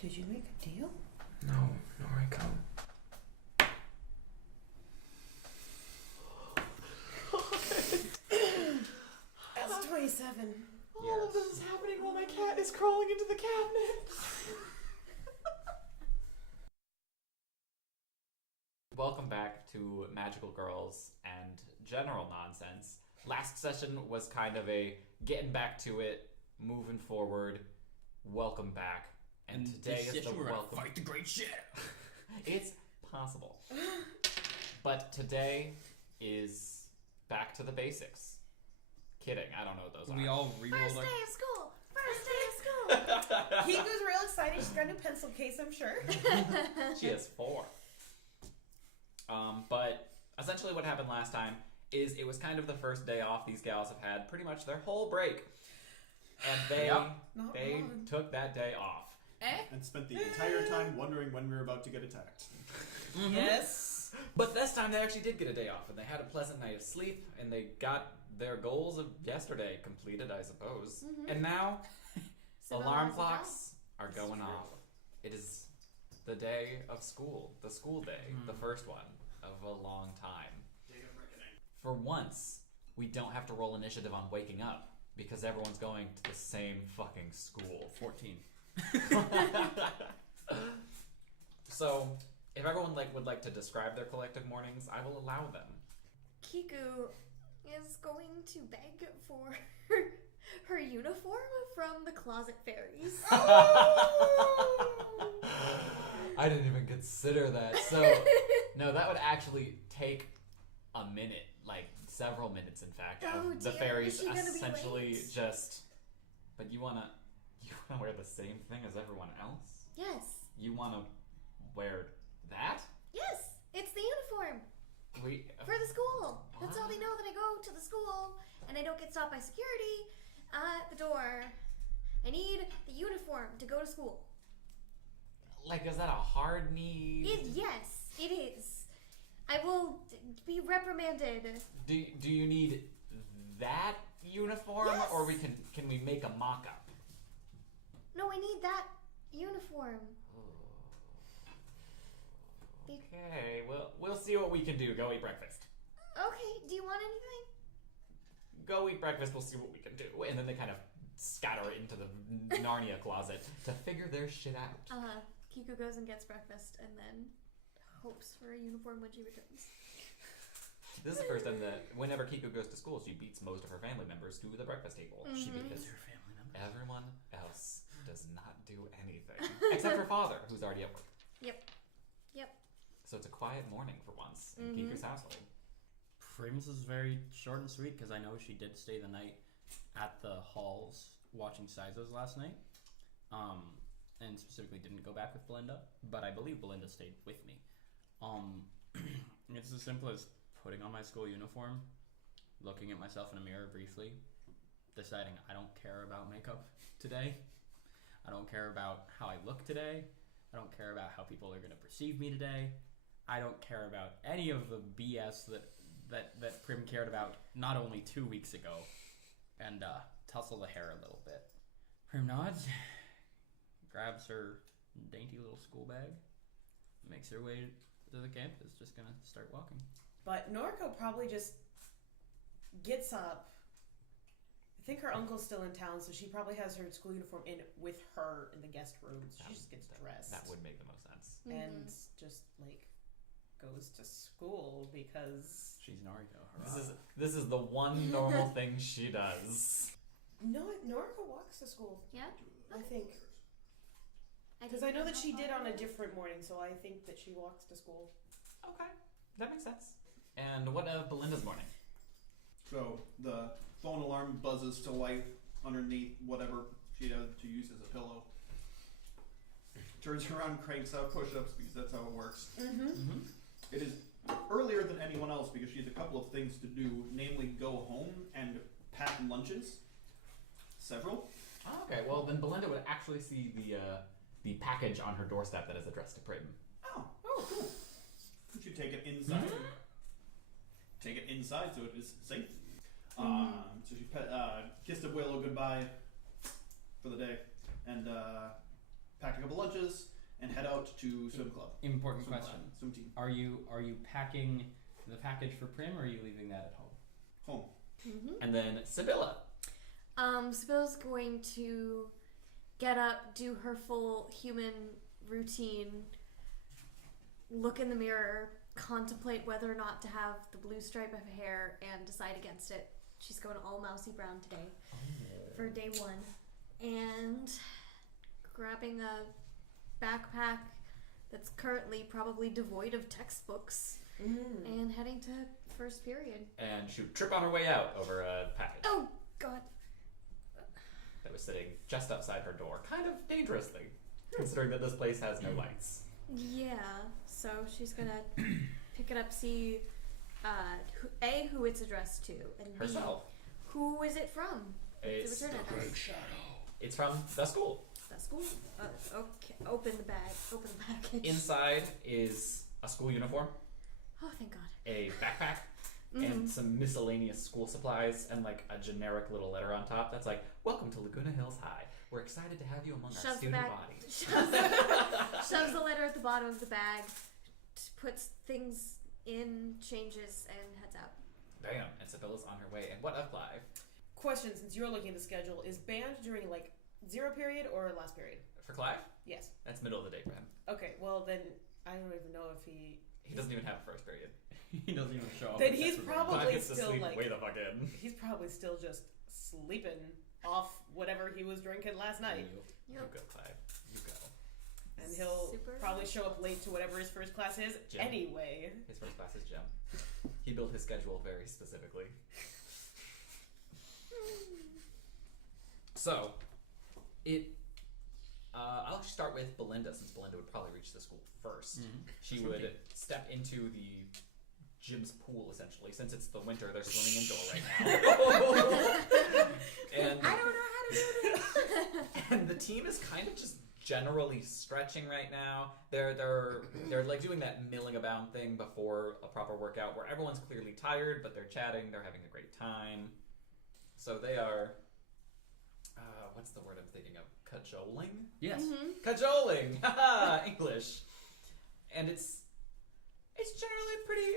Did you make a deal? No, Noriko. That's 27. All of this is happening while my cat is crawling into the cabinet. Welcome back to Magical Girls and General Nonsense. Last session was kind of a getting back to it, moving forward. Welcome back. And today is the welcome. Fight the great shit. It's possible. But today is back to the basics. Kidding, I don't know what those are. We all re-rolled First day of school! First day of school! Kiku's real excited. She's got a new pencil case, I'm sure. She has 4. But essentially what happened last time is it was kind of the first day off these gals have had pretty much their whole break. And they took that day off. And spent the entire time wondering when we were about to get attacked. Mm-hmm. Yes. But this time they actually did get a day off, and they had a pleasant night of sleep, and they got their goals of yesterday completed, I suppose. Mm-hmm. And now, alarm clocks are going off. It is the day of school, the school day, the first one of a long time. Day of reckoning. For once, we don't have to roll initiative on waking up, because everyone's going to the same fucking school. 14. So, if everyone would like to describe their collective mornings, I will allow them. Kiku is going to beg for her uniform from the closet fairies. I didn't even consider that. So, no, that would actually take a minute, like several minutes, in fact. Oh, of the dear. fairies Is she gonna be essentially late? just. But you wanna wear the same thing as everyone else? Yes. You wanna wear that? Yes, it's the uniform for the school. That's how they know that I go to the school and I don't get stopped by security at the door. I need the uniform to go to school. Like, is that a hard need? Yes, it is. I will be reprimanded. Do you need that uniform, Yes. or can we make a mock-up? No, I need that uniform. Okay, well, we'll see what we can do. Go eat breakfast. Okay, do you want anything? Go eat breakfast, we'll see what we can do. And then they kind of scatter into the Narnia closet to figure their shit out. Kiku goes and gets breakfast and then hopes for a uniform when she returns. This is the first time that whenever Kiko goes to school, she beats most of her family members to the breakfast table. Mm-hmm. She beats her family members. Everyone else does not do anything. Except for father, who's already at work. Yep. So it's a quiet morning for once in Kiku's household. Prim's is very short and sweet because I know she did stay the night at the halls watching Sizos last night. And specifically didn't go back with Belinda, but I believe Belinda stayed with me. It's as simple as putting on my school uniform, looking at myself in a mirror briefly, deciding I don't care about makeup today. I don't care about how I look today. I don't care about how people are going to perceive me today. I don't care about any of the BS that Prim cared about not only 2 weeks ago. And tussle the hair a little bit. Prim nods, grabs her dainty little school bag, makes her way to the campus, just gonna start walking. But Noriko probably just gets up. I think her uncle's still in town, so she probably has her school uniform in with her in the guest room. So she just gets dressed. That would make the most sense. And just goes to school because She's Nariko. Hurrah. This is the one normal thing she does. no, Noriko walks to school. Yeah? I think because I know that she did on a different morning, so I think that she walks to school. Okay, that makes sense. And what of Belinda's morning? So the phone alarm buzzes to life underneath whatever she has to use as a pillow. Turns around, cranks out push-ups because that's how it works. Mm-hmm. It is earlier than anyone else because she has a couple of things to do, namely go home and pack lunches. Several. Oh, okay, well then Belinda would actually see the package on her doorstep that is addressed to Prim. Oh, cool. You take it inside. Take it inside so it is safe. So she kissed Abuelo goodbye for the day and pack a couple lunches, and head out to swim club. Important Swim question. lab, swim team. Are you packing the package for Prim, or are you leaving that at home? Home. Mm-hmm. And then Sibylla. Sibylla's going to get up, do her full human routine, look in the mirror, contemplate whether or not to have the blue stripe of hair, and decide against it. She's going all mousy brown today for day one. And grabbing a backpack that's currently probably devoid of textbooks and heading to first period. And she would trip on her way out over a package Oh, God. that was sitting just outside her door. Kind of dangerously, considering that this place has no lights. Yeah, so she's gonna pick it up, see who it's addressed to, and B, Herself. who is it from? It's, The return address. it's from the school. That's cool. Okay, open the bag. Open the package. Inside is a school uniform, Oh, thank God. a backpack, and some miscellaneous school supplies, and like a generic little letter on top that's like, "Welcome to Laguna Hills High. We're excited to have you among our Shoves the student bag. body." Shoves the letter at the bottom of the bag, puts things in, changes, and heads out. Bam! And Sibylla's on her way. And what of Clive? Question, since you're looking at the schedule, is band during like 0 period or last period? For Clive? Yes. That's middle of the day for him. Okay, well then I don't even know if he doesn't even have a first period. He doesn't even show up. Then except he's for probably- Clive gets to still, sleep like- way the fuck in. he's probably still just sleeping off whatever he was drinking last night. You go, Clive. You go. And he'll Super probably nice. show up late to whatever his first class is Gym. anyway. His first class is gym. He built his schedule very specifically. So, I'll actually start with Belinda, since Belinda would probably reach the school first. She Swim would team. step into the gym's pool, essentially. Since it's the winter, they're swimming indoor right now. And I don't know how to do this. and the team is kind of just generally stretching right now. They're like doing that milling about thing before a proper workout, where everyone's clearly tired, but they're chatting. They're having a great time. So they are. What's the word I'm thinking of? Cajoling? Yes. Cajoling! Haha! English. And it's generally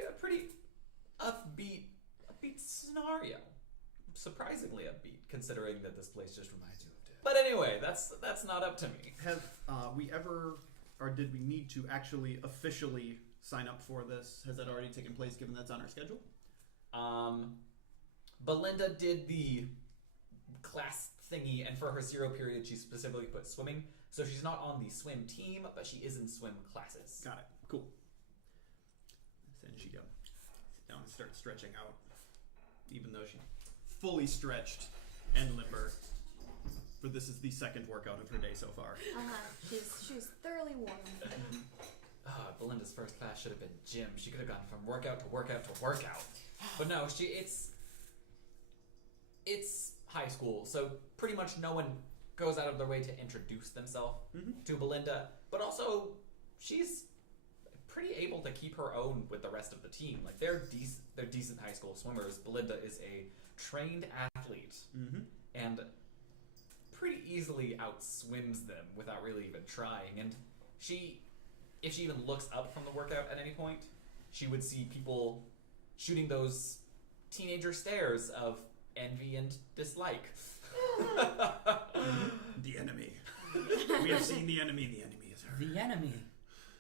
a pretty upbeat scenario. Surprisingly upbeat, considering that this place just reminds you of death. But anyway, that's not up to me. Have we ever, or did we need to actually officially sign up for this? Has that already taken place, given that's on our schedule? Belinda did the class thingy, and for her 0 period, she specifically put swimming. So she's not on the swim team, but she is in swim classes. Got it. Cool. Then she go sit down and start stretching out, even though she's fully stretched and limber. For this is the second workout of her day so far. She's thoroughly warm. Belinda's first class should have been gym. She could have gone from workout to workout to workout. But no, it's high school, so pretty much no one goes out of their way to introduce themselves to Belinda. But also, she's pretty able to keep her own with the rest of the team. Like they're decent high school swimmers. Belinda is a trained athlete and pretty easily outswims them without really even trying. And if she even looks up from the workout at any point, she would see people shooting those teenager stares of envy and dislike. The enemy. We have seen the enemy. The enemy is her. The enemy.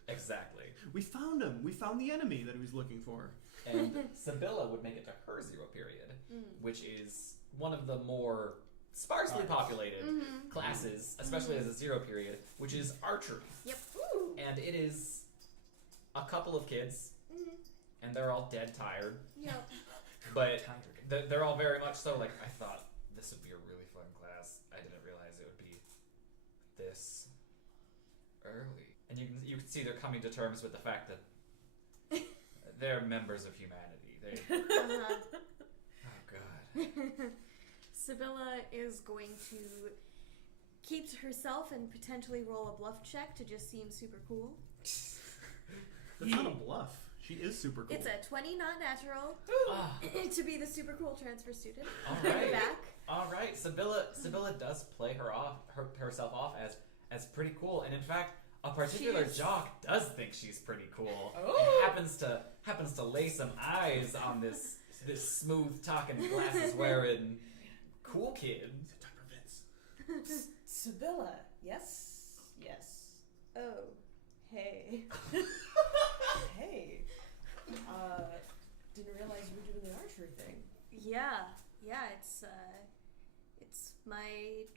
Exactly. We found him. We found the enemy that he was looking for. And Sibylla would make it to her 0 period, which is one of the more sparsely populated classes, especially as a 0 period, which is archery. Yep. And it is a couple of kids, and they're all dead tired. Yep. But they're all very much so like, I thought this would be a really fun class. I didn't realize it would be this early. And you can see they're coming to terms with the fact that they're members of humanity. Oh god. Sibylla is going to keep to herself and potentially roll a bluff check to just seem super cool. That's not a bluff. She is super cool. It's a 20 not natural to be the super cool transfer student. All right. Back. All right. Sibylla does play herself off as as pretty cool. And in fact, a particular jock does think she's pretty cool. Oh. And happens to lay some eyes on this smooth talking, glasses wearing cool kid. Dr. Vince. Sibylla. Yes. Yes. Oh, hey. Hey. Didn't realize you were doing the archery thing. Yeah, it's my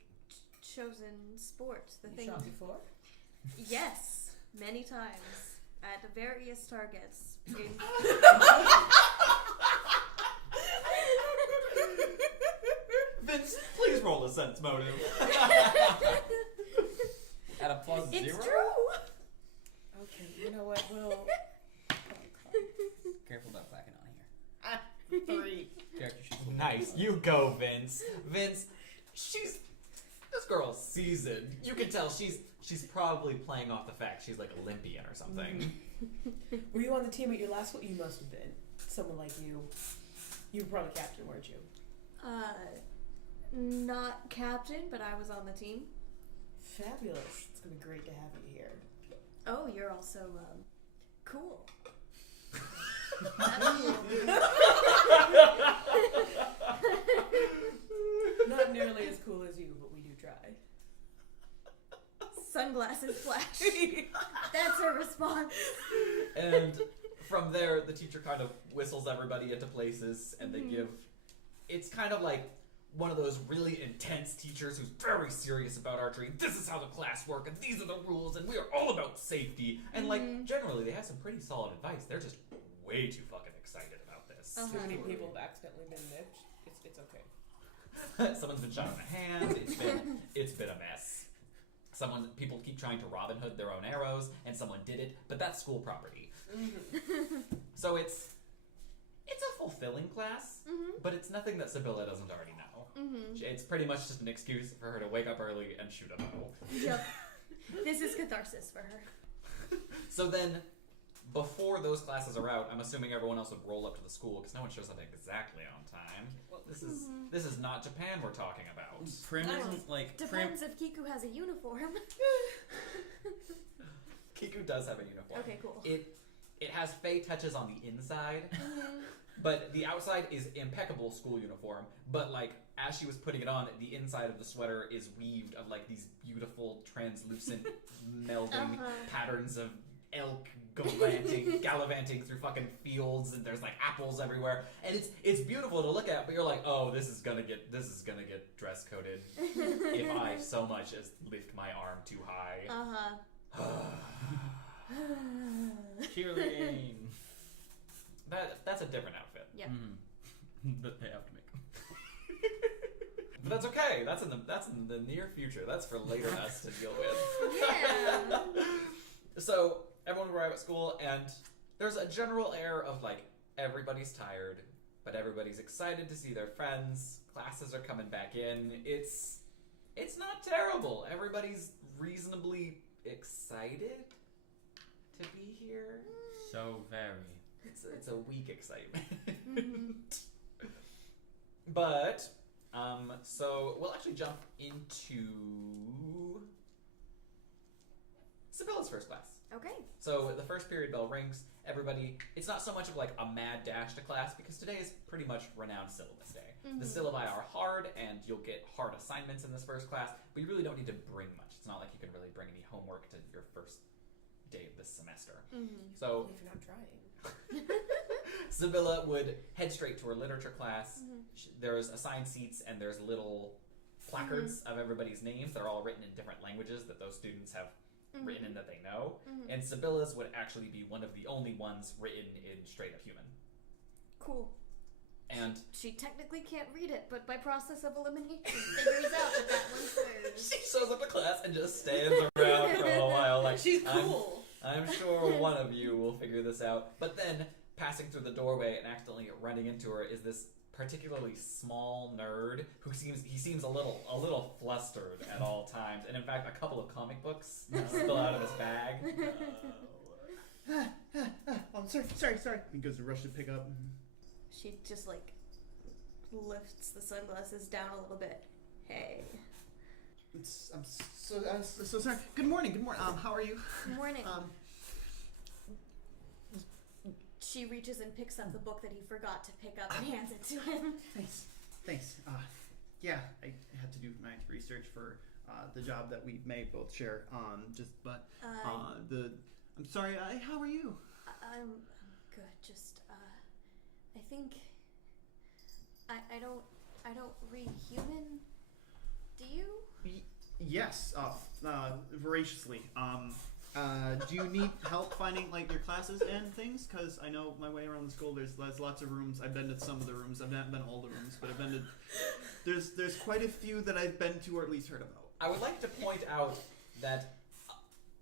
chosen sport. The You thing. shot before? Yes, many times at various targets. Vince, please roll a sense motive. At a +0? It's true. Okay, you know what? We'll... Careful about backing on here. 3. Character sheets. Nice, you go, Vince. Vince, this girl's seasoned. You can tell she's probably playing off the fact she's like Olympian or something. Were you on the team at your last school? You must have been. Someone like you. You were probably captain, weren't you? Not captain, but I was on the team. Fabulous. It's gonna be great to have you here. Oh, you're also cool. Not nearly as cool as you, but we do try. Sunglasses flash. That's her response. And from there, the teacher kind of whistles everybody into places, and they give... It's kind of like one of those really intense teachers who's very serious about archery. This is how the class works, and these are the rules, and we are all about safety. And, like, generally, they have some pretty solid advice. They're just way too fucking excited about this. Too many people have accidentally been nicked. It's okay. Someone's been shot in the hand. It's been a mess. People keep trying to Robin Hood their own arrows, and someone did it, but that's school property. So it's a fulfilling class, but it's nothing that Sibylla doesn't already know. It's pretty much just an excuse for her to wake up early and shoot a bow. Yep. This is catharsis for her. So then, before those classes are out, I'm assuming everyone else would roll up to the school because no one shows up exactly on time. Well, This is not Japan we're talking about. Prim I isn't like Depends if Kiku has a uniform. Kiku does have a uniform. Okay, cool. It has Fey touches on the inside, but the outside is impeccable school uniform. But like as she was putting it on, the inside of the sweater is weaved of like these beautiful translucent melding patterns of elk gallivanting through fucking fields, and there's like apples everywhere, and it's beautiful to look at. But you're like, oh, this is gonna get dress coded if I so much as lift my arm too high. cheerleading. That's a different outfit. Yep. That they have to make. But that's okay. That's in the near future. That's for later us to deal with. Yeah. So everyone will arrive at school, and there's a general air of like everybody's tired, but everybody's excited to see their friends. Classes are coming back in. It's not terrible. Everybody's reasonably excited to be here. So very. It's a weak excitement. But so we'll actually jump into Sibylla's first class. Okay. So the first period bell rings. Everybody, it's not so much of like a mad dash to class because today is pretty much renowned syllabus day. The syllabi are hard, and you'll get hard assignments in this first class, but you really don't need to bring much. It's not like you can really bring any homework to your first day of this semester. So if you're not trying. Sibylla would head straight to her literature class. There's assigned seats, and there's little placards of everybody's names. They're all written in different languages that those students have written in that they know. And Sibylla's would actually be one of the only ones written in straight up human. Cool. And She technically can't read it, but by process of elimination figures out that one's hers. she shows up to class and just stands around for a while like, She's cool. I'm sure one of you will figure this out. But then, passing through the doorway and accidentally running into her is this particularly small nerd who seems a little flustered at all times. And in fact, a couple of comic books spill out of his bag. Oh, sorry. He goes to rush to pick up. She just like lifts the sunglasses down a little bit. Hey. I'm so sorry. Good morning. Good morning. How are you? Good morning. She reaches and picks up the book that he forgot to pick up and hands it to him. Thanks. Yeah, I had to do my research for the job that we may both share. I'm sorry. How are you? I'm good. Just I think I don't read human. Do you? Yes. Voraciously. Do you need help finding like your classes and things? Because I know my way around the school. There's lots of rooms. I've been to some of the rooms. I've not been to all the rooms, but I've been to. There's quite a few that I've been to or at least heard about. I would like to point out that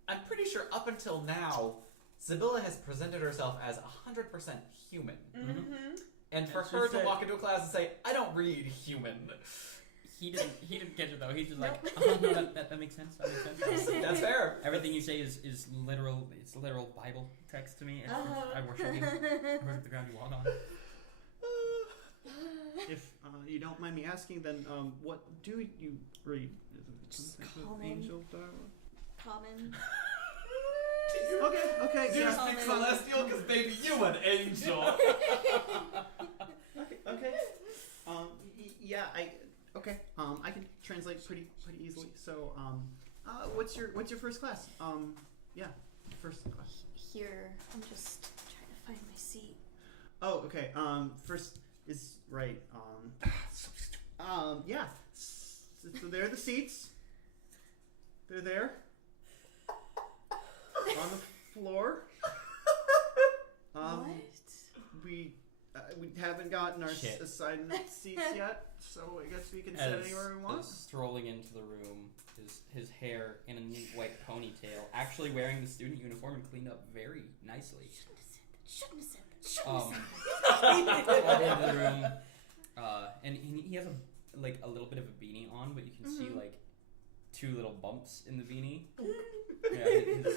I'm pretty sure up until now, Sibylla has presented herself as 100% human. Mm-hmm. And for That's her just to it. walk into a class and say, "I don't read human," He didn't get it though. He's just like, oh no, that makes sense. That makes sense. that's fair. Everything you say is literal. It's literal Bible text to me. I worship you. I worship the ground you walk on. If you don't mind me asking, then what do you read? Is it some type of common. angel dialogue? Common. Okay. Do you Yeah. speak celestial? Because baby, you an angel. Okay. Yeah. I can translate pretty easily. So what's your first class? Yeah, first class. Here, I'm just trying to find my seat. Oh, okay. First is right. Yeah. So there are the seats. They're there. On the floor. What? We haven't gotten our Shit. assigned seats yet, so I guess we can sit anywhere we want. Strolling into the room, his hair in a neat white ponytail, actually wearing the student uniform and cleaned up very nicely. Shouldn't have said that. Walk into the room, and he has a little bit of a beanie on, but you can see like 2 little bumps in the beanie. Yeah,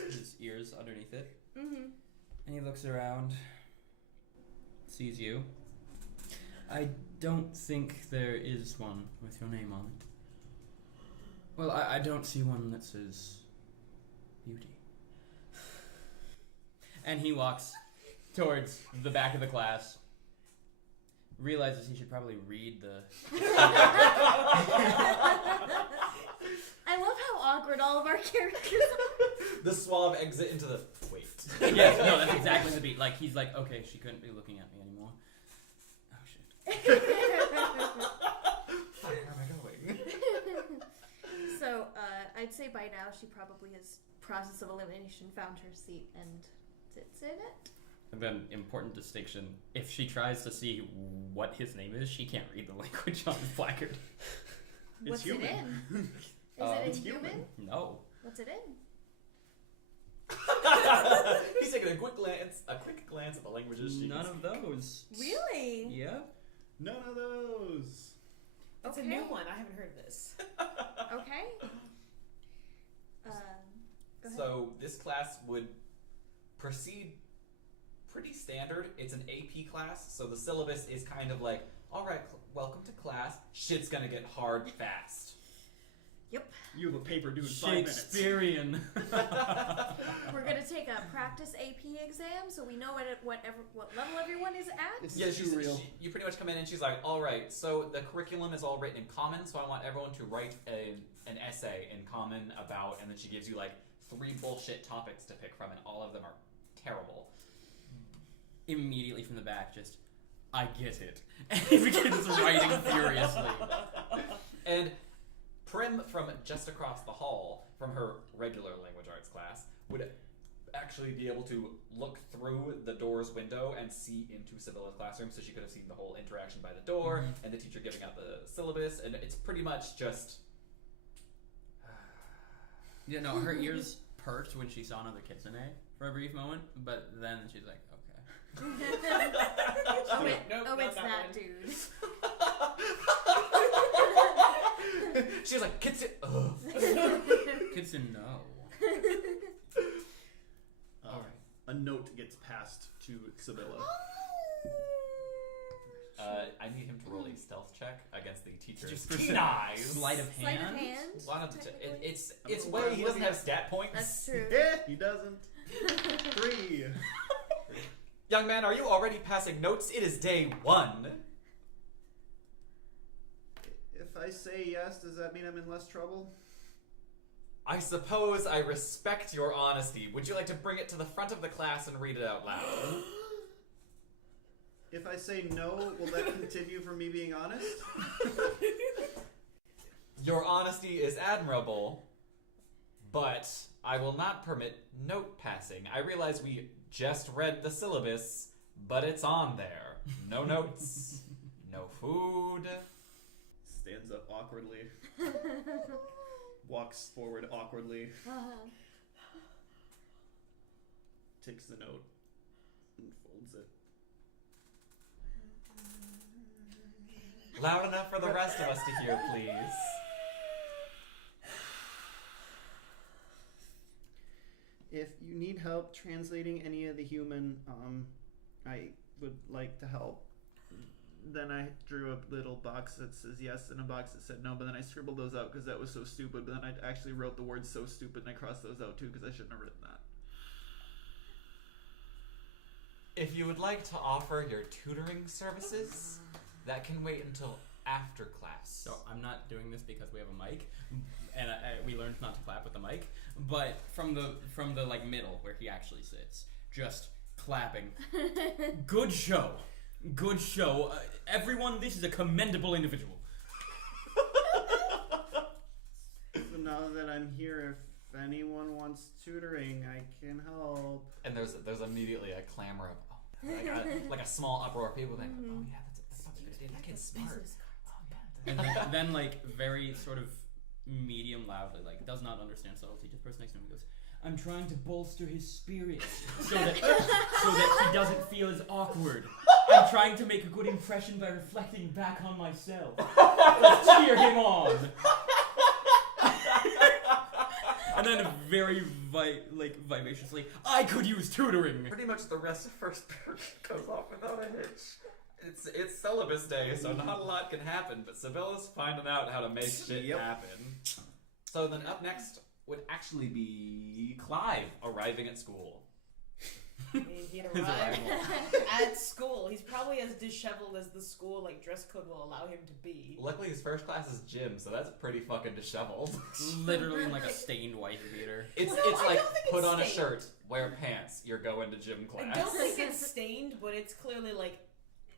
his ears underneath it. Mm-hmm. And he looks around, sees you. I don't think there is one with your name on it. Well, I don't see one that says beauty. And he walks towards the back of the class, realizes he should probably read the... I love how awkward all of our characters are. The suave exit into the wait. Yes, no, that's exactly the beat. Like, he's like, okay, she couldn't be looking at me anymore. Oh, shit. Where am I going? So, I'd say by now she probably has process of elimination found her seat and sits in it. And then, important distinction, if she tries to see what his name is, she can't read the language on his placard. What's human. it in? Is it It's in human? No. What's it in? He's taking a quick glance at the languages. None of those. Really? Yeah. None of those. It's a new one. I haven't heard of this. Okay. Go ahead. So this class would proceed pretty standard. It's an AP class, so the syllabus is kind of like, all right, welcome to class. Shit's gonna get hard fast. Yep. You have a paper due in 5 minutes. Shakespearean. We're gonna take a practice AP exam, so we know what level everyone is at. It's Yeah, too real. you pretty much come in and she's like, all right, so the curriculum is all written in common, so I want everyone to write an essay in common about, and then she gives you like 3 bullshit topics to pick from, and all of them are terrible. Immediately from the back, just, I get it. And he begins writing furiously. And Prim, from just across the hall from her regular language arts class, would actually be able to look through the door's window and see into Sibylla's classroom, so she could have seen the whole interaction by the door and the teacher giving out the syllabus, and it's pretty much just... Yeah, no, her ears perked when she saw another Kitsune for a brief moment, but then she's like, okay. Nope, it's not that one. dude. She was like, Kitsune... Ugh. Kitsune, no. All right. A note gets passed to Sibylla. I need him to roll a stealth check against the teacher's Just for keen eyes. Sleight of Sleight of hand. hand. Why not? technically. It's way he doesn't have stat points. That's true. Yeah, he doesn't. 3. Young man, are you already passing notes? It is day 1. If I say yes, does that mean I'm in less trouble? I suppose I respect your honesty. Would you like to bring it to the front of the class and read it out loud? If I say no, will that continue from me being honest? Your honesty is admirable, but I will not permit note passing. I realize we just read the syllabus, but it's on there. No notes, no food. Stands up awkwardly. Walks forward awkwardly. Takes the note and folds it. Loud enough for the rest of us to hear, please. If you need help translating any of the human, I would like to help. Then I drew a little box that says yes and a box that said no, but then I scribbled those out because that was so stupid, but then I actually wrote the word so stupid and I crossed those out too because I shouldn't have written that. If you would like to offer your tutoring services, that can wait until after class. So I'm not doing this because we have a mic, and we learned not to clap with the mic. But from the like middle where he actually sits, just clapping. Good show, good show. Everyone, this is a commendable individual. So now that I'm here, if anyone wants tutoring, I can help. And there's immediately a clamor of like a small uproar. People think, oh yeah, that's a good idea. That kid's smart. Oh yeah. And then like very sort of medium loudly, like does not understand subtlety. Just the person next to him goes, "I'm trying to bolster his spirit so that he doesn't feel as awkward. I'm trying to make a good impression by reflecting back on myself. Let's cheer him on." And then very vivaciously, "I could use tutoring." Pretty much the rest of first period goes off without a hitch. It's syllabus day, so not a lot can happen, but Sibylla's finding out how to make shit happen. So then up next would actually be Clive arriving at school. He'd arrive at school. He's probably as disheveled as the school dress code will allow him to be. Luckily his first class is gym, so that's pretty fucking disheveled. Literally in like a stained white beater. It's I like don't think put it's on a stained. shirt, wear pants, you're going to gym class. I don't think it's stained, but it's clearly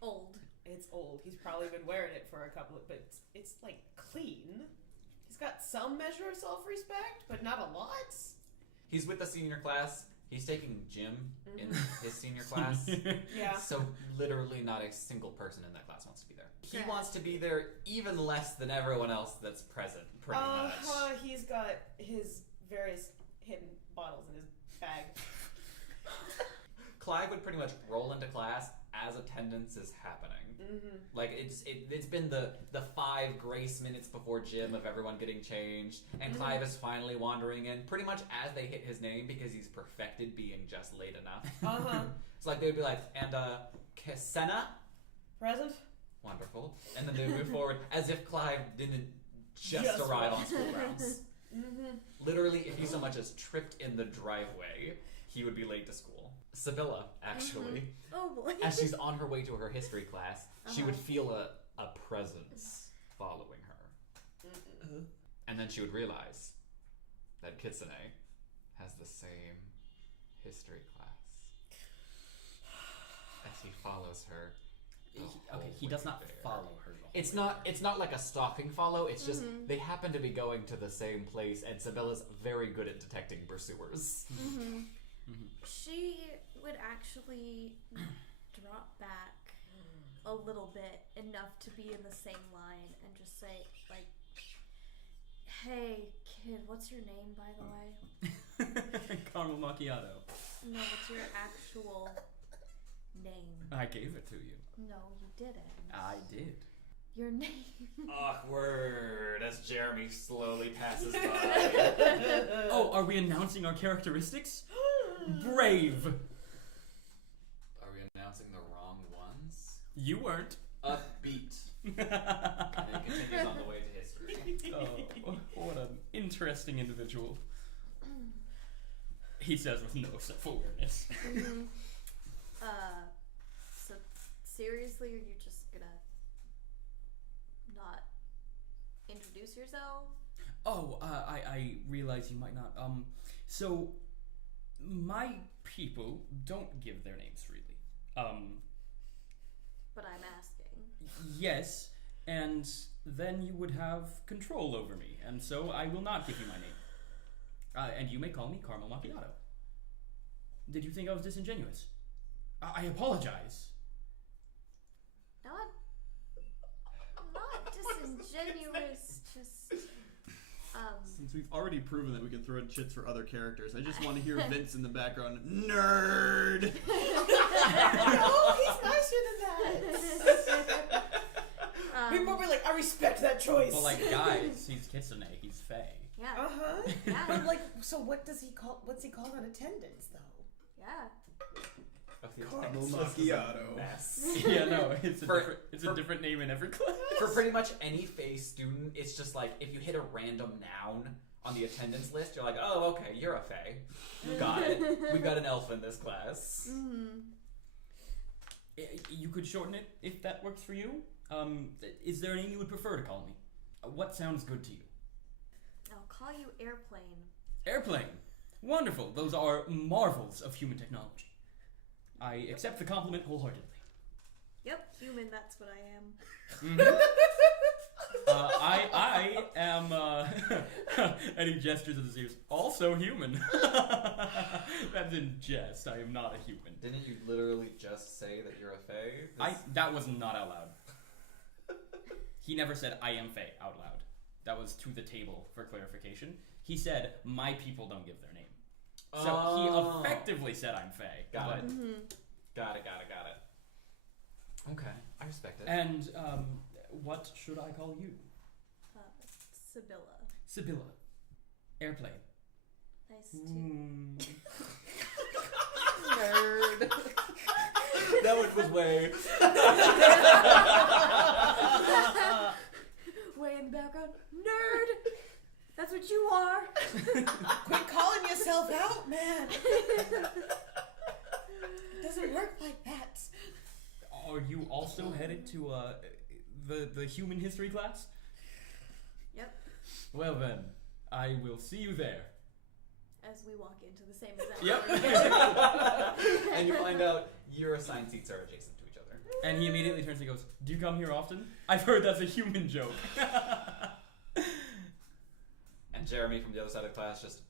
Old. it's old. He's probably been wearing it for a couple of, but it's clean. He's got some measure of self-respect, but not a lot. He's with the senior class. He's taking gym in his senior class. Yeah. So literally not a single person in that class wants to be there. He Correct. wants to be there even less than everyone else that's present, pretty much. He's got his various hidden bottles in his bag. Clive would pretty much roll into class as attendance is happening. Mm-hmm. Like it's been the 5 grace minutes before gym of everyone getting changed, and Clive is finally wandering in pretty much as they hit his name because he's perfected being just late enough. It's like they'd be like, and Kitsune? Present? Wonderful. And then they move forward as if Clive didn't just arrive on school grounds. Literally, if he so much as tripped in the driveway, he would be late to school. Sibylla, actually, Oh boy. as she's on her way to her history class, she would feel a presence following her. And then she would realize that Kitsune has the same history class as he follows her. He does not follow her. It's not like a stalking follow. It's just they happen to be going to the same place, and Sibylla's very good at detecting pursuers. She would actually drop back a little bit, enough to be in the same line, and just say, "Hey, kid, what's your name, by the way?" Caramel macchiato. No, what's your actual name? I gave it to you. No, you didn't. I did. Your name. Awkward as Jeremy slowly passes by. Oh, are we announcing our characteristics? Brave. Are we announcing the wrong ones? You weren't. upbeat. And it continues on the way to history. Oh, what an interesting individual. He says with no self-awareness. So seriously, are you just gonna not introduce yourself? Oh, I realize you might not. So my people don't give their names freely. But I'm asking. Yes, and then you would have control over me, and so I will not give you my name. And you may call me Caramel Macchiato. Did you think I was disingenuous? I apologize. Not disingenuous, just Since we've already proven that we can throw in shits for other characters, I just want to hear Vince in the background. Nerd! No, he's nicer than that. We're more like, I respect that choice. Well, like, guys, he's Kitsune, he's Fae. yeah. Uh-huh. Yeah. But like, so what's he called on attendance, though? Yeah. Caramel Macchiato. Mess. Yeah, no, it's For- a different name in every class. For pretty much any Fae student, it's just like if you hit a random noun on the attendance list, you're like, oh, okay, you're a Fae. Got it. We've got an elf in this class. You could shorten it if that works for you. Is there a name you would prefer to call me? What sounds good to you? I'll call you Airplane. Airplane. Wonderful. Those are marvels of human technology. I accept the compliment wholeheartedly. Yep, human, that's what I am. Mm-hmm. I am, and he gestures at his ears, also human. That's in jest. I am not a human. Didn't you literally just say that you're a Fae? That was not out loud. He never said, I am Fae, out loud. That was to the table for clarification. He said, my people don't give their name. So he effectively said, I'm Fae. Got it. Mm-hmm. Got it. Okay, I respect it. And, what should I call you? Sibylla. Sibylla. Airplane. Nice to... Nerd. That one was way. Way in the background. Nerd! That's what you are! Quit calling yourself out, man. It doesn't work like that. Are you also headed to, the human history class? Yep. Well then, I will see you there. As we walk into the same exact Yep. And you find out your assigned seats are adjacent to each other. And he immediately turns and goes, do you come here often? I've heard that's a human joke. And Jeremy from the other side of the class just,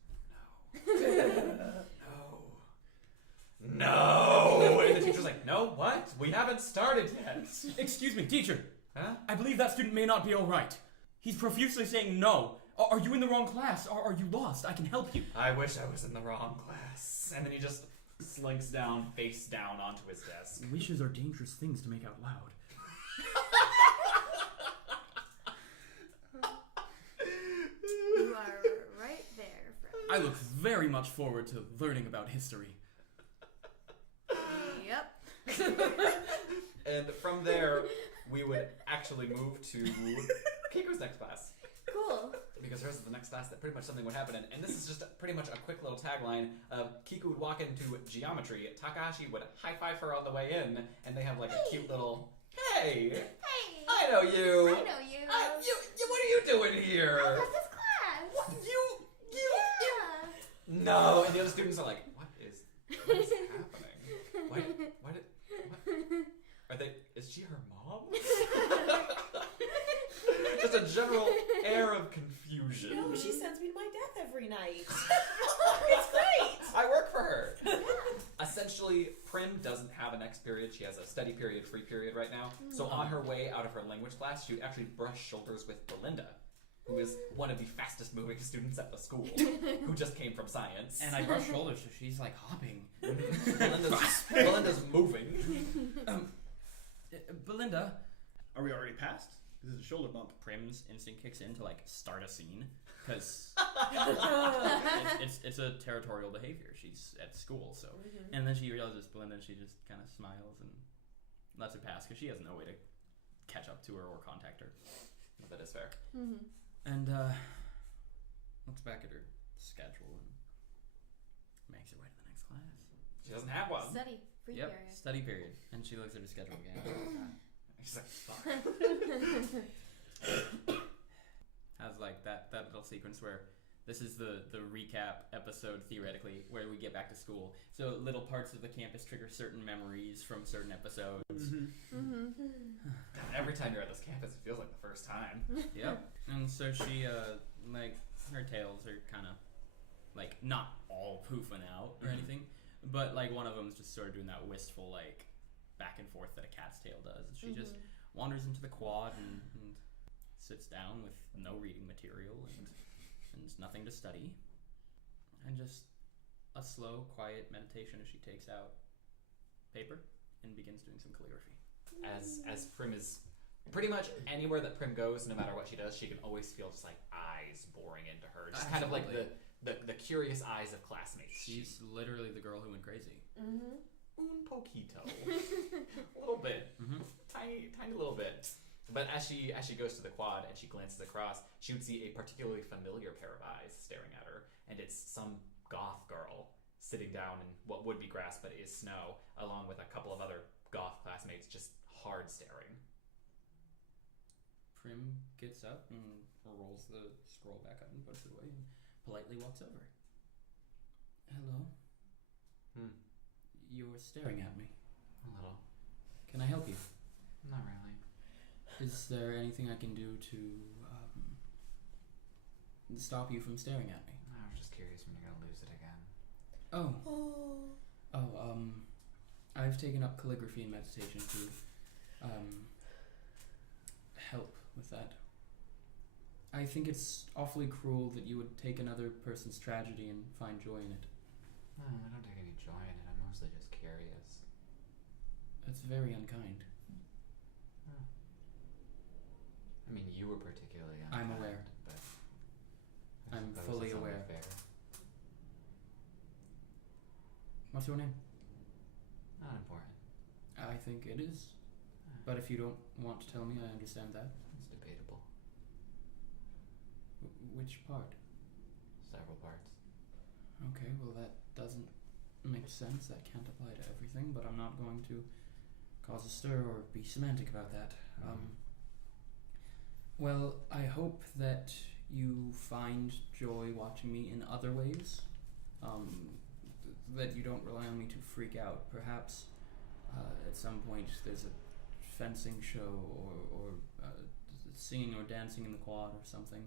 no. And the teacher's like, no, what? We haven't started yet. Excuse me, teacher. Huh? I believe that student may not be alright. He's profusely saying no. Are you in the wrong class? Are you lost? I can help you. I wish I was in the wrong class. And then he just slinks down, face down onto his desk. Wishes are dangerous things to make out loud. You are right there, friend. I look very much forward to learning about history. Yep. And from there, we would actually move to Kiko's next class. Cool. Because hers is the next class that pretty much something would happen in. And this is just pretty much a quick little tagline of Kiku would walk into geometry, Takahashi would high-five her on the way in, and they have like a cute little, hey, Hey! I know you. I know you. What are you doing here? I got this class. What? You. Yeah. No. And the other students are like, what is happening? What? Are they, is she her mom? Just a general air of confusion. No, she sends me to my death every night. It's great. I work for her. Essentially, Prim doesn't have a next period. She has a study period, free period right now. So on her way out of her language class, she would actually brush shoulders with Belinda, who is one of the fastest moving students at the school, who just came from science. And I brush shoulders, so she's like hopping. Belinda's moving. Belinda. Are we already past? This is a shoulder bump. Prim's instinct kicks in to like start a scene because it's a territorial behavior. She's at school, so and then she realizes Belinda, and she just kind of smiles and lets it pass because she has no way to catch up to her or contact her. That is fair. Mm-hmm. And looks back at her schedule and makes her way to the next class. She doesn't have one. Study. Free Yep, period. study period. And she looks at her schedule again. She's like, fuck. Has like that little sequence where this is the recap episode theoretically where we get back to school. So little parts of the campus trigger certain memories from certain episodes. Every time you're at this campus, it feels like the first time. Yep. And so she like her tails are kind of like not all poofing out or anything, but like one of them's just sort of doing that wistful like back and forth that a cat's tail does. She just wanders into the quad and sits down with no reading material and nothing to study, and just a slow, quiet meditation as she takes out paper and begins doing some calligraphy. As Prim is pretty much anywhere that Prim goes, no matter what she does, she can always feel just like eyes boring into her. Just kind of like the curious eyes of classmates. She's literally the girl who went crazy. Un poquito. A little bit. Tiny little bit. But as she goes to the quad and she glances across, she would see a particularly familiar pair of eyes staring at her, and it's some goth girl sitting down in what would be grass but is snow, along with a couple of other goth classmates just hard staring. Prim gets up and rolls the scroll back up and puts it away and politely walks over. Hello. You're staring at me. A little. Can I help you? Not really. Is there anything I can do to stop you from staring at me? I was just curious when you're gonna lose it again. I've taken up calligraphy and meditation to help with that. I think it's awfully cruel that you would take another person's tragedy and find joy in it. No, I don't take any joy in it. I'm mostly just curious. That's very unkind. I mean, you were particularly unkind. I'm aware. But I'm suppose fully it's only aware. fair. What's your name? Not important. I think it is. But if you don't want to tell me, I understand that. It's debatable. Which part? Several parts. Okay, well that doesn't make sense. That can't apply to everything, but I'm not going to cause a stir or be semantic about that. Well, I hope that you find joy watching me in other ways. That you don't rely on me to freak out. Perhaps at some point there's a fencing show or singing or dancing in the quad or something,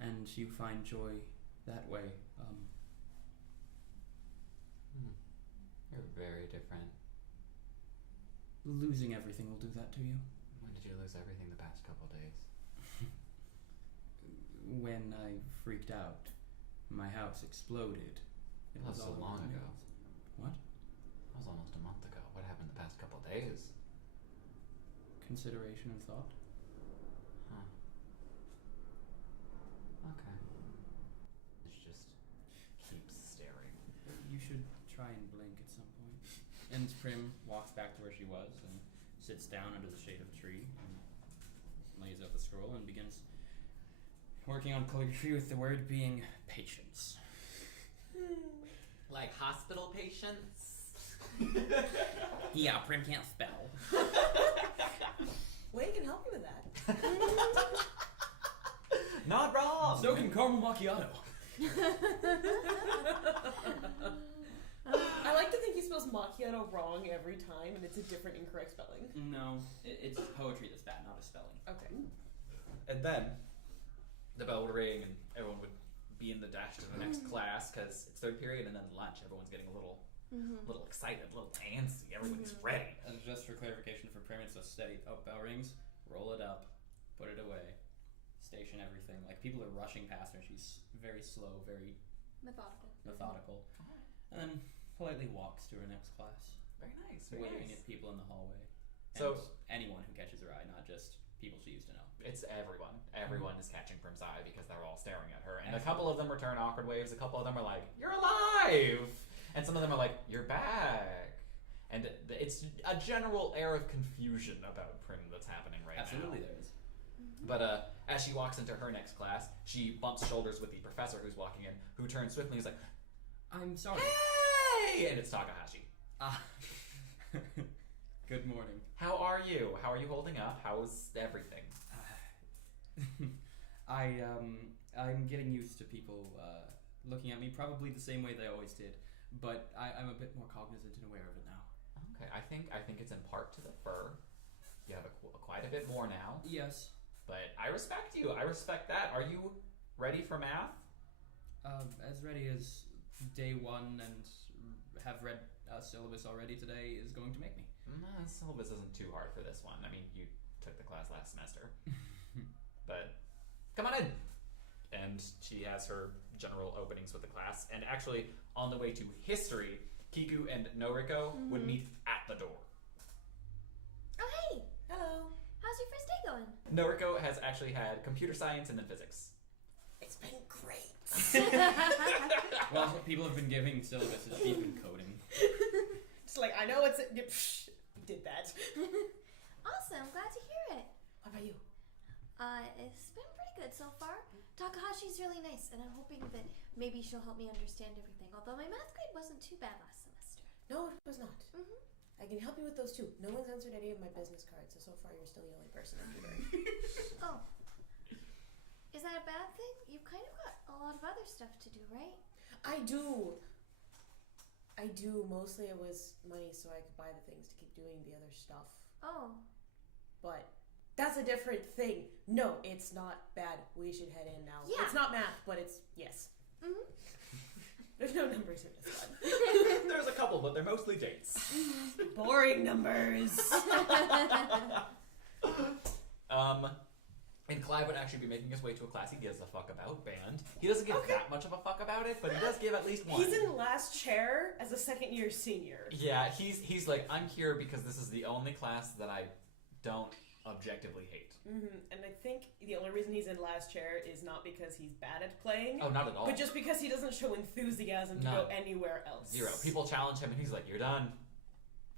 and you find joy that way. You're very different. Losing everything will do that to you. When did you lose everything the past couple days? When I freaked out, my house exploded. It That was so all long over the ago. news. What? That was almost a month ago. What happened the past couple days? Consideration and thought? Huh. Okay. It just keeps staring. You should try and blink at some point. And Prim walks back to where she was and sits down under the shade of a tree and lays out the scroll and begins working on calligraphy with the word being patience. Like hospital patients? Yeah, Prim can't spell. Wade can help you with that. Not wrong! So can caramel macchiato. I like to think he spells macchiato wrong every time, and it's a different incorrect spelling. No, it's poetry that's bad, not a spelling. Okay. And then the bell would ring and everyone would be in the dash to the next class because it's third period, and then lunch. Everyone's getting a little excited, a little antsy. Everybody's ready. And just for clarification for Prim, it's a steady. Oh, bell rings. Roll it up. Put it away. Station everything. Like people are rushing past her. She's very slow, very methodical. And then politely walks to her next class, Very nice. waving at people in the hallway. So- and anyone who catches her eye, not just people she used to know. It's everyone. Everyone is catching Prim's eye because they're all staring at her. And a couple of them return awkward waves. A couple of them are like, "You're alive!" And some of them are like, "You're back!" And it's a general air of confusion about Prim that's happening right Absolutely now. there is. But as she walks into her next class, she bumps shoulders with the professor who's walking in, who turns swiftly and is like, I'm sorry. "Hey!" And it's Takahashi. Good morning. How are you? How are you holding up? How's everything? I'm getting used to people looking at me probably the same way they always did, but I'm a bit more cognizant and aware of it now. Okay, I think it's in part to the fur. You have quite a bit more now. Yes. But I respect you. I respect that. Are you ready for math? As ready as day one and have read syllabus already today is going to make me. Syllabus isn't too hard for this one. I mean, you took the class last semester. But come on in. And she has her general openings with the class. And actually, on the way to history, Kiku and Noriko would meet at the door. Oh, hey! Hello. How's your first day going? Noriko has actually had computer science and then physics. It's been great. Well, people have been giving syllabus is deep in coding. It's like, I know it's... We did that. Awesome, glad to hear it. What about you? It's been pretty good so far. Takahashi's really nice, and I'm hoping that maybe she'll help me understand everything. Although my math grade wasn't too bad last semester. No, it was not. Mm-hmm. I can help you with those too. No one's answered any of my business cards, so far you're still the only person I'm tutoring. Oh. Is that a bad thing? You've kind of got a lot of other stuff to do, right? I do. Mostly it was money so I could buy the things to keep doing the other stuff. Oh. But that's a different thing. No, it's not bad. We should head in now. Yeah. It's not math, but it's yes. Mm-hmm. There's no numbers in this one. There's a couple, but they're mostly dates. Boring numbers. And Clive would actually be making his way to a class he gives a fuck about, band. He doesn't give that much of a fuck about it, but he does give at least one. He's in last chair as a second-year senior. Yeah, he's like, I'm here because this is the only class that I don't objectively hate. Mm-hmm. And I think the only reason he's in last chair is not because he's bad at playing. Oh, not at all. But just because he doesn't show enthusiasm to go anywhere else. Zero. People challenge him and he's like, you're done.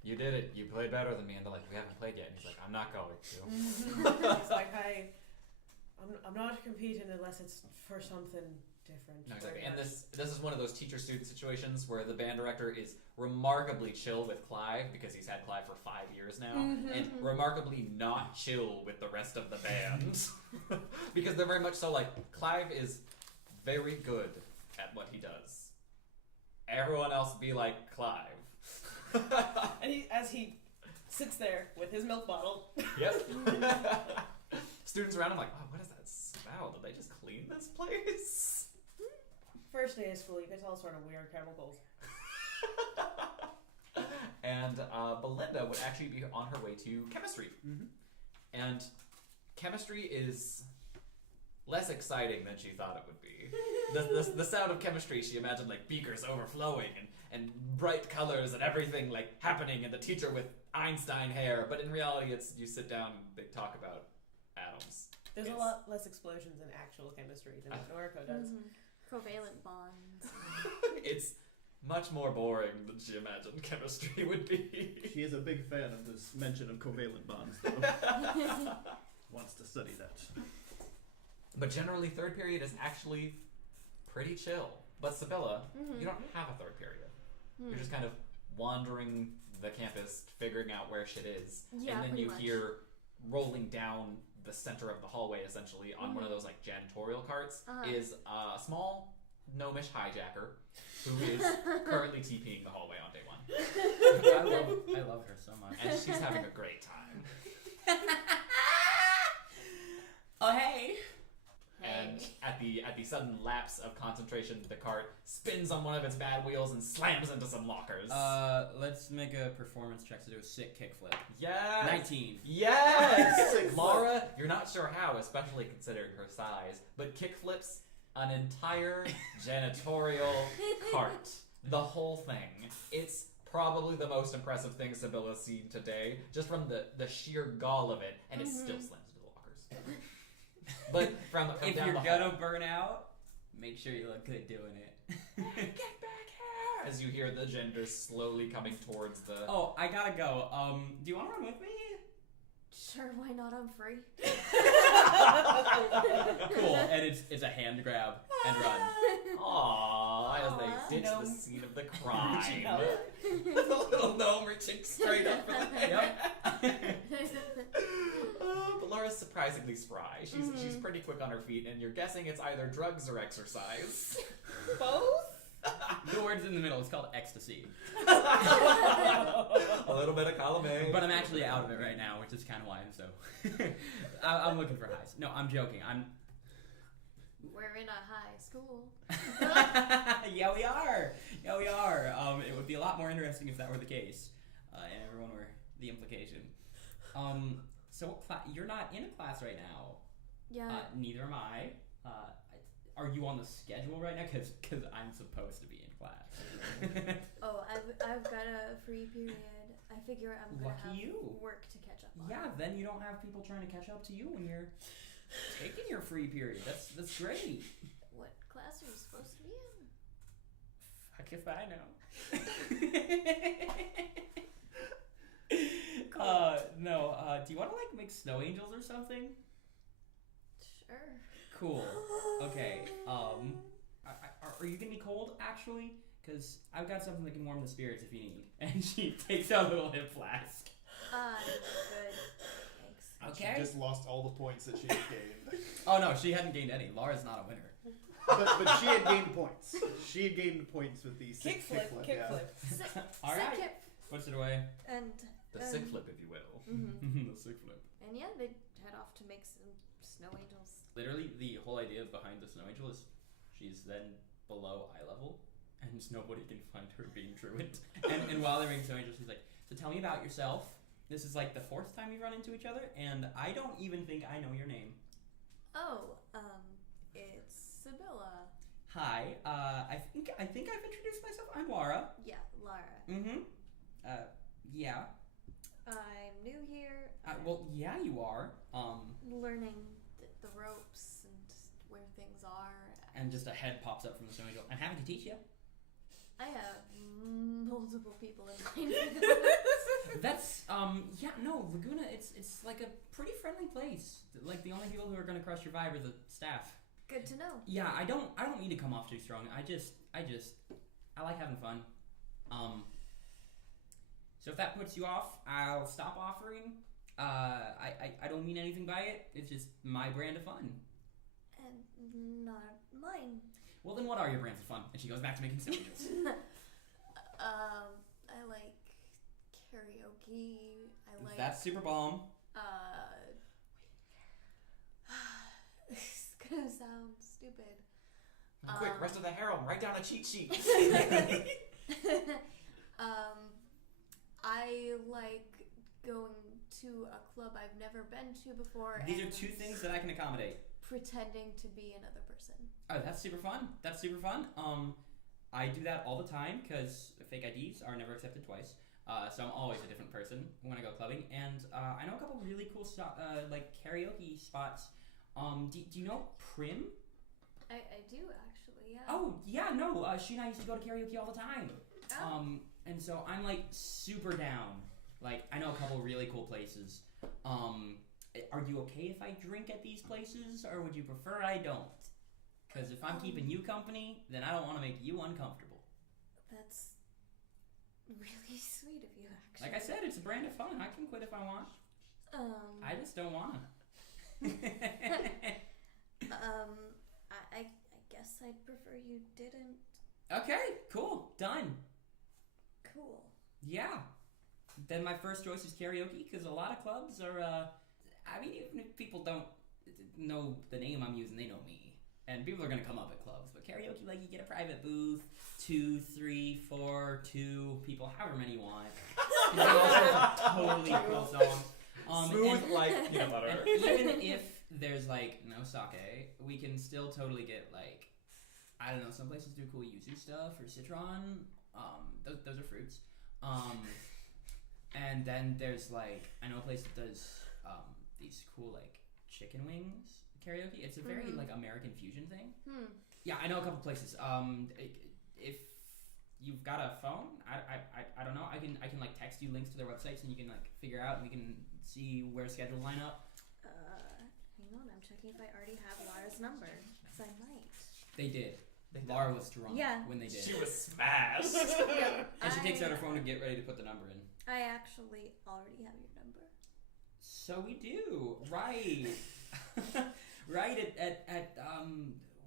You did it. You played better than me. And they're like, we haven't played yet. And he's like, I'm not going to. Mm-hmm. He's like, I'm not competing unless it's for something different. No, exactly. And this is one of those teacher-student situations where the band director is remarkably chill with Clive because he's had Clive for 5 years now, and remarkably not chill with the rest of the band because they're very much so like, Clive is very good at what he does. Everyone else be like Clive. And as he sits there with his milk bottle. Yep. Students around him like, oh, what is that smell? Did they just clean this place? First day of school, you get all sort of weird chemicals. And Belinda would actually be on her way to chemistry. And chemistry is less exciting than she thought it would be. The sound of chemistry, she imagined like beakers overflowing and bright colors and everything like happening, and the teacher with Einstein hair. But in reality, it's you sit down and they talk about atoms. There's a lot less explosions in actual chemistry than what Noriko does. Covalent bonds. It's much more boring than she imagined chemistry would be. She is a big fan of this mention of covalent bonds, though. Wants to study that. But generally, third period is actually pretty chill. But Sibylla, you don't have a third period. You're just kind of wandering the campus, figuring out where shit is. Yeah, and then you much. hear rolling down the center of the hallway, essentially, on one of those like janitorial carts, is a small gnomish hijacker who is currently TPing the hallway on day one. I love her so much. And she's having a great time. Oh, hey. And at the sudden lapse of concentration, the cart spins on one of its bad wheels and slams into some lockers. Let's make a performance check to do a sick kickflip. Yes! 19. Yes! Lara, you're not sure how, especially considering her size, but kickflips an entire janitorial cart. The whole thing. It's probably the most impressive thing Sibylla's seen today, just from the sheer gall of it, and it still slams into the lockers. But from if down you're the gonna hall. burn out, make sure you look good doing it. Get back here! as you hear the gender slowly coming towards the. Oh, I gotta go. Do you want to run with me? Sure, why not? I'm free. Cool. And it's a hand grab and run. Aww, as they ditch the scene of the crime. The little gnome reaching straight up for the hand. But Laura's surprisingly spry. She's pretty quick on her feet, and you're guessing it's either drugs or exercise. Both? The word's in the middle. It's called ecstasy. A little bit of column A. But I'm actually out of it right now, which is kind of why I'm so... I'm looking for highs. No, I'm joking. We're in a high school. Yeah, we are. It would be a lot more interesting if that were the case. And everyone were the implication. So what you're not in a class right now. Yeah. Neither am I. Are you on the schedule right now? Because I'm supposed to be in class. Oh, I've got a free period. I figure I'm gonna Lucky have you. work to catch up on. Yeah, then you don't have people trying to catch up to you when you're taking your free period. That's great. What class are you supposed to be in? Fuck if I know. No. Do you want to make snow angels or something? Sure. Cool. Okay. Are you gonna be cold actually? Because I've got something that can warm the spirits if you need. And she takes out a little hip flask. Good. Thanks. Okay. She just lost all the points that she had gained. Oh no, she hadn't gained any. Laura's not a winner. but she had gained points. She had gained points with the Kickflip. All right. Sick Puts it away. and The sick flip, if you will. The sick flip. And yeah, they head off to make some snow angels. Literally, the whole idea behind the snow angel is she's then below eye level, and nobody can find her being truant. And while they're making snow angels, she's like, "So tell me about yourself. This is the fourth time we've run into each other, and I don't even think I know your name." Oh, it's Sibylla. Hi. I think I've introduced myself. I'm Lara. Yeah, Lara. Yeah. I'm new here. Well, yeah, you are. Learning the ropes and where things are. And just a head pops up from the snow angel. I'm happy to teach you. I have multiple people in mind. That's Laguna. It's like a pretty friendly place. Like the only people who are gonna crush your vibe are the staff. Good to know. Yeah, I don't mean to come off too strong. I like having fun. So if that puts you off, I'll stop offering. I don't mean anything by it. It's just my brand of fun. And not mine. Well, then what are your brands of fun? And she goes back to making snow angels. I like karaoke. I like. That's super bomb. It's gonna sound stupid. Quick, rest of the harem, write down a cheat sheet. I like going to a club I've never been to before. These are two things that I can accommodate. Pretending to be another person. Oh, that's super fun. I do that all the time because fake IDs are never accepted twice. So I'm always a different person when I go clubbing. And I know a couple really cool karaoke spots. Do you know Prim? I do actually, yeah. Oh, yeah, no. She and I used to go to karaoke all the time. Oh. And so I'm super down. I know a couple really cool places. Are you okay if I drink at these places, or would you prefer I don't? Because if I'm keeping you company, then I don't want to make you uncomfortable. That's really sweet of you, actually. Like I said, it's a brand of fun. I can quit if I want. I just don't want to. I guess I'd prefer you didn't. Okay, cool. Done. Cool. Yeah. Then my first choice is karaoke, because a lot of clubs are, even if people don't know the name I'm using, they know me. And people are going to come up at clubs. But karaoke, you get a private booth, 2, 3, 4, 2 people, however many you want. You can all sorts of totally cool songs. Smooth like peanut butter. And even if there's, no sake, we can still totally get, I don't know, some places do cool yuzu stuff, or citron. Those are fruits. And then there's, I know a place that does these cool, chicken wings karaoke. It's a very, American fusion thing. Yeah, I know a couple places. If you've got a phone? I don't know. I can like text you links to their websites and you can like figure out and we can see where schedules line up. Hang on, I'm checking if I already have Lara's number, because I might. They did. Lara was drunk when they did. She was smashed. And she takes out her phone to get ready to put the number in. I actually already have your number. So we do. Right. Right at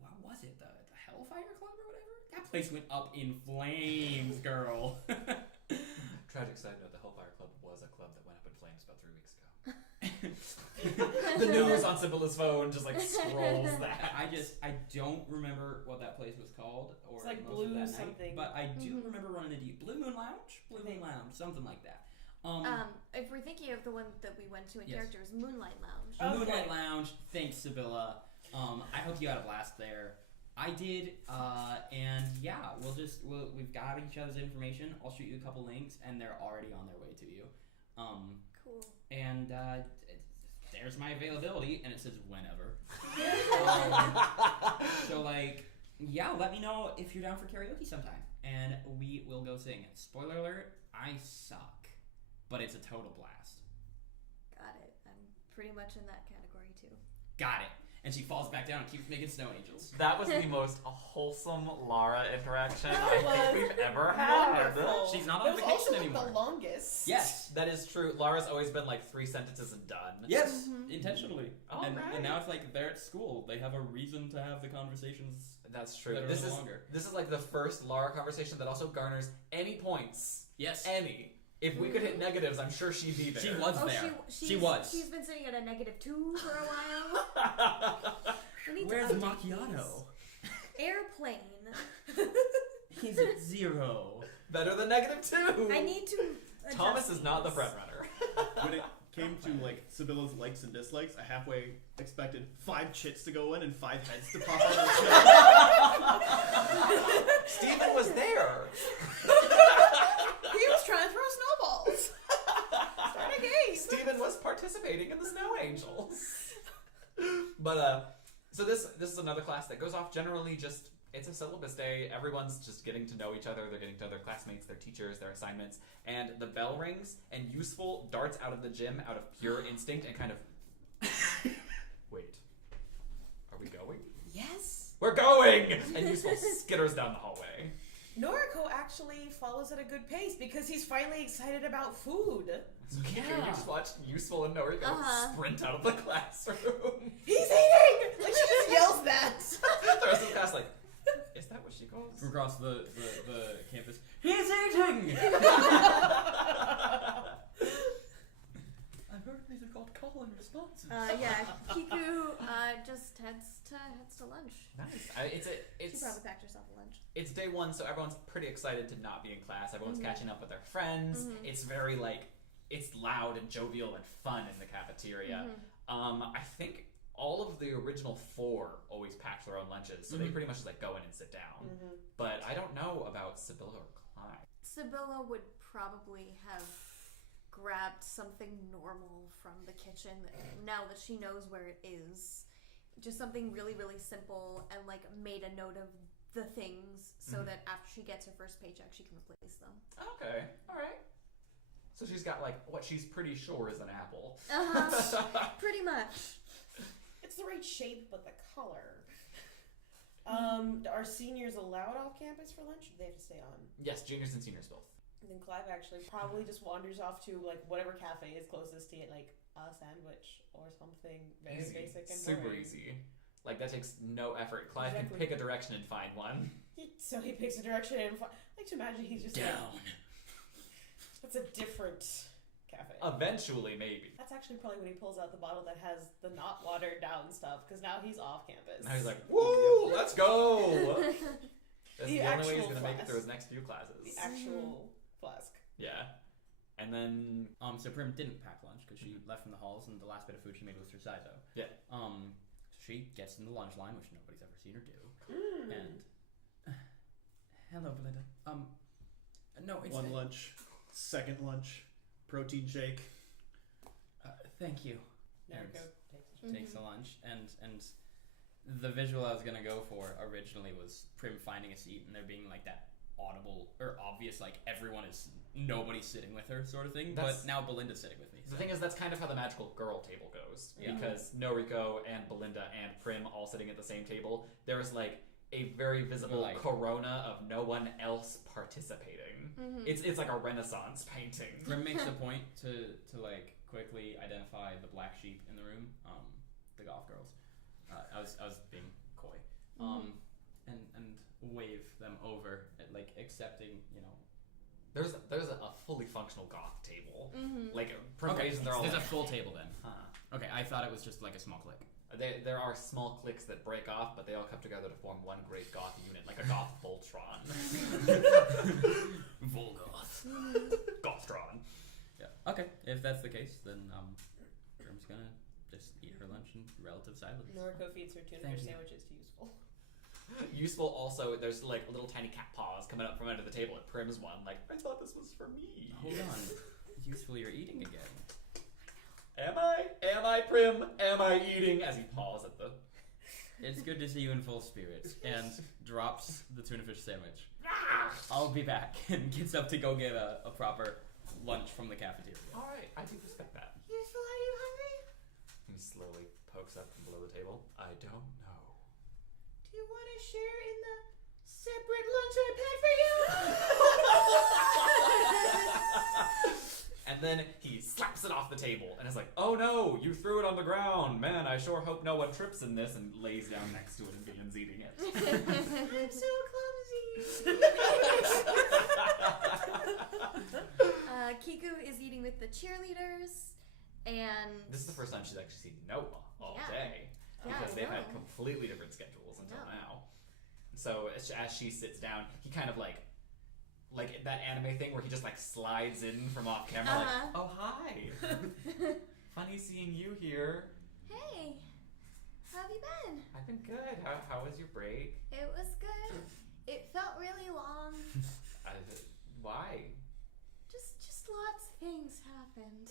what was it? The Hellfire Club or whatever? That place went up in flames, girl. Tragic side note, the Hellfire Club was a club that went up in flames about 3 weeks ago. The news on Sibylla's phone just like scrolls that. I don't remember what that place was called, or It's like most Blue of that something. night, but I do remember running into Blue Moon Lounge, something like that. If we're thinking of the one that we went to in Yes. characters, Moonlight Lounge. Okay. Moonlight Lounge. Thanks, Sibylla. I hope you had a blast there. I did, and yeah, we've got each other's information. I'll shoot you a couple links, and they're already on their way to you. Cool. And there's my availability, and it says whenever. So like, yeah, let me know if you're down for karaoke sometime, and we will go sing. Spoiler alert: I suck, but it's a total blast. Got it. I'm pretty much in that category too. Got it. And she falls back down and keeps making snow angels. That was the most wholesome Lara interaction That I was think we've ever had. wonderful. She's not on It was vacation also like anymore. the longest. Yes. That is true. Lara's always been like 3 sentences and done. Yes. Intentionally. All and right. now it's like they're at school. They have a reason to have the conversations. That's true. That are This no is longer. this is like the first Lara conversation that also garners any points. Yes. Any. If we could hit negatives, I'm sure she'd be there. She was there. She was. She's been sitting at a -2 for a while. We need Where's to update Macchiato? these. Airplane. He's at 0. Better than -2. I need to. Thomas adjust is not the these. front runner. When it came to like Sibylla's likes and dislikes, I halfway expected 5 chits to go in and 5 heads to pop out of the chest. Stephen was there. He was trying to throw snowballs. Start a game. Stephen was participating in the Snow Angels. But so this is another class that goes off generally just. It's a syllabus day. Everyone's just getting to know each other. They're getting to know their classmates, their teachers, their assignments. And the bell rings, and Useful darts out of the gym out of pure instinct and kind of... Wait. Are we going? Yes. We're going! And Useful skitters down the hallway. Noriko actually follows at a good pace because he's finally excited about food. So you Yeah. just watch Useful and Noriko sprint out of the classroom. He's eating! Like, she just yells that. The rest of the class like, is that what she calls? From across the campus. He's eating! I've heard these are called call and responses. Yeah, Kiku just heads to lunch. Nice. She probably packed herself a lunch. It's day 1, so everyone's pretty excited to not be in class. Everyone's catching up with their friends. It's very it's loud and jovial and fun in the cafeteria. I think all of the original 4 always packed their own lunches, so they pretty much just go in and sit down. But I don't know about Sibylla or Clyde. Sibylla would probably have grabbed something normal from the kitchen now that she knows where it is. Just something really, really simple and made a note of the things so that after she gets her first paycheck, she can replace them. Okay, alright. So she's got what she's pretty sure is an apple. Pretty much. It's the right shape, but the color. Are seniors allowed off campus for lunch, or do they have to stay on? Yes, juniors and seniors both. And then Clive actually probably just wanders off to whatever cafe is closest to get a sandwich or something very Easy. basic and Super boring. easy. That takes no effort. Clive can Exactly. pick a direction and find one. So he picks a direction and I like to imagine he's just Down. That's a different cafe. Eventually, maybe. That's actually probably when he pulls out the bottle that has the not watered down stuff, because now he's off campus. Now he's like, woo, let's go! That's The the only way he's actual going to make it through his flask. next few classes. the actual flask. Yeah. And then... So Prim didn't pack lunch because she left from the halls, and the last bit of food she made was her Saizo. Yeah. She gets in the lunch line, which nobody's ever seen her do, and hello, Belinda. No, it's 1 lunch, 2nd lunch, protein shake. Thank you. Noriko Takes the lunch, and the visual I was gonna go for originally was Prim finding a seat and there being that audible or obvious, like nobody's sitting with her sort of thing. That's- But now Belinda's sitting with me. The thing is, that's kind of how the magical girl table goes. Yeah. Because Noriko and Belinda and Prim all sitting at the same table, there's like a very visible Like- corona of no one else participating. It's like a Renaissance painting. Prim makes a point to like quickly identify the black sheep in the room, the goth girls. I was being coy, and wave them over, like accepting, There's a fully functional goth table. Like Prim Okay, and they're all there's like, a full table then. huh. Okay, I thought it was just like a small clique. There are small cliques that break off, but they all come together to form one great goth unit, like a goth Voltron. Volgoth. Gothtron. Yeah. Okay, if that's the case, then Prim's gonna just eat her lunch in relative silence. Noriko feeds her tuna Thank fish you. sandwiches to Useful. Useful also, there's like little tiny cat paws coming up from under the table at Prim's one. Like, I thought this was for me. Hold on. Useful, you're eating again. Am I, Prim? Am I eating? As he paws at the... It's good to see you in full spirits. And drops the tuna fish sandwich. I'll be back. And gets up to go get a proper lunch from the cafeteria. Alright, I do respect that. Useful, are you hungry? He slowly pokes up from below the table. I don't know. Do you want to share in the separate lunch I packed for you? And then he slaps it off the table and is like, oh no, you threw it on the ground. Man, I sure hope no one trips in this, and lays down next to it and begins eating it. I'm so clumsy. Kiku is eating with the cheerleaders, and This is the first time she's actually seen Noah all Yeah. day. Yeah, Because I they've had know. completely different schedules until Yeah. now. So as she sits down, he kind of like that anime thing where he just like slides in from off camera, like, oh hi, funny seeing you here. Hey, how have you been? I've been good. How was your break? It was good. It felt really long. Why? Just lots of things happened.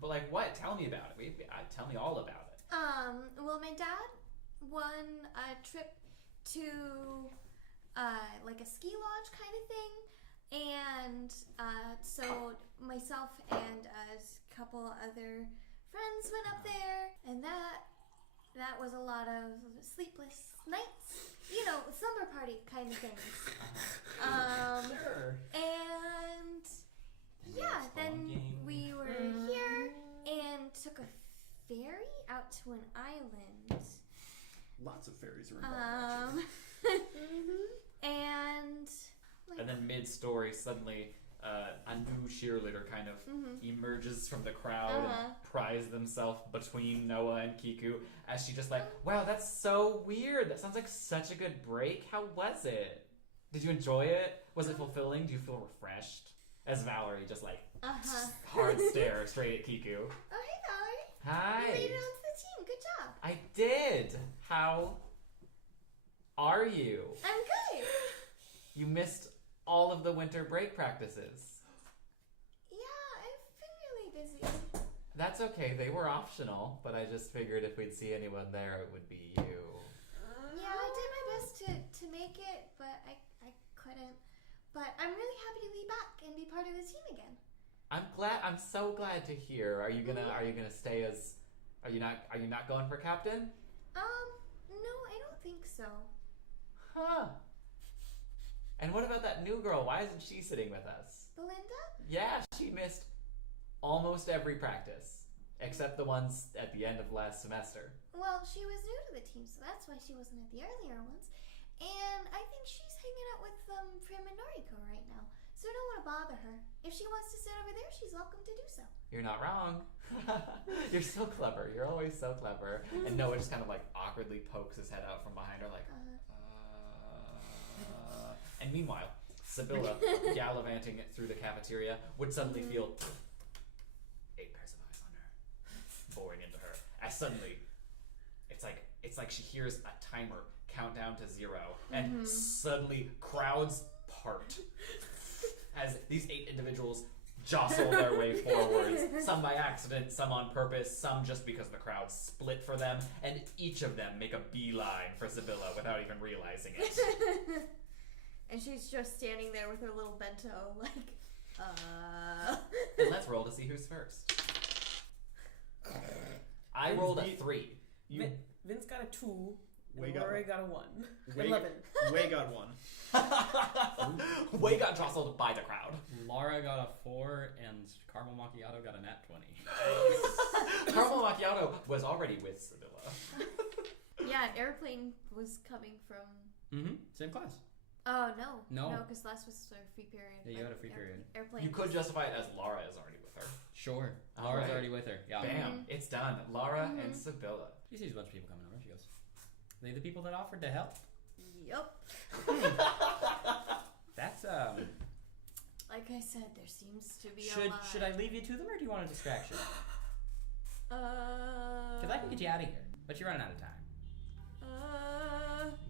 But like what? Tell me about it. Tell me all about it. Well, my dad won a trip to like a ski lodge kind of thing, and so myself and a couple other friends went up there, and that was a lot of sleepless nights, slumber party kind of things. Sure. And yeah, then we were here and took a ferry out to an island. Lots of fairies are involved. And And then mid-story, suddenly a new cheerleader kind of emerges from the crowd and pries themselves between Noah and Kiku as she just like, wow, that's so weird. That sounds like such a good break. How was it? Did you enjoy it? Was it fulfilling? Do you feel refreshed? As Valerie just like hard stare straight at Kiku. Oh, hey, Valerie. Hi. You made it onto the team. Good job. I did. How are you? I'm good. You missed all of the winter break practices. Yeah, I've been really busy. That's okay. They were optional, but I just figured if we'd see anyone there, it would be you. Yeah, I did my best to make it, but I couldn't. But I'm really happy to be back and be part of the team again. I'm so glad to hear. Are you gonna stay as? Are you not going for captain? No, I don't think so. Huh. And what about that new girl? Why isn't she sitting with us? Belinda? Yeah, she missed almost every practice, except the ones at the end of last semester. Well, she was new to the team, so that's why she wasn't at the earlier ones. And I think she's hanging out with Prim and Noriko right now. So I don't want to bother her. If she wants to sit over there, she's welcome to do so. You're not wrong. You're so clever. You're always so clever. And Noah just kind of like awkwardly pokes his head out from behind her like, And meanwhile, Sibylla, gallivanting through the cafeteria, would suddenly feel 8 pairs of eyes on her, boring into her. As suddenly, it's like she hears a timer count down to 0, and suddenly crowds part as these 8 individuals jostle their way forwards, some by accident, some on purpose, some just because the crowd split for them, and each of them make a beeline for Sibylla without even realizing it. And she's just standing there with her little bento, like, And let's roll to see who's first. I rolled a 3. Vince got a 2. Way And got Rory got a 1. Way 11. Way got 1. Way got jostled by the crowd. Lara got a 4, and Caramel Macchiato got a nat 20. Caramel Macchiato was already with Sibylla. yeah, Airplane was coming from... Mm-hmm. Same class. Oh, no. No. No, because last was our free period. Yeah, you had a free period. Airplane. You could justify it as Lara is already with her. Sure. All Lara's right. already with her. Yeah. Bam, it's done. Lara and Sibylla. She sees a bunch of people coming over. She goes, "They the people that offered to help?" Yup. That's Like I said, there seems to be a Should lot. I leave you to them, or do you want a distraction? Because I can get you out of here, but you're running out of time.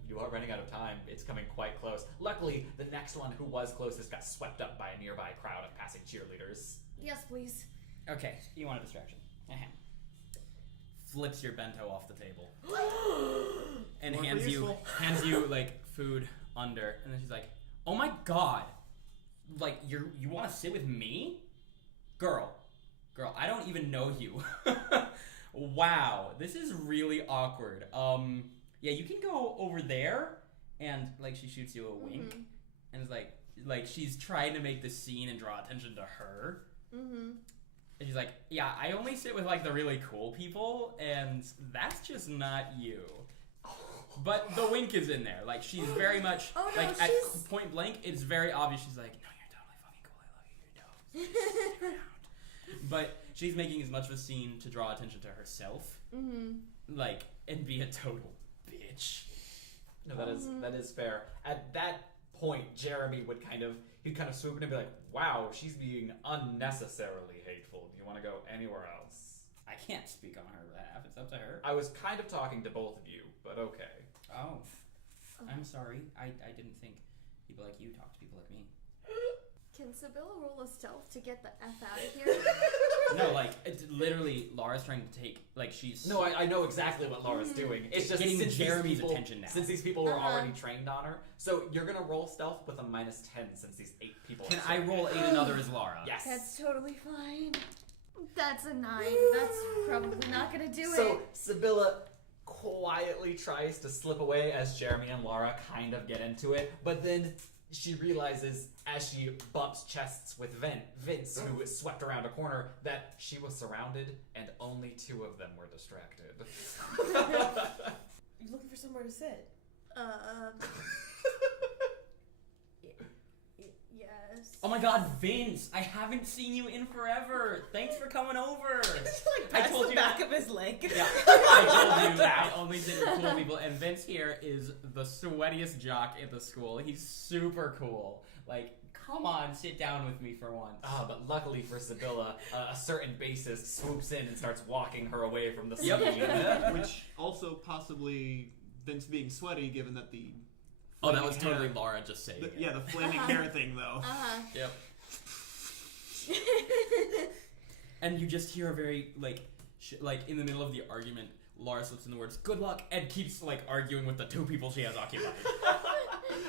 You are running out of time. It's coming quite close. Luckily, the next one who was closest got swept up by a nearby crowd of passing cheerleaders. Yes, please. Okay, you want a distraction. Flips your bento off the table. And More hands you like food under, and then she's like, "Oh my god, like you want to sit with me, girl, I don't even know you. Wow, this is really awkward. Yeah, you can go over there." And like she shoots you a wink, and it's like she's trying to make the scene and draw attention to her. And she's like, "Yeah, I only sit with like the really cool people, and that's just not you." But the wink is in there. Like she's very much at point blank. It's very obvious. She's like, "No, you're totally fucking cool. I love you. You're dope. Stick around." But she's making as much of a scene to draw attention to herself, like, and be a total bitch. No, that is fair. At that point, Jeremy would kind of swoop in and be like, "Wow, she's being unnecessarily hateful. Do you want to go anywhere else?" I can't speak on her behalf. It's up to her. I was kind of talking to both of you, but okay. Oh. I'm sorry. I didn't think people like you talk to people like me. Can Sibylla roll a stealth to get the F out of here? No, like, it's literally, Lara's trying to take, like, she's... No, I know exactly what Laura's doing. It's just getting since Jeremy's these people, attention now. Since these people were already trained on her. So you're going to roll stealth with a -10 since these 8 people Can are I roll surrounded. another as Lara? Yes. That's totally fine. That's a 9. That's probably not gonna do So it. Sibylla quietly tries to slip away as Jeremy and Lara kind of get into it, but then she realizes as she bumps chests with Vince, who is swept around a corner, that she was surrounded and only 2 of them were distracted. You're looking for somewhere to sit. Yes. Oh my god, Vince! I haven't seen you in forever! Thanks for coming over! I told the back of his leg. Yeah, I told you I only did it cool people, and Vince here is the sweatiest jock at the school. He's super cool. Like, come on, sit down with me for once. But luckily for Sibylla, a certain bassist swoops in and starts walking her away from the scene. Which also possibly Vince being sweaty, given that the... Oh, that was flaming totally hair- Lara just saying it. Yeah, the flaming hair thing, though. Yep. And you just hear a very, like, in the middle of the argument, Lara slips in the words, "Good luck," and keeps, like, arguing with the 2 people she has occupied.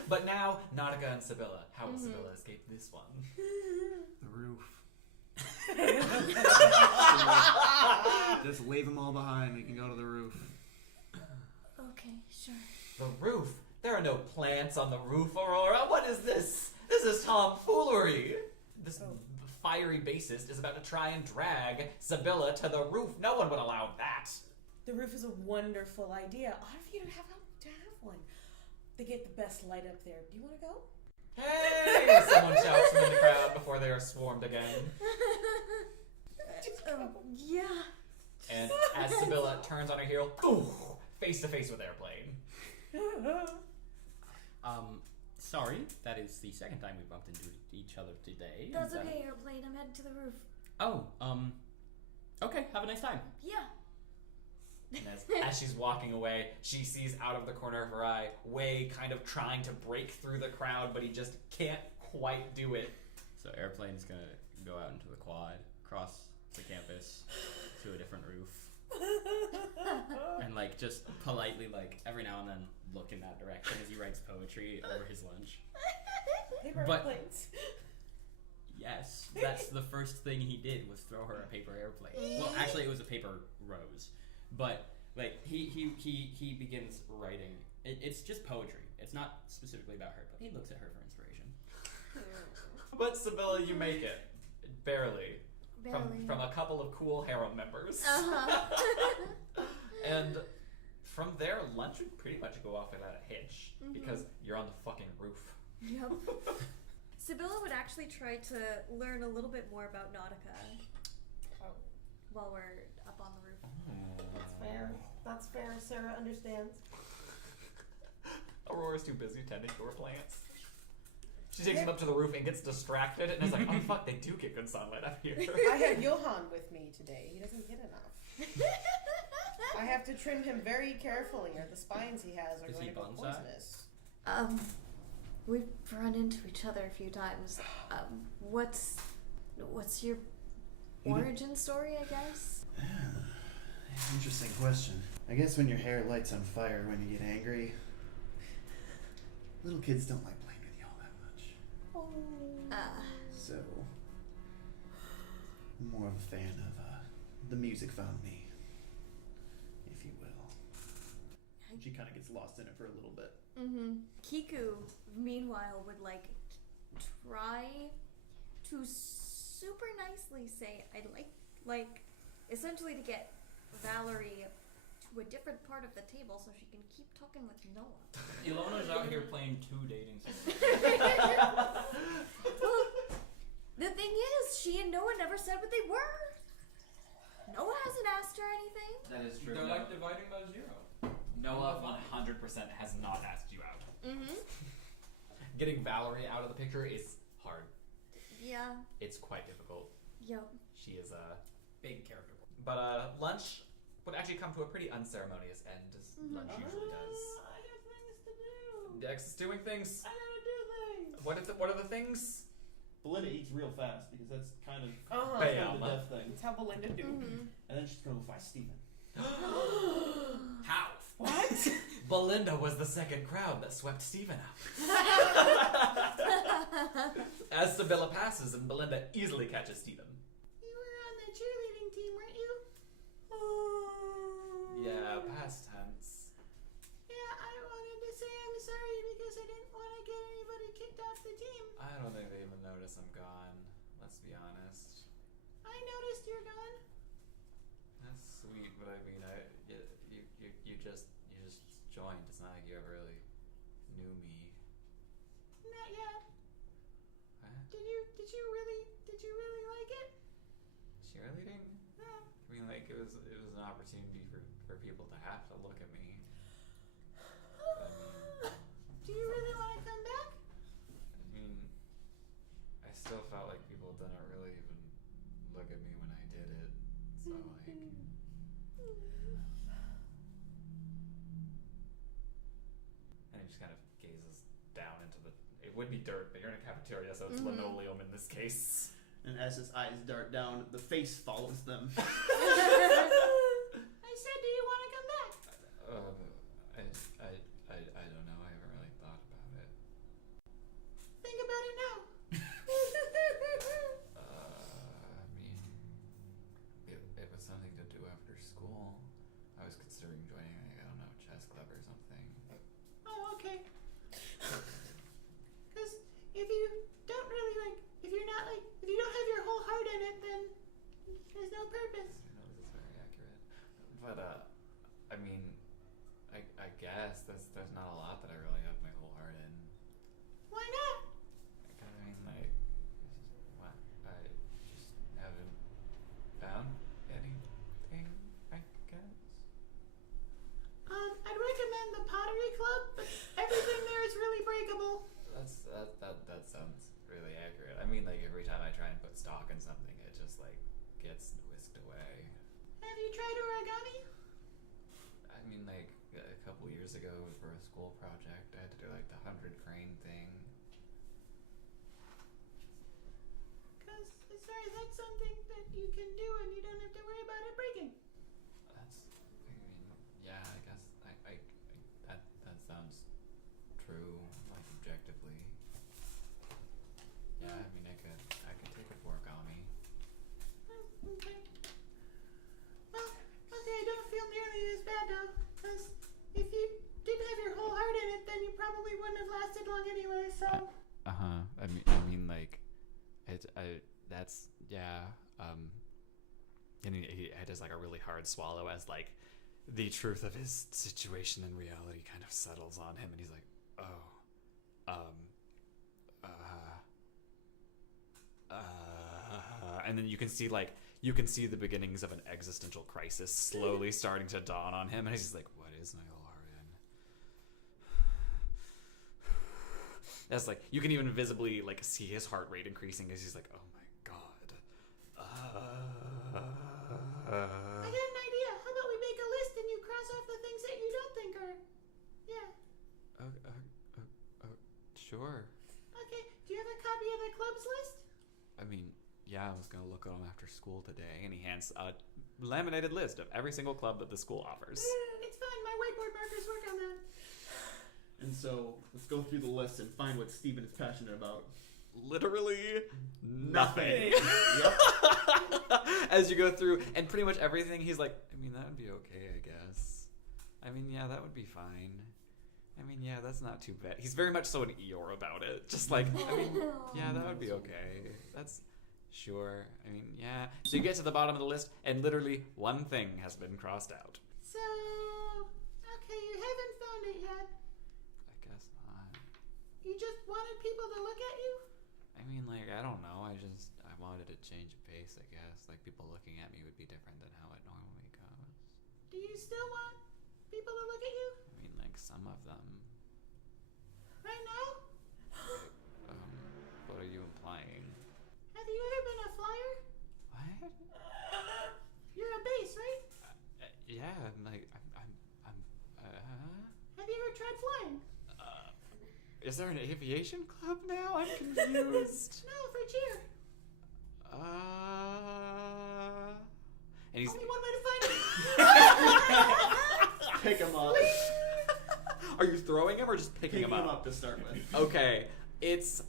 But now, Nautica and Sibylla. How will Sibylla escape this one? The roof. Just leave them all behind. We can go to the roof. Okay, sure. The roof? There are no plants on the roof, Aurora. What is this? This is tomfoolery. This fiery bassist is about to try and drag Sibylla to the roof. No one would allow that. The roof is a wonderful idea. Odd of you to have one. They get the best light up there. Do you want to go? Hey! Someone shouts from the crowd before they are swarmed again. Yeah. And as Sibylla turns on her heel, face to face with Airplane. Sorry, that is the second time we bumped into each other today. That's and, okay, Airplane. I'm headed to the roof. Okay, have a nice time. Yeah. And as she's walking away, she sees out of the corner of her eye Wei kind of trying to break through the crowd, but he just can't quite do it. So Airplane's gonna go out into the quad, cross the campus to a different roof, and like just politely, like every now and then, look in that direction as he writes poetry over his lunch. Paper But- airplanes. Yes, that's the first thing he did was throw her a paper airplane. Well, actually, it was a paper rose, but like he begins writing. It's just poetry. It's not specifically about her, but he looks at her for inspiration. But Sibylla, you make it. Barely. Barely. From a couple of cool harem members. And from there, lunch would pretty much go off without a hitch, because you're on the fucking roof. Yep. Sibylla would actually try to learn a little bit more about Nautica while we're up on the roof. That's fair. That's fair. Sarah understands. Aurora's too busy tending to her plants. She takes them up to the roof and gets distracted and is like, oh fuck, they do get good sunlight up here. I have Johan with me today. He doesn't get enough. I have to trim him very carefully, or the spines he has are Is going he to go bonsai? poisonous. We've run into each other a few times. What's your origin story, I guess? Interesting question. I guess when your hair lights on fire when you get angry, little kids don't like playing with you all that much. So, I'm more of a fan of the music found me, if you will. She kind of gets lost in it for a little bit. Kiku, meanwhile, would try to super nicely say, I'd like essentially to get Valerie to a different part of the table so she can keep talking with Noah. Ilona's out here playing 2 dating sims. Well, the thing is, she and Noah never said what they were. Noah hasn't asked her anything. That is true. They're like dividing by 0. Noah 100% has not asked you out. Getting Valerie out of the picture is hard. Yeah. It's quite difficult. Yep. She is a Big character. But lunch would actually come to a pretty unceremonious end, as lunch usually does. I have things to do. Dex is doing things. I gotta do things. What are the things? Belinda eats real fast because that's kind of Bam. the death thing. That's how Belinda do. And then she's gonna go fight Steven. How? What? Belinda was the second crowd that swept Steven out. As Sibylla passes and Belinda easily catches Steven. You were on the cheerleading team, weren't you? Yeah, past tense. Yeah, I wanted to say I'm sorry because I didn't want to get anybody kicked off the team. I don't think they even notice I'm gone. Let's be honest. I noticed you're gone. That's sweet, but I mean, you just joined. It's not like you ever really knew me. Not yet. What? Did you really like it? Cheerleading? Yeah. I mean, like it was an opportunity for people to have to look at me. But, Do you really want to come back? I mean, I still felt like people didn't really even look at me when I did it. So like. And he just kind of gazes down into the. It would be dirt, but you're in a cafeteria, so it's linoleum in this case. And as his eyes dart down, the face follows them. I said, do you want to come back? I don't know. I haven't really thought about it. Think about it now. I mean, it was something to do after school. I was considering joining, I don't know, chess club or something. Oh, okay. Because if you don't really if you don't have your whole heart in it, then there's no purpose. I know this is very accurate. But, I mean, I guess there's not a lot that I really have my whole heart in. Why not? I mean, like, what? I just haven't found anything, I guess. I'd recommend the pottery club, but everything there is really breakable. That sounds really accurate. I mean, like, every time I try and put stock in something, it just, like, gets whisked away. Have you tried origami? I mean, like, a couple years ago for a school project, I had to do, like, the 100 crane thing. Because as far as that's something that you can do and you don't have to worry about it breaking. I mean, yeah, I guess, that sounds true, like, objectively. That's, yeah. And he does like a really hard swallow as like the truth of his situation and reality kind of settles on him, and he's like, and then you can see the beginnings of an existential crisis slowly starting to dawn on him, and he's just like, what is Nyolarian? That's like, you can even visibly like see his heart rate increasing as he's like, oh my god. I got an idea. How about we make a list and you cross off the things that you don't think are... Yeah. Sure. Okay, do you have a copy of the club's list? I mean, yeah, I was gonna look at them after school today, and he hands a laminated list of every single club that the school offers. It's fine, my whiteboard markers work on that. And so let's go through the list and find what Steven is passionate about. Literally nothing. Yep. As you go through, and pretty much everything, he's like, I mean, that would be okay, I guess. I mean, yeah, that would be fine. I mean, yeah, that's not too bad. He's very much so an Eeyore about it. Just like, I mean, yeah, that would be okay. That's sure. I mean, yeah. So you get to the bottom of the list, and literally one thing has been crossed out. So, okay, you haven't found it yet. I guess not. You just wanted people to look at you? I mean, like, I don't know. I wanted to change pace, I guess. Like, people looking at me would be different than how it normally goes. Do you still want people to look at you? I mean, like, some of them. Right now? What are you implying? Have you ever been a flyer? What? You're a base, right? Yeah, I'm like, Have you ever tried flying? Is there an aviation club now? I'm confused. No, for cheer. And he's... Only one way to find it. Pick him up. Are you throwing him or just picking him up? To start with. Okay, it's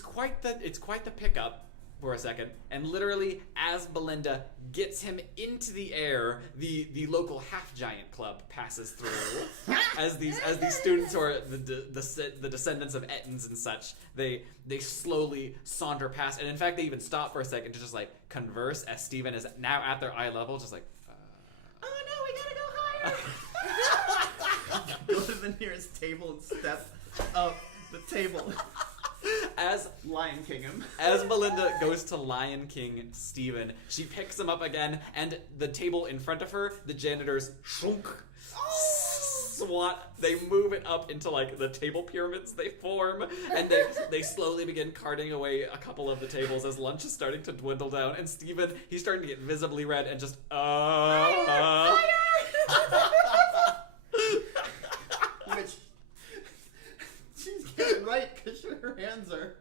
quite the pickup for a second, and literally as Belinda gets him into the air, the local half giant club passes through. as these students who are the descendants of Ettins and such, they slowly saunter past, and in fact they even stop for a second to just like converse as Steven is now at their eye level, just like Oh no, we gotta go higher. Go to the nearest table and step up the table. As Lion King him. As Belinda goes to Lion King Steven, she picks him up again, and the table in front of her, the janitors shunk, they move it up into like the table pyramids they form, and they slowly begin carting away a couple of the tables as lunch is starting to dwindle down, and Steven, he's starting to get visibly red and just Which she's getting right because her hands are.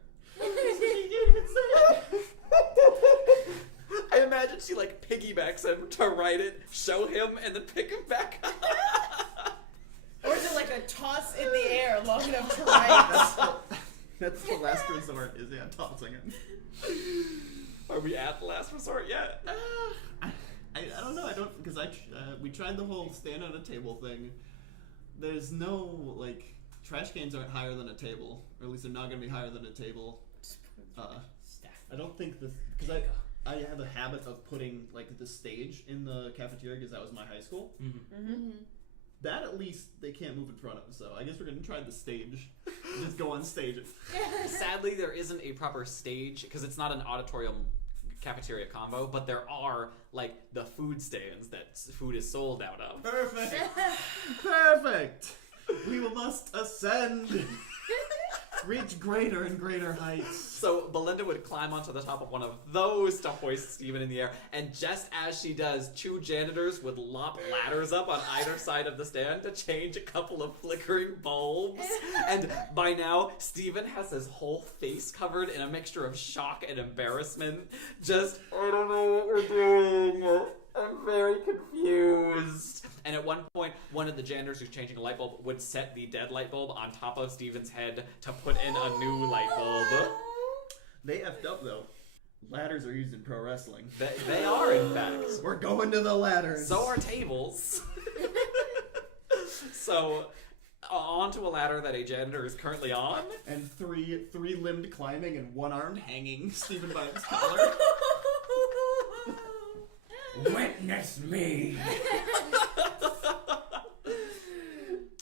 I imagine she like piggybacks him to write it, show him, and then pick him back up. Or is it like a toss in the air long enough to write? That's the last resort, is tossing him. Are we at the last resort yet? I don't know. I don't, because we tried the whole stand on a table thing. There's no like trash cans aren't higher than a table, or at least they're not going to be higher than a table. I don't think this, because I have a habit of putting like the stage in the cafeteria because that was my high school. Mm-hmm. That at least they can't move in front of, so I guess we're gonna try the stage. Just go on stage. Sadly, there isn't a proper stage because it's not an auditorium cafeteria combo, but there are like the food stands that food is sold out of. Perfect. Perfect. We must ascend. Reach greater and greater heights. So Belinda would climb onto the top of one of those to hoist Steven in the air, and just as she does, two janitors would lop ladders up on either side of the stand to change a couple of flickering bulbs. And by now, Steven has his whole face covered in a mixture of shock and embarrassment. Just, I don't know what we're doing. I'm very confused. And at one point, one of the janitors who's changing a light bulb would set the dead light bulb on top of Steven's head to put in a new light bulb. They effed up though. Ladders are used in pro wrestling. They are, in fact. We're going to the ladders. So are tables. So, onto a ladder that a janitor is currently on. And three-limbed climbing and one-armed hanging Stephen by his collar. Witness me.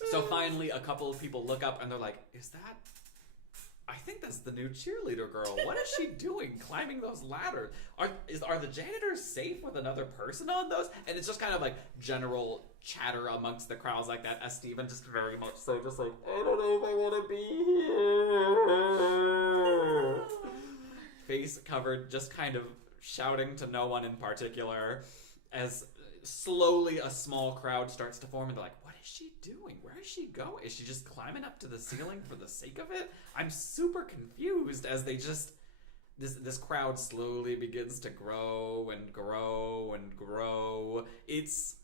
So finally, a couple of people look up and they're like, "Is that? I think that's the new cheerleader girl. What is she doing climbing those ladders? Are the janitors safe with another person on those?" And it's just kind of like general chatter amongst the crowds like that, as Stephen just very much so just like, "I don't know if I want to be here." Face covered, just kind of shouting to no one in particular, as slowly a small crowd starts to form and they're like, "What is she doing? Where is she going? Is she just climbing up to the ceiling for the sake of it?" I'm super confused as they just this crowd slowly begins to grow and grow and grow. It's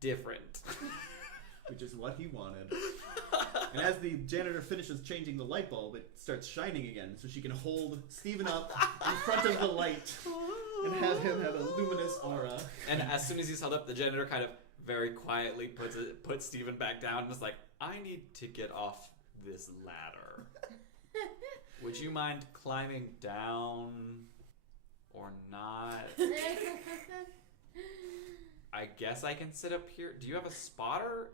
different. Which is what he wanted. And as the janitor finishes changing the light bulb, it starts shining again, so she can hold Stephen up in front of the light and have him have a luminous aura. And as soon as he's held up, the janitor kind of very quietly puts Stephen back down and is like, "I need to get off this ladder. Would you mind climbing down or not? I guess I can sit up here. Do you have a spotter?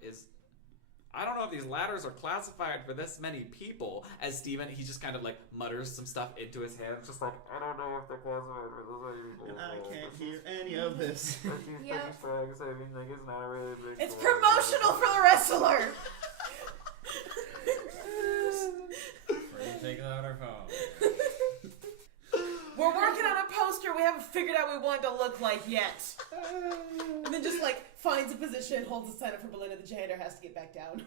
I don't know if these ladders are classified for this many people." As Stephen, he just kind of like mutters some stuff into his hands, just like, "I don't know if they're classified for this many people." And I can't hear any of this. Yep. It's promotional for the wrestler. Prim takes out her phone. We're working on a poster we haven't figured out what we want it to look like yet. And then just like finds a position, holds a sign up for Belinda, the janitor has to get back down.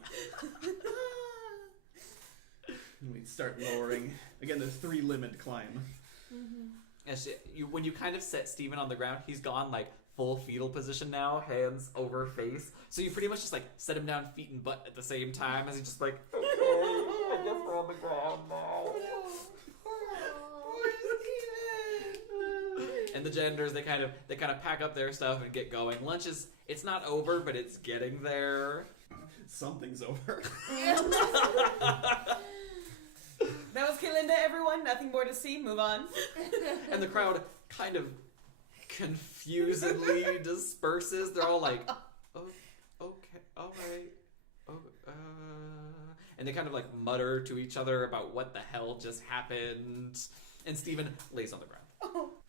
And we start lowering. Again, the three-limbed climb. When you kind of set Stephen on the ground, he's gone like full fetal position now, hands over face. So you pretty much just like set him down feet and butt at the same time as he's just like, "Okay, I guess we're on the ground now." And the janitors, they kind of pack up their stuff and get going. Lunch it's not over, but it's getting there. Something's over. That was Kalinda, everyone. Nothing more to see. Move on. And the crowd kind of confusedly disperses. They're all like, "Oh, okay, all right, and they kind of like mutter to each other about what the hell just happened. And Stephen lays on the ground.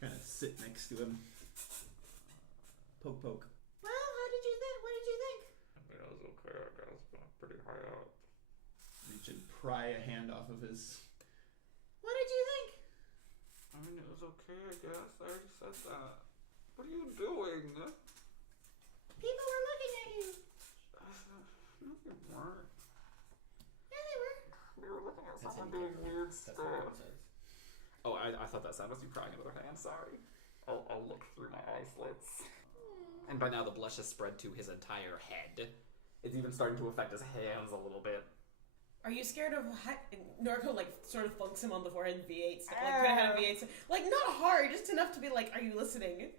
Kind of sit next to him. Poke, poke. Well, how did you think? What did you think? I mean, it was okay, I guess, but I'm pretty high up. Reach and pry a hand off of his. What did you think? I mean, it was okay, I guess. I already said that. What are you doing? People were looking at you. No, they weren't. Yeah, they were. We were looking at That's someone in doing weird That's what it stuff. says. Oh, I thought that sound was you crying another hand. Sorry. I'll look through my eye slits. And by now the blush has spread to his entire head. It's even starting to affect his hands a little bit. Are you scared of Norco like sort of funks him on the forehead and V8 stuff? Like could have had a V8 like not hard, just enough to be like, "Are you listening?"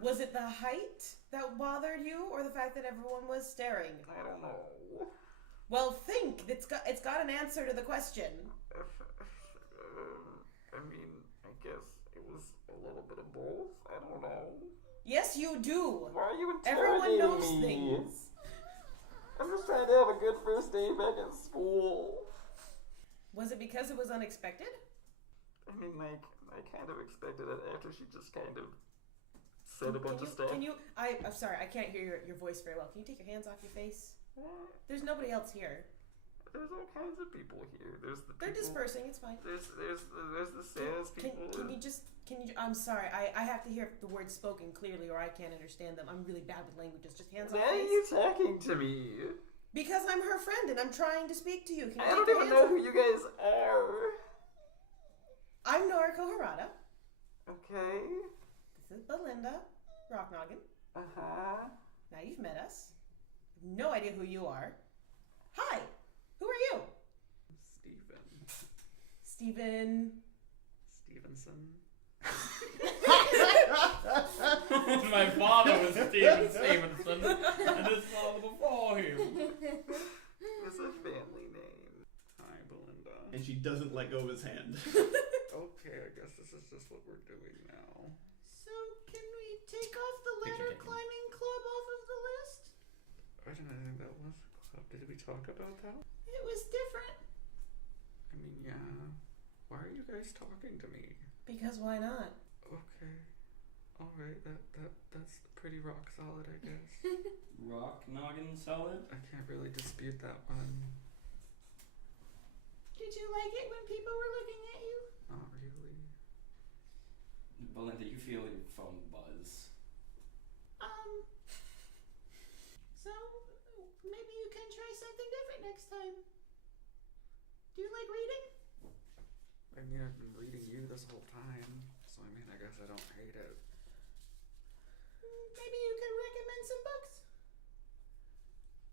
Was it the height that bothered you, or the fact that everyone was staring? I don't know. Well, think. It's got an answer to the question. I mean, I guess it was a little bit of both. I don't know. Yes, you do. Why are you Everyone interrogating knows me? things. I'm just trying to have a good first day back at school. Was it because it was unexpected? I mean, like, I kind of expected it after she just kind of said a bunch of stuff. I'm sorry, I can't hear your voice very well. Can you take your hands off your face? What? There's nobody else here. There's all kinds of people here. They're dispersing, it's fine. There's the sales people. I'm sorry, I have to hear the words spoken clearly or I can't understand them. I'm really bad with languages. Just hands off Why are face. you talking to me? Because I'm her friend and I'm trying to speak to you. Can you I take don't your even hands know off? who you guys are. I'm Noriko Harada. Okay. This is Belinda Rocknoggin. Uh-huh. Now you've met us. No idea who you are. Hi. Who are you? Steven. Stevenson. My father was Steven Stevenson, and his father before him. and she doesn't let go of his hand. Okay, I guess this is just what we're doing now. So, can we take off the ladder climbing club off of the list? I don't think that was a club. Did we talk about that? It was different. I mean, yeah. Why are you guys talking to me? Because why not? Okay. Alright, that's pretty rock solid, I guess. Rock noggin solid? I can't really dispute that one. Did you like it when people were looking at you? Not really. Belinda, you feel your phone buzz. So, maybe you can try something different next time. Do you like reading? I mean, I've been reading you this whole time, so I mean, I guess I don't hate it. Maybe you could recommend some books.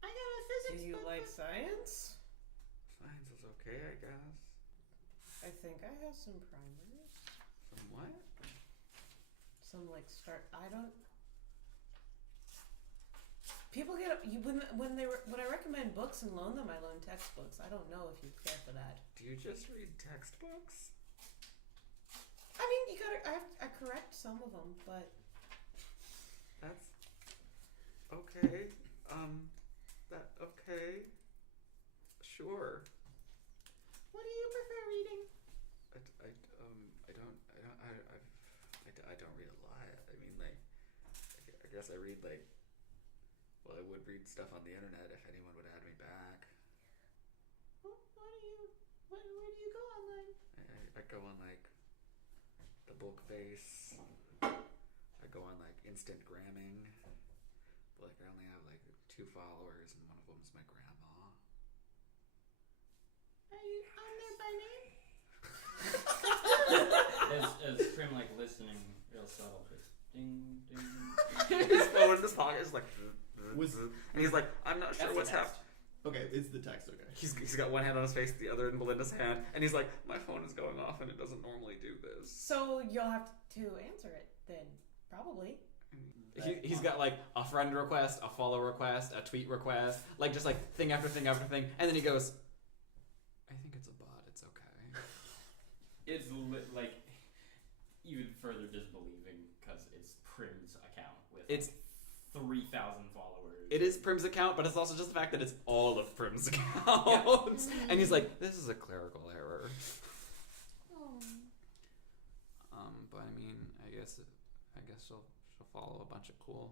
I got a physics Do you book. like science? Science is okay, I guess. I think I have some primers. Some what? Some I don't. People get when I recommend books and loan them, I loan textbooks. I don't know if you care for that. Do you just read textbooks? I mean, I correct some of them, but That's okay. Okay. Sure. What do you prefer reading? I don't read a lot. I mean, like, I guess I read I would read stuff on the internet if anyone would add me back. Where do you go online? I go on the book face. I go on instant gramming. But I only have 2 followers, and one of them's my grandma. Are you on there by name? As Prim listening, real subtle, just ding, ding, His phone in his pocket is Was- and he's like, I'm not sure what's happening. Okay, it's the text, okay. He's got one hand on his face, the other in Belinda's hand, and he's like, my phone is going off and it doesn't normally do this. so you'll have to answer it then, probably. He's got a friend request, a follow request, a tweet request, just thing after thing after thing, and then he goes, I think it's a bot, it's okay. It's even further disbelieving because it's Prim's account with It's 3,000 followers. It is Prim's account, but it's also just the fact that it's all of Prim's accounts. And he's like, this is a clerical error. Oh. But I mean, I guess she'll follow a bunch of cool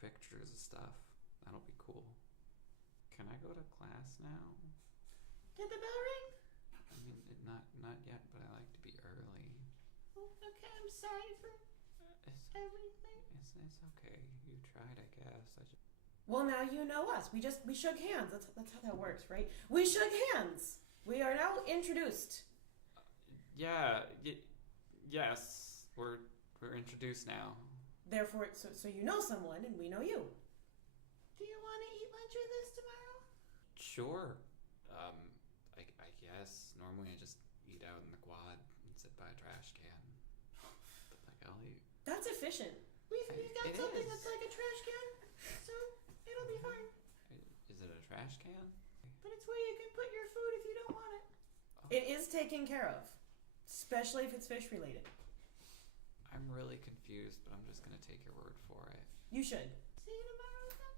pictures of stuff. That'll be cool. Can I go to class now? Did the bell ring? I mean, not yet, but I like to be early. Oh, okay, I'm sorry for everything. It's okay. You tried, I guess. Well, now you know us. We shook hands. That's how that works, right? We shook hands. We are now introduced. Yeah. Yes. We're introduced now. Therefore, so you know someone, and we know you. Do you want to eat lunch with us tomorrow? Sure. I guess normally I just eat out in the quad and sit by a trash can. But I'll eat. That's efficient. We've got It something is. that's like a trash can, so it'll be fine. Is it a trash can? But it's where you can put your food if you don't want it. It is taken care of, especially if it's fish related. I'm really confused, but I'm just gonna take your word for it. You should. See you tomorrow then?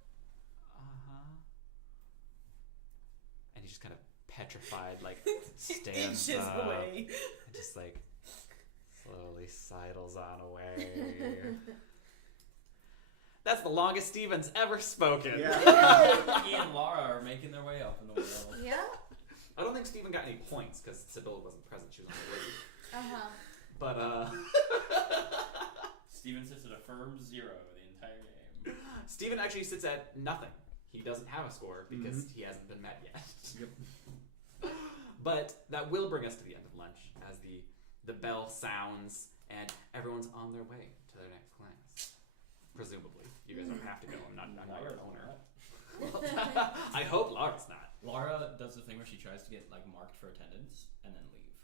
And he's just kind of petrified, stands Inches up away. and just slowly sidles on away. That's the longest Steven's ever spoken. Yeah. He and Lara are making their way up in the world. Yeah? I don't think Steven got any points because Sibylla wasn't present. She was on the lead. Uh-huh. But Steven sits at a firm 0 the entire game. Steven actually sits at nothing. He doesn't have a score because he hasn't been met yet. Yep. But that will bring us to the end of lunch as the bell sounds and everyone's on their way to their next class. Presumably. You guys don't have to go. I'm not your owner. I hope Lara's not. Lara does the thing where she tries to get marked for attendance and then leave.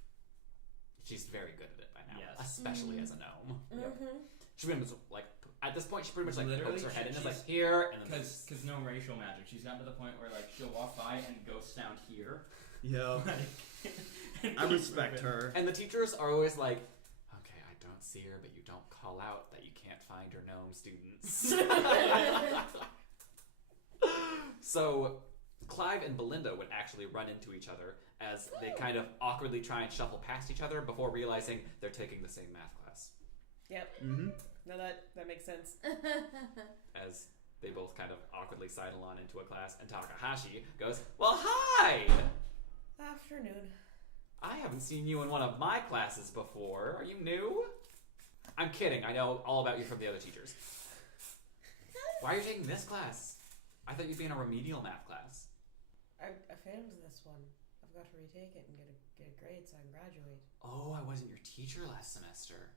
She's very good at it by now. Yes. Especially as a gnome. Mm-hmm. She pretty much, at this point, she pretty much Literally, pokes her head in and is she's- here, and then Because no racial magic. She's gotten to the point where she'll walk by and ghosts sound here, Yeah. I respect her. And the teachers are always like, okay, I don't see her, but you don't call out that you can't find your gnome students. So Clive and Belinda would actually run into each other as they kind of awkwardly try and shuffle past each other before realizing they're taking the same math class. Yep. Mm-hmm. No, that makes sense. As they both kind of awkwardly sidle on into a class, and Takahashi goes, well, hi! Afternoon. I haven't seen you in one of my classes before. Are you new? I'm kidding. I know all about you from the other teachers. Why are you taking this class? I thought you'd be in a remedial math class. I failed this one. I've got to retake it and get a grade so I can graduate. Oh, I wasn't your teacher last semester.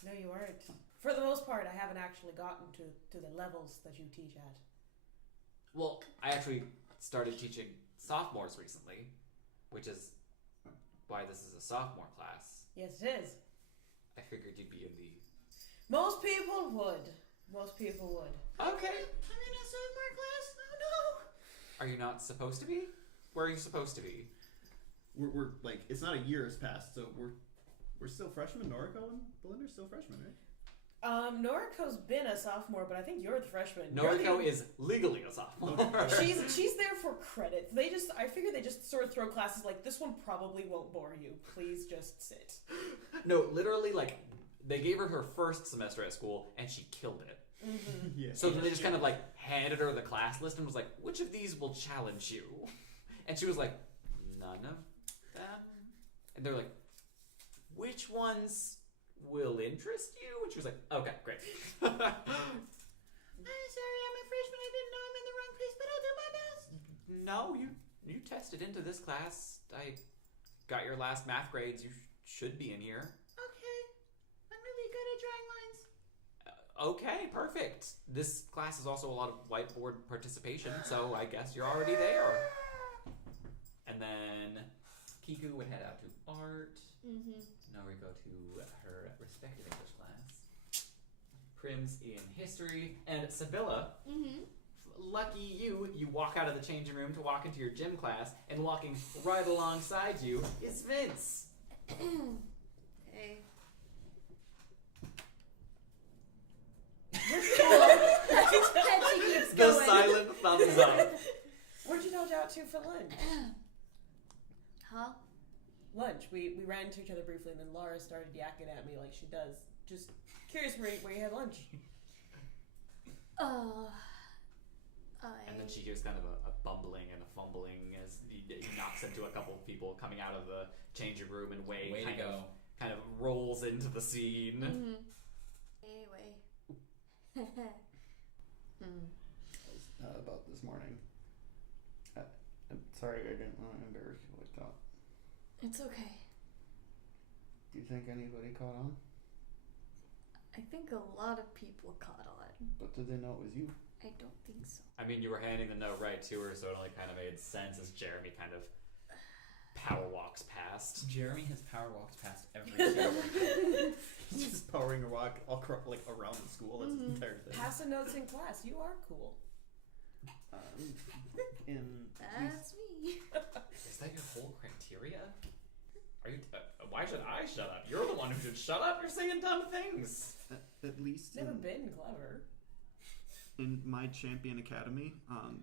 No, you weren't. For the most part, I haven't actually gotten to the levels that you teach at. Well, I actually started teaching sophomores recently, which is why this is a sophomore class. Yes, it is. I figured you'd be in the... Most people would. Okay. I'm in a sophomore class. Oh no. Are you not supposed to be? Where are you supposed to be? We're like, it's not a year has passed, so we're still freshmen. Noriko and Belinda's still freshmen, right? Noriko's been a sophomore, but I think you're the freshman. Noriko is legally a sophomore. She's there for credit. I figure they just sort of throw classes like, this one probably won't bore you. Please just sit. No, literally, like, they gave her her first semester at school, and she killed it. Mm-hmm. Yeah. So then they just kind of, like, handed her the class list and was like, which of these will challenge you? And she was like, none of them. And they're like, which ones will interest you? And she was like, okay, great. I'm sorry, I'm a freshman. I didn't know I'm in the wrong place, but I'll do my best. No, you tested into this class. I got your last math grades. You should be in here. Okay. I'm really good at drawing lines. Okay, perfect. This class is also a lot of whiteboard participation, so I guess you're already there. And then Kiku would head out to art. Mm-hmm. Noriko to her respective English class. Prim's in history. And Sibylla, Mm-hmm. lucky you walk out of the changing room to walk into your gym class, and walking right alongside you is Vince. Hey. And she keeps The going. silent thumbs up. Where'd you node out to for lunch? Huh? Lunch. We ran into each other briefly, and then Lara started yakking at me like she does. Just curious where you had lunch. And then she hears kind of a bumbling and a fumbling as he knocks into a couple of people coming out of the changing room, and Way Way to go. kind of rolls into the scene. Mm-hmm. Anyway. About this morning. I'm sorry, I didn't want to embarrass you like that. It's okay. Do you think anybody caught on? I think a lot of people caught on. But did they know it was you? I don't think so. I mean, you were handing the note right to her, so it only kind of made sense as Jeremy kind of power walks past. Jeremy has power walked past every single thing. He's just powering a walk like around the school. That's his entire thing. Passing notes in class. You are cool. That's me. Is that your whole criteria? Are you? Why should I shut up? You're the one who should shut up. You're saying dumb things. At least Never been clever. in my Champion Academy,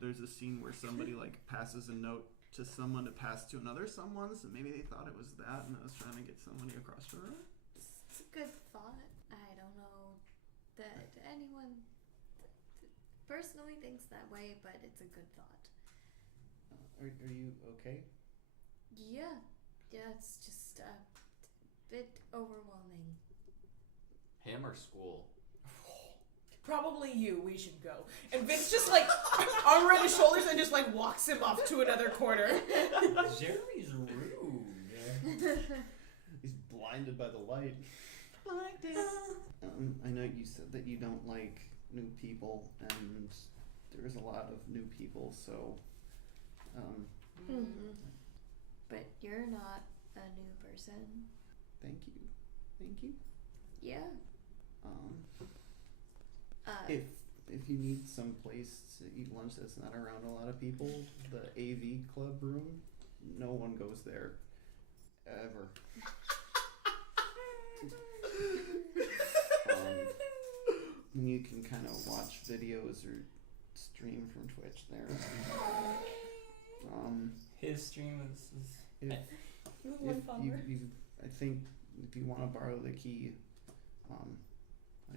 there's a scene where somebody like passes a note to someone to pass to another someone, so maybe they thought it was that, and I was trying to get somebody across to her. It's a good thought. I don't know that anyone personally thinks that way, but it's a good thought. Are you okay? Yeah, it's just a bit overwhelming. Him or school? Probably you. We should go. And Vince just like arm around his shoulders and just like walks him off to another corner. Jeremy's rude. He's blinded by the light. I know you said that you don't like new people, and there's a lot of new people, so Mm-hmm. But you're not a new person. thank you. Yeah. If you need some place to eat lunch that's not around a lot of people, the AV club room no one goes there. Ever. You can kind of watch videos or stream from Twitch there. His stream is If you I think if you want to borrow the key, I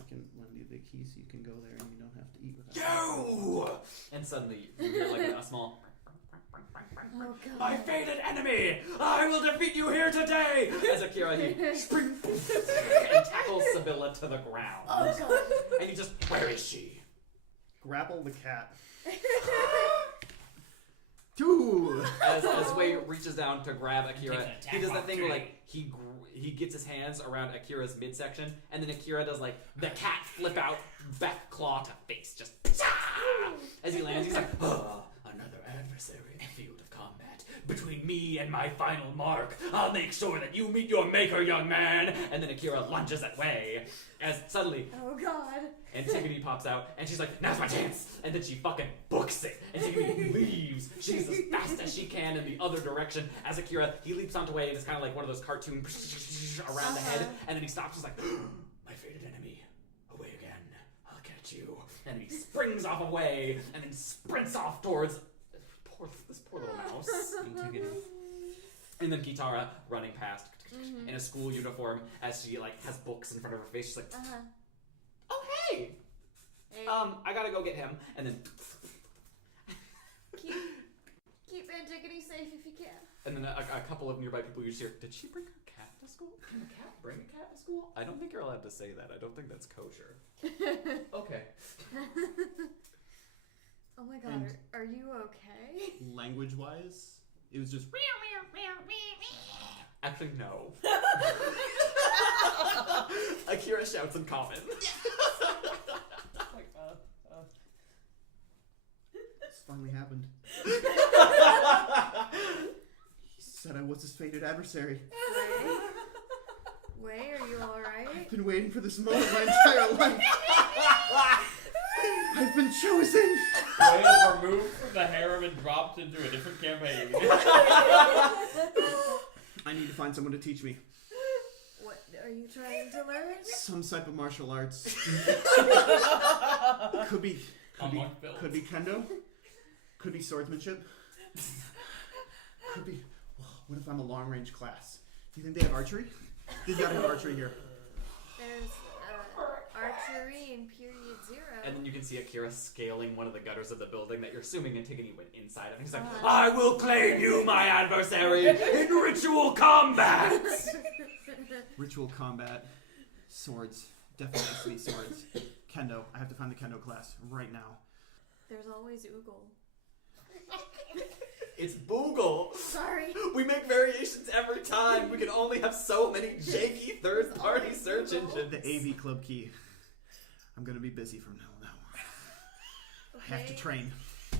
can lend you the key so you can go there and you don't have to eat without. You! And suddenly you hear like a small. Oh god. My fated enemy! I will defeat you here today! As Akira he springs and tackles Sibylla to the ground. Oh god. And he just, where is she? Grapple the cat. Two. As Wei reaches down to grab Akira, he does that thing where like he gets his hands around Akira's midsection, and then Akira does like the cat flip out, back claw to face, just as he lands. He's like, another adversary in the field of combat. Between me and my final mark, I'll make sure that you meet your maker, young man. And then Akira lunges at Wei, as suddenly Oh god. Antigone pops out, and she's like, now's my chance! And then she fucking books it. Antigone leaves. She's as fast as she can in the other direction. As Akira, he leaps onto Wei, and it's kind of like one of those cartoon around the head, and then he stops, he's like, my fated enemy, away again. I'll catch you. And he springs off away, and then sprints off towards this poor little mouse. Antigone. And then Kitara running past in a school uniform as she like has books in front of her face. She's like, oh hey, I gotta go get him. And then keep Antigone safe if you can. and then a couple of nearby people you just hear, did she bring her cat to school? Can a cat bring a cat to school? I don't think you're allowed to say that. I don't think that's kosher. Okay. Oh my god, And- are you okay? Language-wise, it was just. Actually, no. Akira shouts in common. Like, It's finally happened. He said I was his fated adversary. Wei, are you alright? I've been waiting for this moment my entire life. I've been chosen. Wei is removed from the harem and dropped into a different campaign. I need to find someone to teach me. What are you trying to learn? Some type of martial arts. Could be kendo. Could be swordsmanship. Could be. What if I'm a long range class? Do you think they have archery? They gotta have archery here. There's archery in period 0. And then you can see Akira scaling one of the gutters of the building that you're assuming Antigone went inside of. He's like, I will claim you, my adversary, in ritual combat! Ritual combat. Swords. Definitely has to be swords. Kendo. I have to find the kendo class right now. There's always Oogle. It's Boogle! Sorry. We make variations every time. We can only have so many janky third-party search engines. The AV club key. I'm gonna be busy from now on. Okay. I have to train.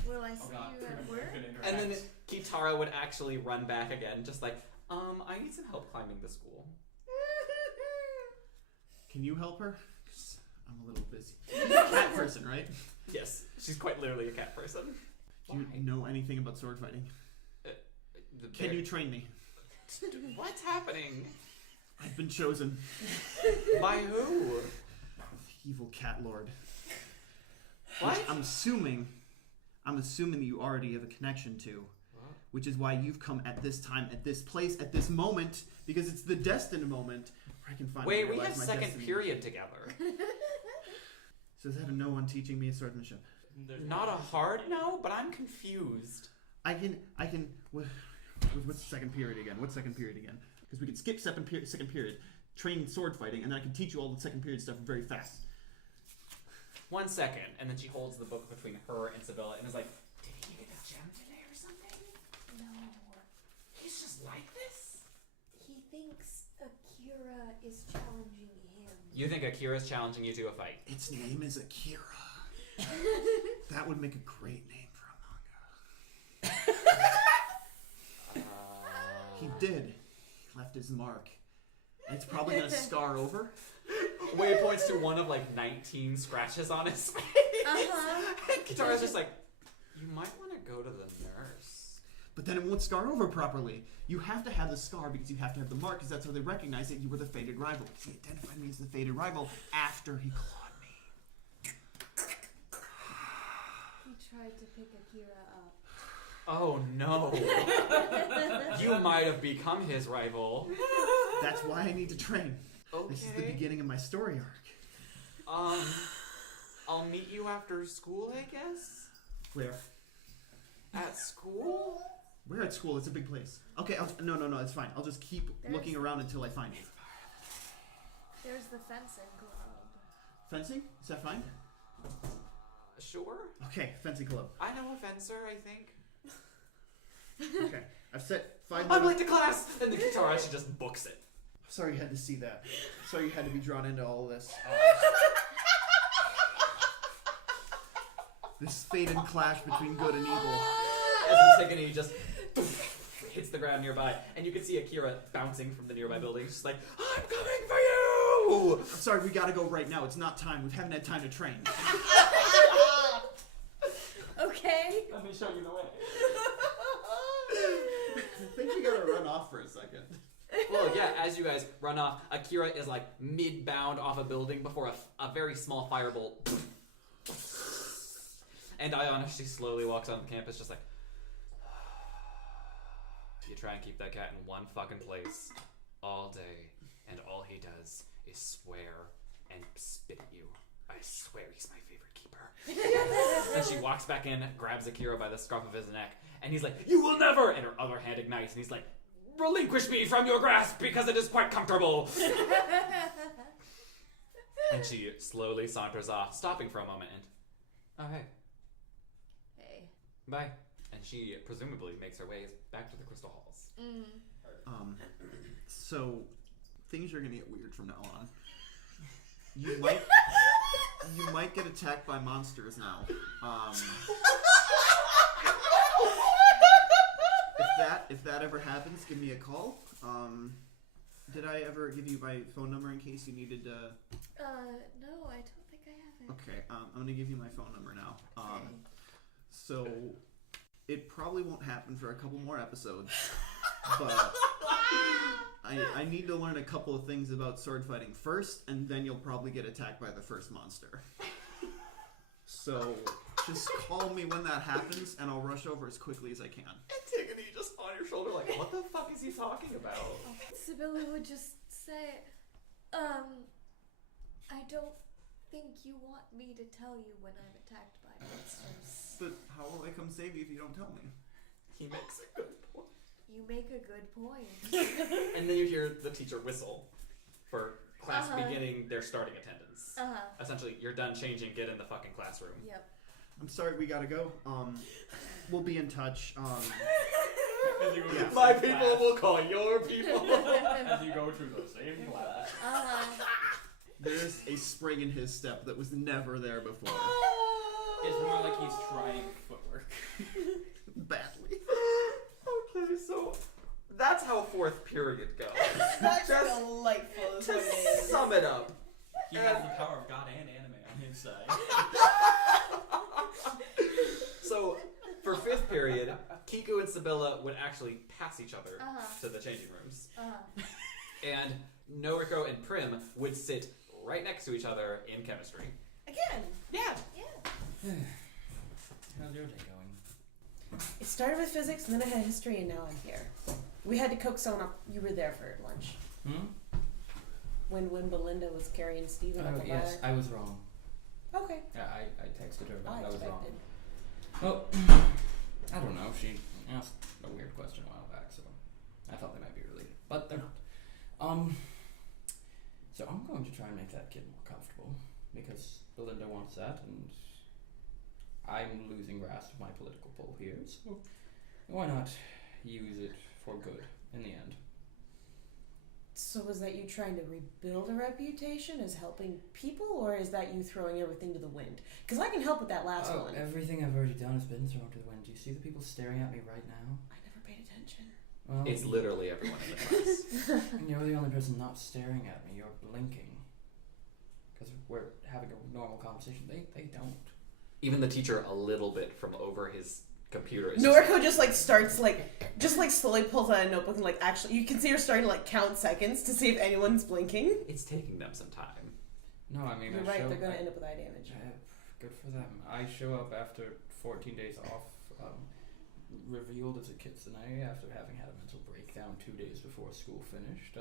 Will I see you at work? And then Kitara would actually run back again, just like, I need some help climbing the school. Can you help her? 'Cause I'm a little busy. You're a cat person, right? Yes, she's quite literally a cat person. Do you know anything about sword fighting? Can you train me? What's happening? I've been chosen. By who? Evil cat lord. What? Which I'm assuming that you already have a connection to. Which is why you've come at this time, at this place, at this moment, because it's the destined moment where I can finally Wait, we realize have my second destiny. period together. So is that a no on teaching me swordsmanship? Not a hard no, but I'm confused. I can. What's the second period again? What's second period again? Because we could skip second period, train sword fighting, and then I can teach you all the second period stuff very fast. 1 second, and then she holds the book between her and Sibylla and is like, did he get a gem today or something? No. He's just like this? He thinks Akira is challenging him. You think Akira's challenging you to a fight? Its name is Akira. That would make a great name for a manga. He did. He left his mark. And it's probably gonna scar over. Wade points to one of like 19 scratches on his face. And Kitara's just like, you might want to go to the nurse. But but then it won't scar over properly. You have to have the scar because you have to have the mark, because that's how they recognize that you were the fated rival. Because he identified me as the fated rival after he clawed me. He tried to pick Akira up. Oh no. You might have become his rival. That's why I need to train. Okay. This is the beginning of my story arc. I'll meet you after school, I guess? Where? At school? We're at school. It's a big place. Okay, no, it's fine. I'll just keep looking around until I find you. There's the fencing club. Fencing? Is that fine? Sure. Okay, fencing club. I know a fencer, I think. Okay, I've set 5 I'm minutes. late to class! And the guitar actually just books it. Sorry you had to see that. Sorry you had to be drawn into all of this. This fated clash between good and evil. As he's thinking, he just hits the ground nearby, and you can see Akira bouncing from the nearby building. She's like, I'm coming for you! I'm sorry, we gotta go right now. It's not time. We haven't had time to train. Okay. Let me show you the way. I think we gotta run off for a second. Well, yeah, as you guys run off, Akira is like mid-bound off a building before a very small firebolt. And Ion, she slowly walks on the campus just like... You try and keep that cat in one fucking place all day, and all he does is swear and spit at you. I swear he's my favorite keeper. And she walks back in, grabs Akira by the scruff of his neck, and he's like, you will never! And her other hand ignites, and he's like, relinquish me from your grasp because it is quite comfortable. And she slowly saunters off, stopping for a moment, and, oh hey. Hey. Bye. And she presumably makes her way back to the crystal halls. So things are gonna get weird from now on. You might get attacked by monsters now. If that ever happens, give me a call. Did I ever give you my phone number in case you needed? No, I don't think I have it. Okay, I'm gonna give you my phone number now. Okay. So it probably won't happen for a couple more episodes, but I need to learn a couple of things about sword fighting first, and then you'll probably get attacked by the first monster. So just call me when that happens, and I'll rush over as quickly as I can. Antigone just on your shoulder like, what the fuck is he talking about? Sibylla would just say, I don't think you want me to tell you when I'm attacked by monsters. But how will I come save you if you don't tell me? He makes a good point. You make a good point. And then you hear the teacher whistle for class beginning their starting attendance. Essentially, you're done changing, get in the fucking classroom. Yep. I'm sorry, we gotta go. We'll be in touch. Yeah. My people will call your people. As you go through the same class. There's a spring in his step that was never there before. It's more like he's trying footwork. Badly. Okay, so that's how fourth period goes. That's Just delightful. is to what it is. sum it up. He has the power of God and anime on his side. So, for fifth period, Kiku and Sibylla would actually pass each other to the changing rooms. And Noriko and Prim would sit right next to each other in chemistry. Again. Yeah. How's your day going? It started with physics, and then I had history, and now I'm here. We had to cook someone up. You were there for lunch. When Belinda was carrying Steven up the ladder. Yes, I was wrong. Okay. Yeah, I texted her about I that. I was wrong. expected. Well, I don't know. She asked a weird question a while back, so I thought they might be related, but they're not. So I'm going to try and make that kid more comfortable because Belinda wants that, and I'm losing grasp of my political pull here. So why not use it for good in the end? So was that you trying to rebuild a reputation as helping people, or is that you throwing everything to the wind? Because I can help with that last one. Everything I've already done has been thrown to the wind. Do you see the people staring at me right now? I never paid attention. Well, It's literally everyone in the class. and you're the only person not staring at me. You're blinking. Because we're having a normal conversation. They don't. Even the teacher, a little bit from over his computer is Noriko just like starts just slowly pulls out a notebook and like actually you can see her starting to like count seconds to see if anyone's blinking. It's taking them some time. No, I mean, You're right, they're gonna end up with eye damage. Good for them. I show up after 14 days off, revealed as a Kitsune after having had a mental breakdown 2 days before school finished.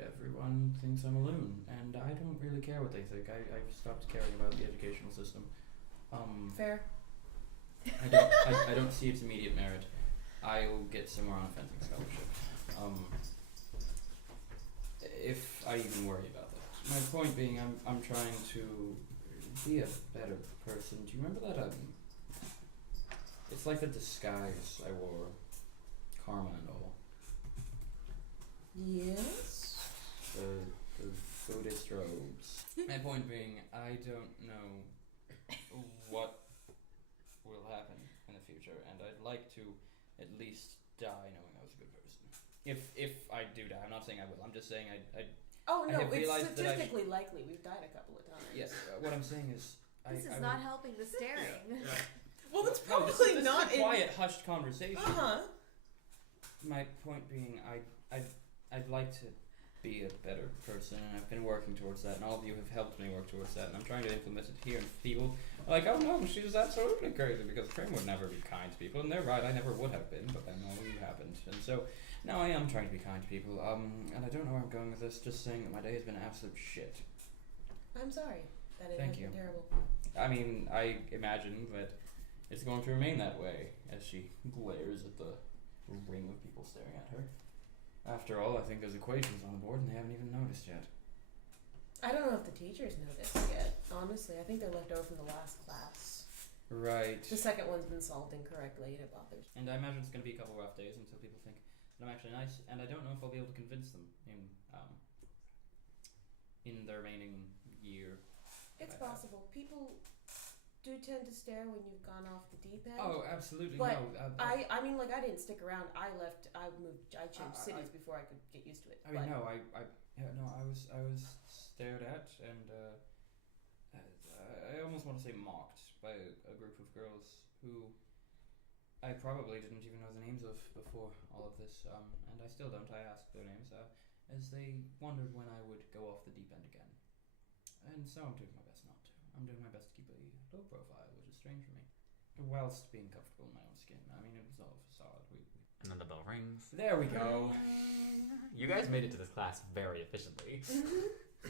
Everyone thinks I'm a loon, and I don't really care what they think. I've stopped caring about the educational system. Fair. I don't see its immediate merit. I'll get somewhere on a fencing scholarship. If I even worry about that. My point being, I'm trying to be a better person. Do you remember that? It's like the disguise I wore, karma and all. Yes. The Buddhist robes. My point being, I don't know what will happen in the future, and I'd like to at least die knowing I was a good person. If I do die, I'm not saying I will. I'm just saying I Oh I no, have it's realized that statistically likely. We've died a couple of times. yes. What I'm saying is, This is not helping the staring. Well, that's No, probably this is not a quiet, hushed conversation. My point being, I'd like to be a better person, and I've been working towards that, and all of you have helped me work towards that, and I'm trying to implement it here, and feel like, oh no, she's absolutely crazy, because Prim would never be kind to people, and they're right, I never would have been, but then all you happened, and so, now I am trying to be kind to people, and I don't know where I'm going with this, just saying that my day has been absolute shit. I'm sorry that it Thank has you. been terrible. I mean, I imagine that it's going to remain that way, as she glares at the ring of people staring at her. After all, I think there's equations on the board and they haven't even noticed yet. I don't know if the teachers noticed yet. Honestly, I think they're left over from the last class. Right. The second one's been solved incorrectly and it bothers me. And I imagine it's going to be a couple rough days until people think that I'm actually nice, and I don't know if I'll be able to convince them in the remaining year. It's possible. People do tend to stare when you've gone off the deep end. Oh, absolutely. But no. I mean, like, I didn't stick around. I left. I changed cities before I could get used to it. I mean, no, I was stared at, and I almost want to say mocked by a group of girls who I probably didn't even know the names of before all of this, and I still don't. I ask their names, as they wondered when I would go off the deep end again. And so I'm doing my best not to. I'm doing my best to keep a low profile, which is strange for me. Whilst being comfortable in my own skin. I mean, it was all a facade. And then the bell rings. There we go. You guys made it to this class very efficiently. So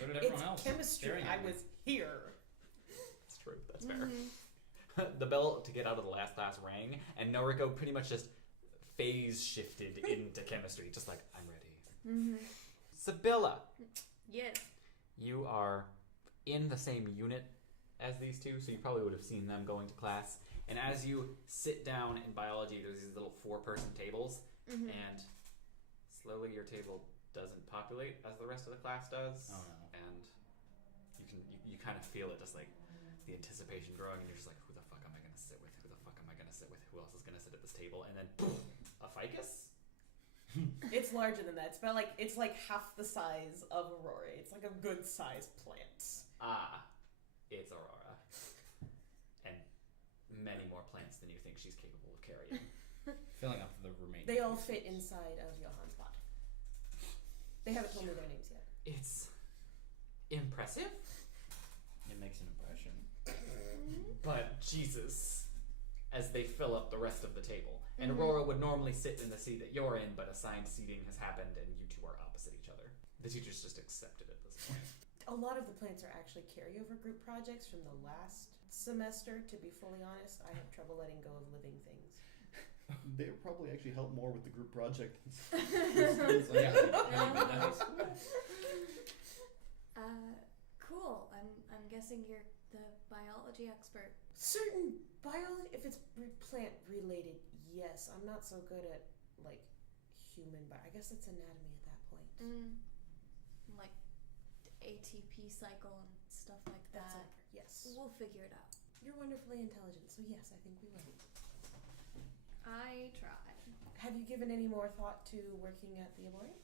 did everyone It's else. chemistry. staring I at me. was here. That's true. That's fair. The bell to get out of the last class rang, and Noriko pretty much just phase shifted into chemistry, just like, I'm ready. Sibylla, Yes. you are in the same unit as these two, so you probably would have seen them going to class. And as you sit down in biology, there's these little 4-person tables, and slowly your table doesn't populate as the rest of the class does. Oh no. And you kind of feel it, just like the anticipation growing, and you're just like, who the fuck am I gonna sit with? Who the fuck am I gonna sit with? Who else is gonna sit at this table? And then a ficus? It's larger than that. It's like half the size of Aurora. It's like a good sized plant. Ah, it's Aurora. And many more plants than you think she's capable of carrying. Filling up the remaining. They all fit inside of Johan's pot. They haven't told me their names yet. It's impressive, It makes an impression. but Jesus, as they fill up the rest of the table. And Aurora would normally sit in the seat that you're in, but assigned seating has happened and you two are opposite each other. The teachers just accepted it at this point. A lot of the plants are actually carryover group projects from the last semester, to be fully honest. I have trouble letting go of living things. They would probably actually help more with the group project. Cool. I'm guessing you're the biology expert. Certain biology, if it's plant related, yes. I'm not so good at like human, but I guess it's anatomy at that point. Like ATP cycle and stuff like That's that. it. Yes. We'll figure it out. You're wonderfully intelligent, so yes, I think we will. I try. Have you given any more thought to working at the Arboretum?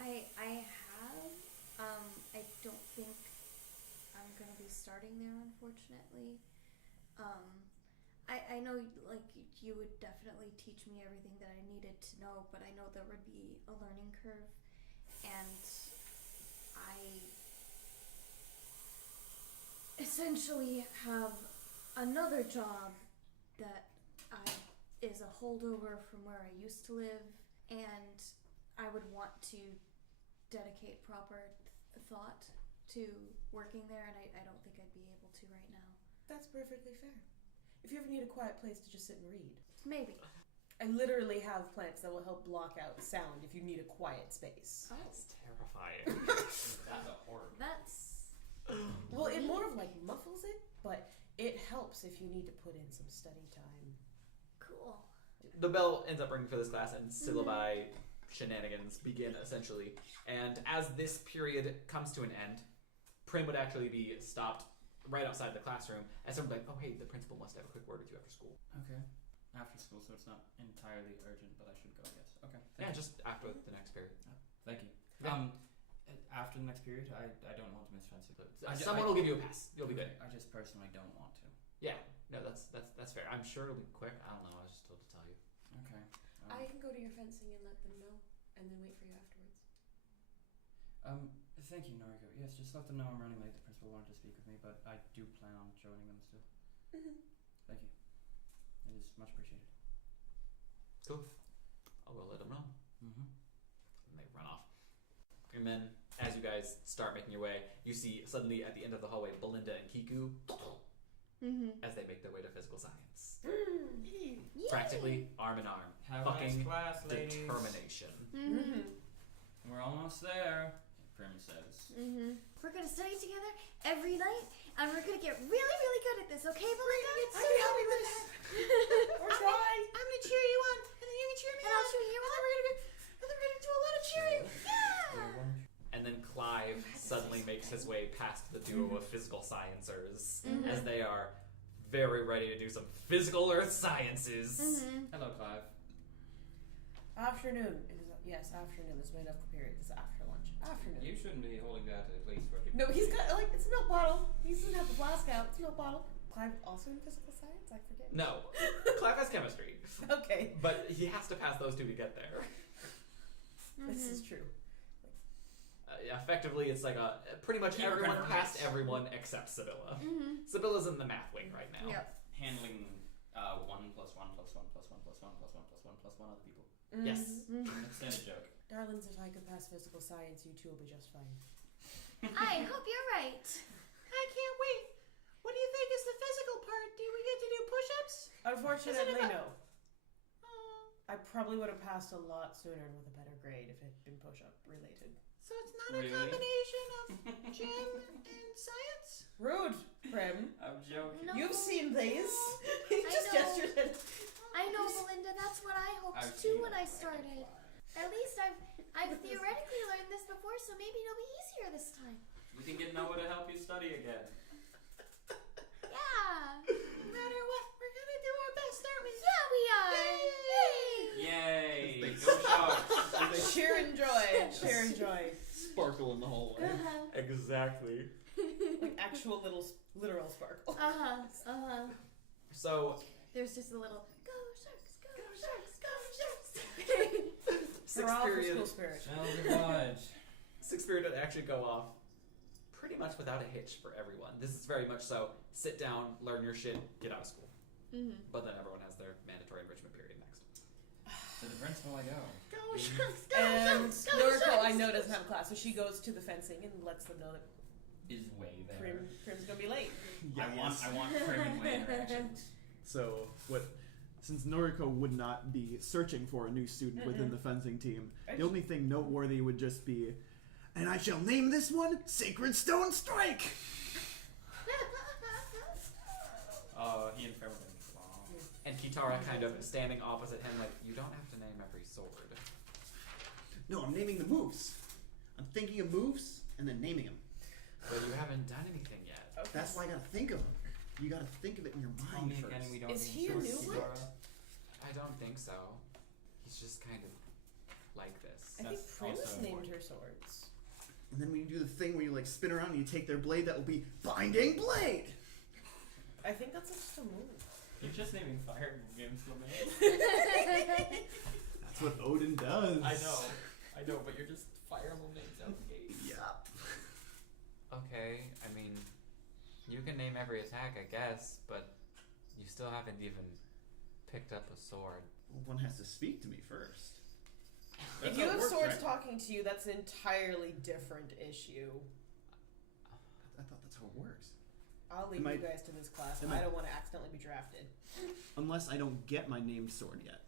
I have. I don't think I'm gonna be starting there, unfortunately. I know, like, you would definitely teach me everything that I needed to know, but I know there would be a learning curve, and I essentially have another job that is a holdover from where I used to live, and I would want to dedicate proper thought to working there, and I don't think I'd be able to right now. That's perfectly fair. If you ever need a quiet place to just sit and read. Maybe. I literally have plants that will help block out sound if you need a quiet space. That's terrifying. That's a horror. That's... Well, it more of like muffles it, but it helps if you need to put in some study time. cool. The bell ends up ringing for this class, and syllabi shenanigans begin, essentially. And as this period comes to an end, Prim would actually be stopped right outside the classroom, and someone's like, oh, hey, the principal wants to have a quick word with you after school. Okay. After school, so it's not entirely urgent, but I should go, yes. Okay. Yeah, just after the next period. Thank you. Yeah. After the next period, I don't want to miss fencing. Someone will give you a pass. You'll be good. I just personally don't want to. Yeah. No, that's fair. I'm sure it'll be quick. I don't know. I was just told to tell you. Okay. I can go to your fencing and let them know, and then wait for you afterwards. Thank you, Noriko. Yes, just let them know I'm running late. The principal wanted to speak with me, but I do plan on joining them still. Thank you. It is much appreciated. Cool. I will let them know. Mm-hmm. And they run off. And then, as you guys start making your way, you see suddenly at the end of the hallway, Belinda and Kiku as they make their way to physical science. Practically arm in arm. Have a Fucking nice class, ladies. determination. We're almost there, Prim says. We're gonna study together every night, and we're gonna get really, really good at this, okay, Belinda? I can help you with that. Or try. I'm gonna cheer you on, and then you can cheer me And on. I'll cheer you and then we're gonna do a lot of cheering. Yeah! And then Clive suddenly makes his way past the duo of physical sciencers as they are very ready to do some physical earth sciences. Hello, Clive. Afternoon. Yes, afternoon. This is my enough period. This is after lunch. Afternoon. You shouldn't be holding that at least for No, he's got, like, it's a milk bottle. He doesn't have the flask out. It's a milk bottle. Clive also in physical science? I forget. No, Clive has chemistry, Okay. but he has to pass those two to get there. This is true. Effectively, it's like pretty much Keep everyone recording. past everyone except Sibylla. Sibylla's in the math wing right now. Yep. handling 1 plus 1 plus 1 plus 1 plus 1 plus 1 plus 1 plus 1 other people. Yes. Extended joke. Darlings, if I could pass physical science, you two will be just fine. I hope you're right. I can't wait. What do you think is the physical part? Do we get to do push-ups? Unfortunately, no. Oh, I probably would have passed a lot sooner with a better grade if it had been push-up related. so it's not Really? a combination of gym and science? Rude, Prim. I'm joking. No. You've seen these. He I just know. gestured at. I know, Belinda, that's what I hoped I've too seen when it. I started. At least I've theoretically learned this before, so maybe it'll be easier this time. We can get Noah to help you study again. Yeah! No matter what, we're gonna do our best, aren't we? Yeah, we are! Yay! Go Sharks! Cheer and joy. Cheer and joy. Sparkle in the hallway. Exactly. Like actual literal sparkle. So, There's just a little, go Sharks, go Sharks, go Sharks! We're all for period. school spirit. Sixth period would actually go off pretty much without a hitch for everyone. This is very much so, sit down, learn your shit, get out of school. But then everyone has their mandatory enrichment period next. To the principal I go. Go Sharks, go And Sharks, go Noriko, Sharks! I know, doesn't have class, so she goes to the fencing and lets them know that Is way there. Prim's gonna be late. I want Prim and way interactions. So since Noriko would not be searching for a new student within the fencing team, the only thing noteworthy would just be, and I shall name this one Sacred Stone Strike! He and Prim are gonna get along. And Kitara kind of standing opposite him like, you don't have to name every sword. No, I'm naming the moves. I'm thinking of moves and then naming them. But you haven't done anything yet. Okay. That's why I gotta think of them. You gotta think of it in your Call mind me first. again, we don't Is need he a shorts, new one? Kitara. I don't think so. He's just kind of like this. I think That's Prim's also named important. her swords. And then when you do the thing where you like spin around and you take their blade, that will be Binding Blade! I think that's just a move. You're just naming Fire Emblem games for me. That's what Odin does. I know, but you're just Fire Emblem names out the gate. Yep. Okay, I mean, you can name every attack, I guess, but you still haven't even picked up a sword. Well, one has to speak to me first. If you have swords talking to you, that's an entirely different issue. I thought that's how it works. I'll leave you guys to this class. I don't want to accidentally be drafted. Unless I don't get my named sword yet.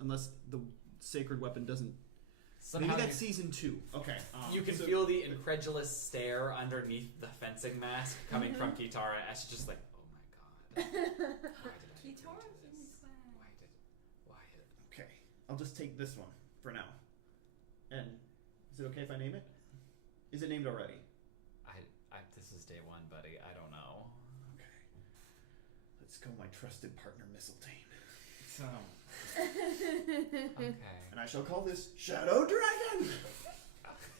Unless the sacred weapon doesn't... Somehow Maybe that's season 2. Okay. You can feel the incredulous stare underneath the fencing mask coming from Kitara as she's just like, oh my god. Why did I do this? Why did... Okay. I'll just take this one for now. And is it okay if I name it? Is it named already? This is day 1, buddy. I don't know. Okay. Let's go, my trusted partner, Mistletoe. So. Okay. And I shall call this Shadow Dragon!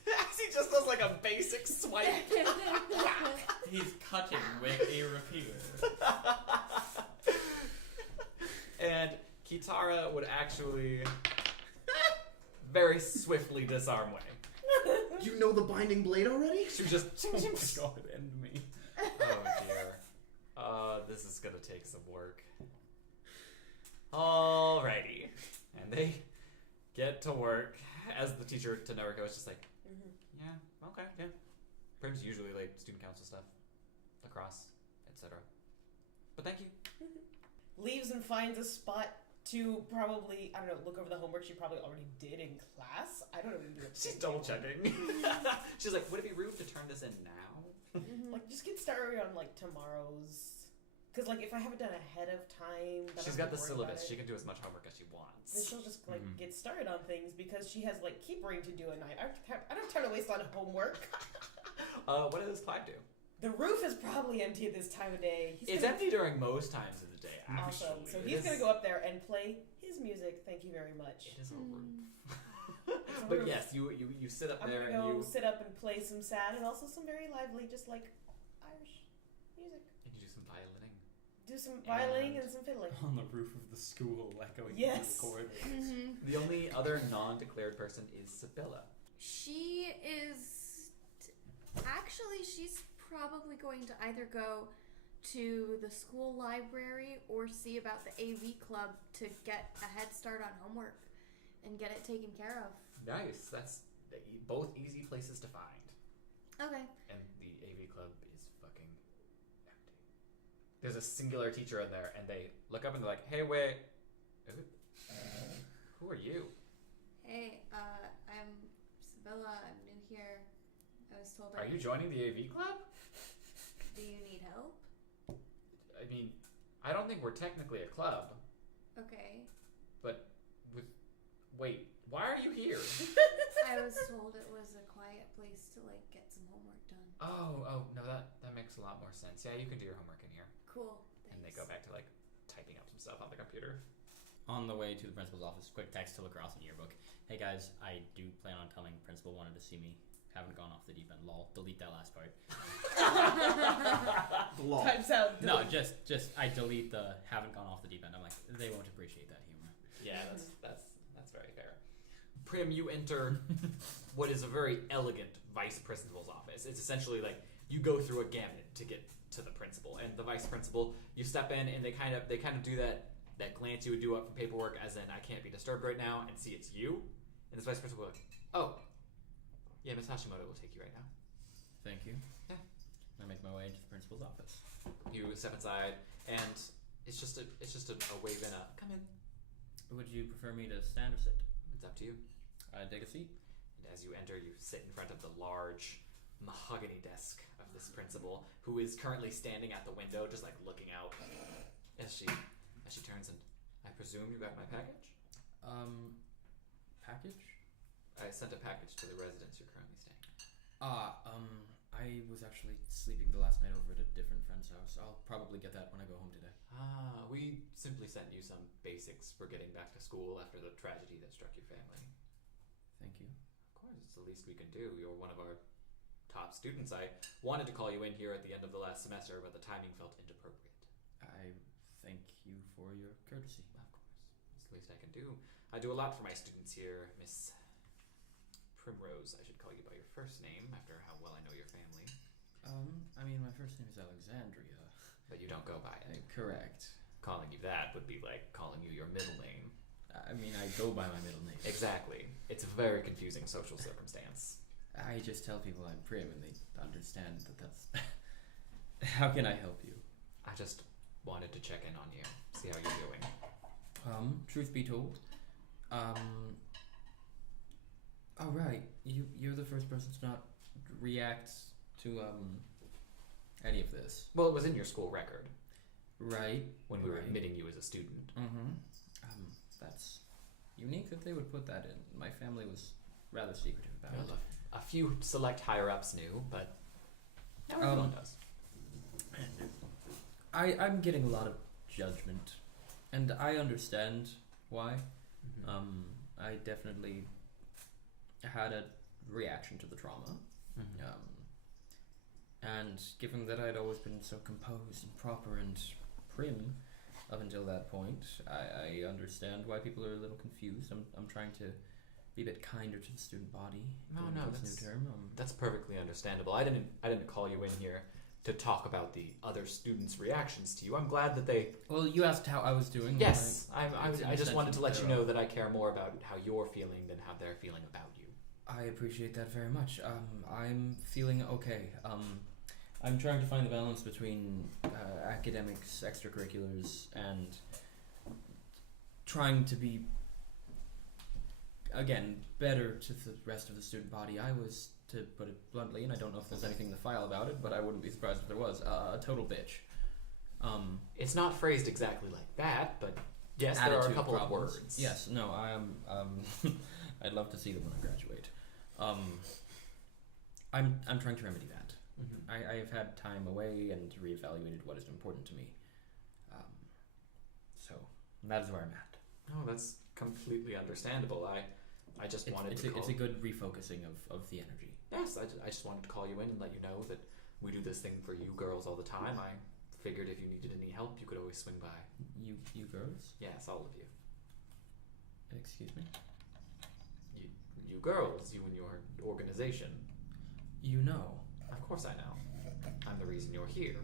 He just does like a basic swipe. He's cutting with a rapier. And Kitara would actually very swiftly disarm Way. You know the binding blade already? She was just, Oh my god, end me. oh dear. This is gonna take some work. Alrighty. And they get to work as the teacher to Naruko is just like, yeah, okay, yeah. Prim's usually like student council stuff, lacrosse, etc. But thank you. Leaves and finds a spot to probably, I don't know, look over the homework she probably already did in class. I don't know what She's double checking. She's like, would it be rude to turn this in now? Like, just get started on, like, tomorrow's. Because, like, if I have it done ahead of time... then She's I'm got the worried syllabus. about it. She can do as much homework as she Then wants. she'll just, like, get started on things because she has, like, keepering to do at night. I don't have time to waste on homework. What does Clive do? The roof is probably empty at this time of day. It's empty during most times of the day, actually. Awesome. So he's going to go up there and play his music. Thank you very much. It is a roof. It's a But roof. yes, you sit up I'm there going to and go you... sit up and play some sad and also some very lively, just like Irish music. And you do some violining. Do some violining and some fiddling. On the roof of the school, echoing Yes. through the corridors. The only other non-declared person is Sibylla. She is. Actually, she's probably going to either go to the school library or see about the AV club to get a head start on homework and get it taken care of. Nice. That's both easy places to find. Okay. And the AV club is fucking empty. There's a singular teacher in there, and they look up and they're like, "Hey, wait, who are you?" Hey, I'm Sibylla. I'm new here. I was told. Are you joining the AV club? Do you need help? I mean, I don't think we're technically a club, Okay. but wait, why are you here? I was told it was a quiet place to like get some homework done. Oh, no, that makes a lot more sense. Yeah, you can do your homework in here. Cool. Thanks. And they go back to like typing up some stuff on the computer. On the way to the principal's office, quick text to lacrosse in yearbook. Hey guys, I do plan on coming. Principal wanted to see me. Haven't gone off the deep end. Lol. Delete that last part. Lol. Types out. No, just I delete the haven't gone off the deep end. I'm like, they won't appreciate that humor. Yeah, that's very fair. Prim, you enter what is a very elegant vice principal's office. It's essentially like you go through a gamut to get to the principal, and the vice principal. You step in, and they kind of do that glance you would do up from paperwork, as in I can't be disturbed right now, and see it's you. And this vice principal will be like, oh, yeah, Miss Hashimoto will take you right now. Thank you. Yeah. I make my way into the principal's office. You step inside, and it's just a wave and a come in. Would you prefer me to stand or sit? It's up to you. Take a seat. And as you enter, you sit in front of the large mahogany desk of this principal, who is currently standing at the window, just like looking out as she turns. And I presume you got my package? Package? I sent a package to the residence you're currently staying at. I was actually sleeping the last night over at a different friend's house. I'll probably get that when I go home today. We simply sent you some basics for getting back to school after the tragedy that struck your family. Thank you. Of course, it's the least we can do. You're one of our top students. I wanted to call you in here at the end of the last semester, but the timing felt inappropriate. I thank you for your courtesy. Of course. It's the least I can do. I do a lot for my students here, Miss Primrose. I should call you by your first name after how well I know your family. I mean, my first name is Alexandria. But you don't go by it. Correct. Calling you that would be like calling you your middle name. I mean, I go by my middle name. Exactly. It's a very confusing social circumstance. I just tell people I'm Prim and they understand that that's... How can I help you? I just wanted to check in on you, see how you're doing. Truth be told, oh right, you're the first person to not react to, any of this. Well, it was in your school record. Right. When we were admitting you as a student. Mm-hmm. That's unique that they would put that in. My family was rather secretive about it. Well, a few select higher-ups knew, but not everyone does. I'm getting a lot of judgment, and I understand why. Mm-hmm. I definitely had a reaction to the trauma. Mm-hmm. And given that I'd always been so composed and proper and prim up until that point, I understand why people are a little confused. I'm trying to be a bit kinder to the student body. No, this new term. That's perfectly understandable. I didn't call you in here to talk about the other students' reactions to you. I'm glad that they... Well, you asked how I was doing. Yes, I just wanted to let you know that I care more about how you're feeling than how they're feeling about you. I appreciate that very much. I'm feeling okay. I'm trying to find the balance between academics, extracurriculars, and trying to be, again, better to the rest of the student body. I was, to put it bluntly, and I don't know if there's anything in the file about it, but I wouldn't be surprised if there was, a total bitch. It's not phrased exactly like that, but yes, there are a couple of words. Yes, no, I am, I'd love to see them when I graduate. I'm trying to remedy that. Mm-hmm. I have had time away and reevaluated what is important to me. So that is where I'm at. No, that's completely understandable. I just wanted to call... It's a good refocusing of the energy. Yes, I just wanted to call you in and let you know that we do this thing for you girls all the time. I figured if you needed any help, you could always swing by. You girls? Yes, all of you. Excuse me? You girls, you and your organization. You know. Of course I know. I'm the reason you're here.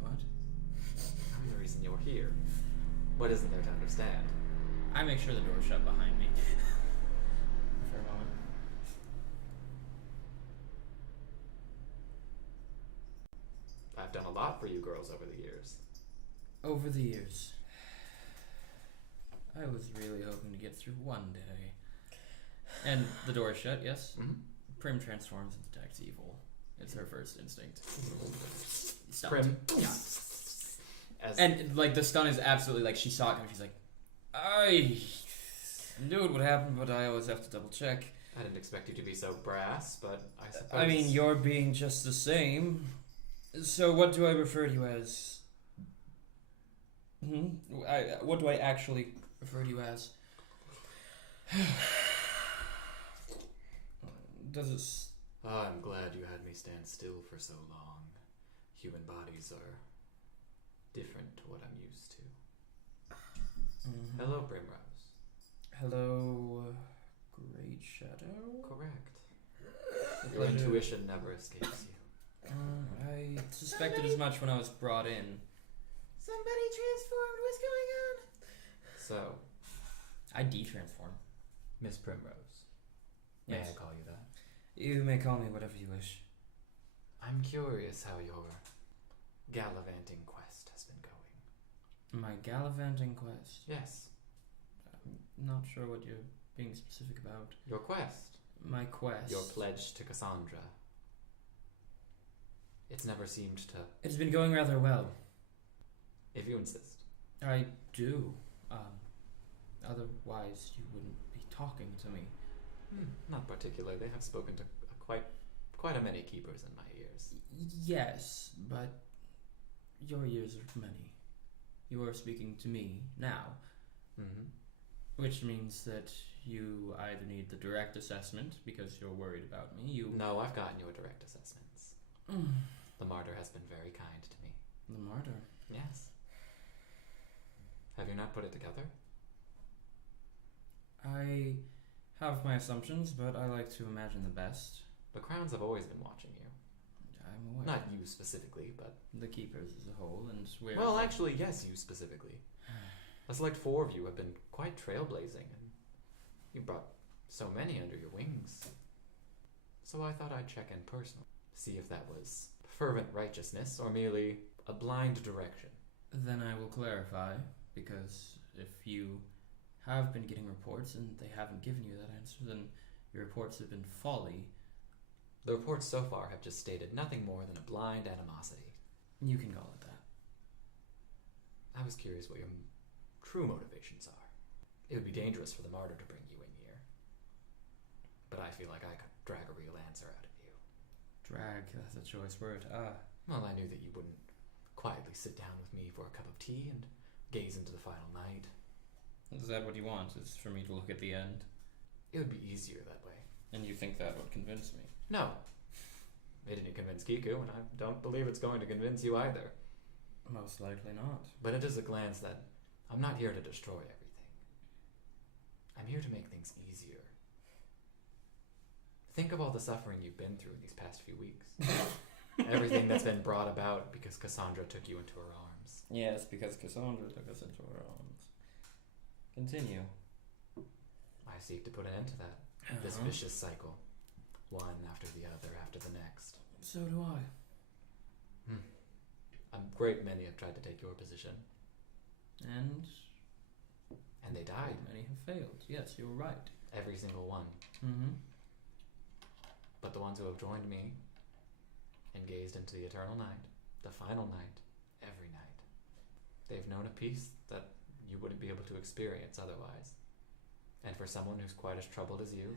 What? I'm the reason you're here. What isn't there to understand? I make sure the door's shut behind me. For a moment. I've done a lot for you girls over the years. Over the years. I was really hoping to get through one day. And the door is shut, yes? Mm-hmm. Prim transforms and detects evil. It's her first instinct. Stunned. Prim. Yeah. And, like, the stun is absolutely, like, she saw it and she's like, I knew it would happen, but I always have to double check. I didn't expect you to be so brass, but I suppose... I mean, you're being just the same. So what do I refer to you as? What do I actually refer to you as? Does it... Oh, I'm glad you had me stand still for so long. Human bodies are different to what I'm used to. Mm-hmm. Hello, Primrose. Hello, Great Shadow? Correct. Your intuition never escapes you. I suspected as much when I was brought in. Somebody transformed. What's going on? So, I de-transform. Miss Primrose. May Yes. I call you that? You may call me whatever you wish. I'm curious how your gallivanting quest has been going. My gallivanting quest? Yes. I'm not sure what you're being specific about. Your quest. My quest. Your pledge to Cassandra. It's never seemed to... It's been going rather well. If you insist. I do. Otherwise you wouldn't be talking to me. Not particularly. They have spoken to quite a many keepers in my ears. Yes, but your ears are many. You are speaking to me now. Mm-hmm. Which means that you either need the direct assessment because you're worried about me. No, I've gotten your direct assessments. The martyr has been very kind to me. The martyr? Yes. Have you not put it together? I have my assumptions, but I like to imagine the best. The Crowns have always been watching you. I'm aware. Not you specifically, but... The keepers as a whole, and we're... Well, actually, yes, you specifically. A select 4 of you have been quite trailblazing, and you brought so many under your wings. So I thought I'd check in personally, see if that was fervent righteousness or merely a blind direction. Then I will clarify, because if you have been getting reports and they haven't given you that answer, then your reports have been folly. The reports so far have just stated nothing more than a blind animosity. You can call it that. I was curious what your true motivations are. It would be dangerous for the martyr to bring you in here. But I feel like I could drag a real answer out of you. Drag, that's a choice word. Well, I knew that you wouldn't quietly sit down with me for a cup of tea and gaze into the final night. Is that what you want, is for me to look at the end? It would be easier that way. And you think that would convince me? No. It didn't convince Kiku, and I don't believe it's going to convince you either. Most likely not. But it is a glance that I'm not here to destroy everything. I'm here to make things easier. Think of all the suffering you've been through in these past few weeks. Everything that's been brought about because Cassandra took you into her arms. Yes, because Cassandra took us into her arms. Continue. I seek to put an end to that. This vicious cycle. One after the other after the next. So do I. A great many have tried to take your position. And they died. Many have failed. Yes, you were right. Every single one. Mm-hmm. But the ones who have joined me and gazed into the eternal night, the final night, every night, they've known a peace that you wouldn't be able to experience otherwise. And for someone who's quite as troubled as you,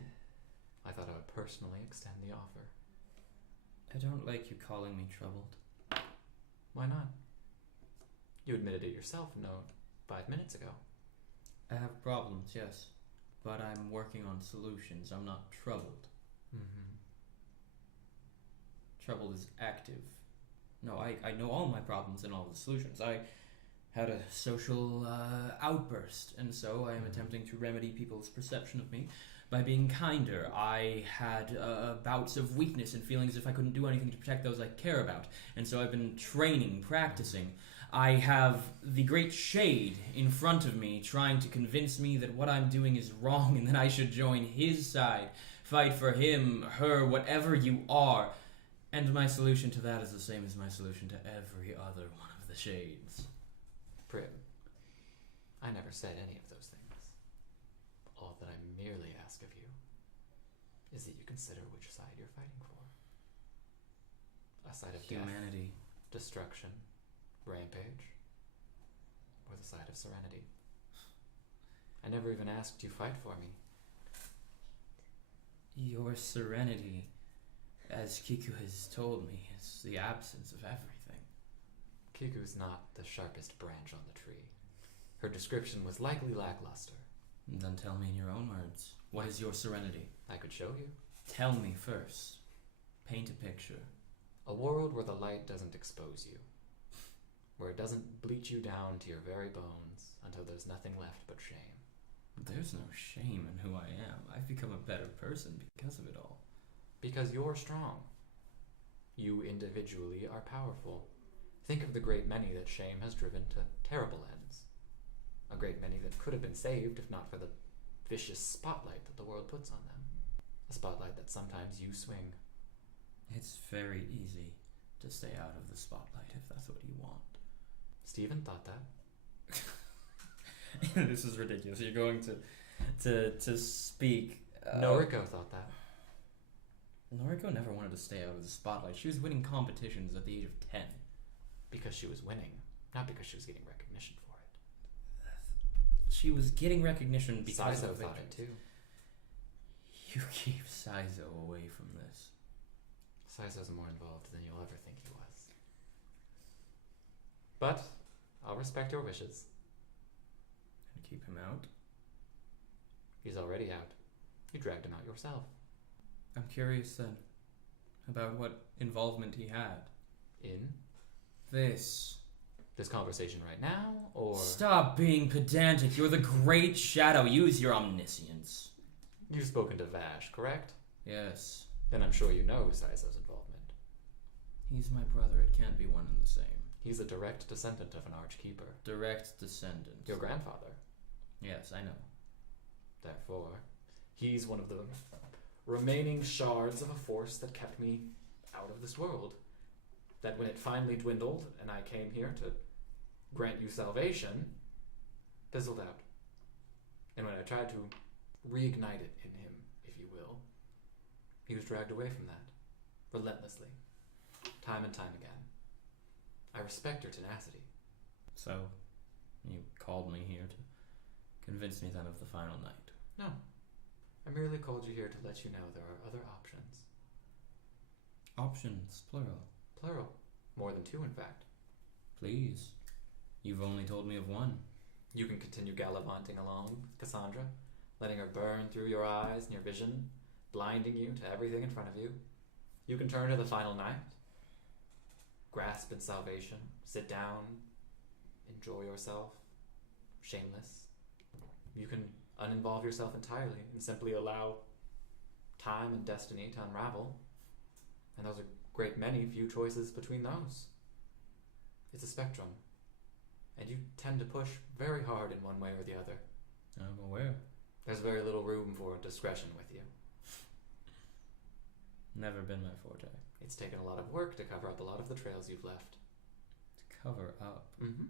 I thought I would personally extend the offer. I don't like you calling me troubled. Why not? You admitted it yourself, 5 minutes ago. I have problems, yes. But I'm working on solutions. I'm not troubled. Mm-hmm. Trouble is active. No, I know all my problems and all the solutions. I had a social outburst, and so I am attempting to remedy people's perception of me by being kinder. I had bouts of weakness and feeling as if I couldn't do anything to protect those I care about, and so I've been training, practicing. I have the great shade in front of me trying to convince me that what I'm doing is wrong and that I should join his side, fight for him, her, whatever you are. And my solution to that is the same as my solution to every other one of the shades. Prim, I never said any of those things. All that I merely ask of you is that you consider which side you're fighting for. A side of Humanity. Death, destruction, rampage, or the side of serenity. I never even asked you fight for me. Your serenity, as Kiku has told me, is the absence of everything. Kiku's not the sharpest branch on the tree. Her description was likely lackluster. Then tell me in your own words, what is your serenity? I could show you. Tell me first. Paint a picture. A world where the light doesn't expose you. Where it doesn't bleach you down to your very bones until there's nothing left but shame. There's no shame in who I am. I've become a better person because of it all. Because you're strong. You individually are powerful. Think of the great many that shame has driven to terrible ends. A great many that could have been saved if not for the vicious spotlight that the world puts on them. A spotlight that sometimes you swing. It's very easy to stay out of the spotlight if that's what you want. Stephen thought that. This is ridiculous. You're going to speak. Noriko thought that. Noriko never wanted to stay out of the spotlight. She was winning competitions at the age of 10. Because she was winning, not because she was getting recognition for it. She was getting recognition because Saizo of thought it too. You keep Saizo away from this. Saizo's more involved than you'll ever think he was. But I'll respect your wishes. And keep him out? He's already out. You dragged him out yourself. I'm curious then about what involvement he had. In This. this conversation right now, or... Stop being pedantic. You're the great shadow. Use your omniscience. You've spoken to Vash, correct? Yes. Then I'm sure you know Saizo's involvement. He's my brother. It can't be one and the same. He's a direct descendant of an Archkeeper. Direct descendant. Your grandfather. Yes, I know. Therefore, he's one of the remaining shards of a force that kept me out of this world. That when it finally dwindled and I came here to grant you salvation, fizzled out. And when I tried to reignite it in him, if you will, he was dragged away from that, relentlessly, time and time again. I respect your tenacity. So, you called me here to convince me then of the final night. No. I merely called you here to let you know there are other options. Options, plural. Plural. More than two, in fact. Please. You've only told me of one. You can continue gallivanting along, Cassandra, letting her burn through your eyes and your vision, blinding you to everything in front of you. You can turn to the final night, grasp in salvation, sit down, enjoy yourself, shameless. You can uninvolve yourself entirely and simply allow time and destiny to unravel. And those are a great many few choices between those. It's a spectrum. And you tend to push very hard in one way or the other. I'm aware. There's very little room for discretion with you. Never been my forte. It's taken a lot of work to cover up a lot of the trails you've left. To cover up? Mm-hmm.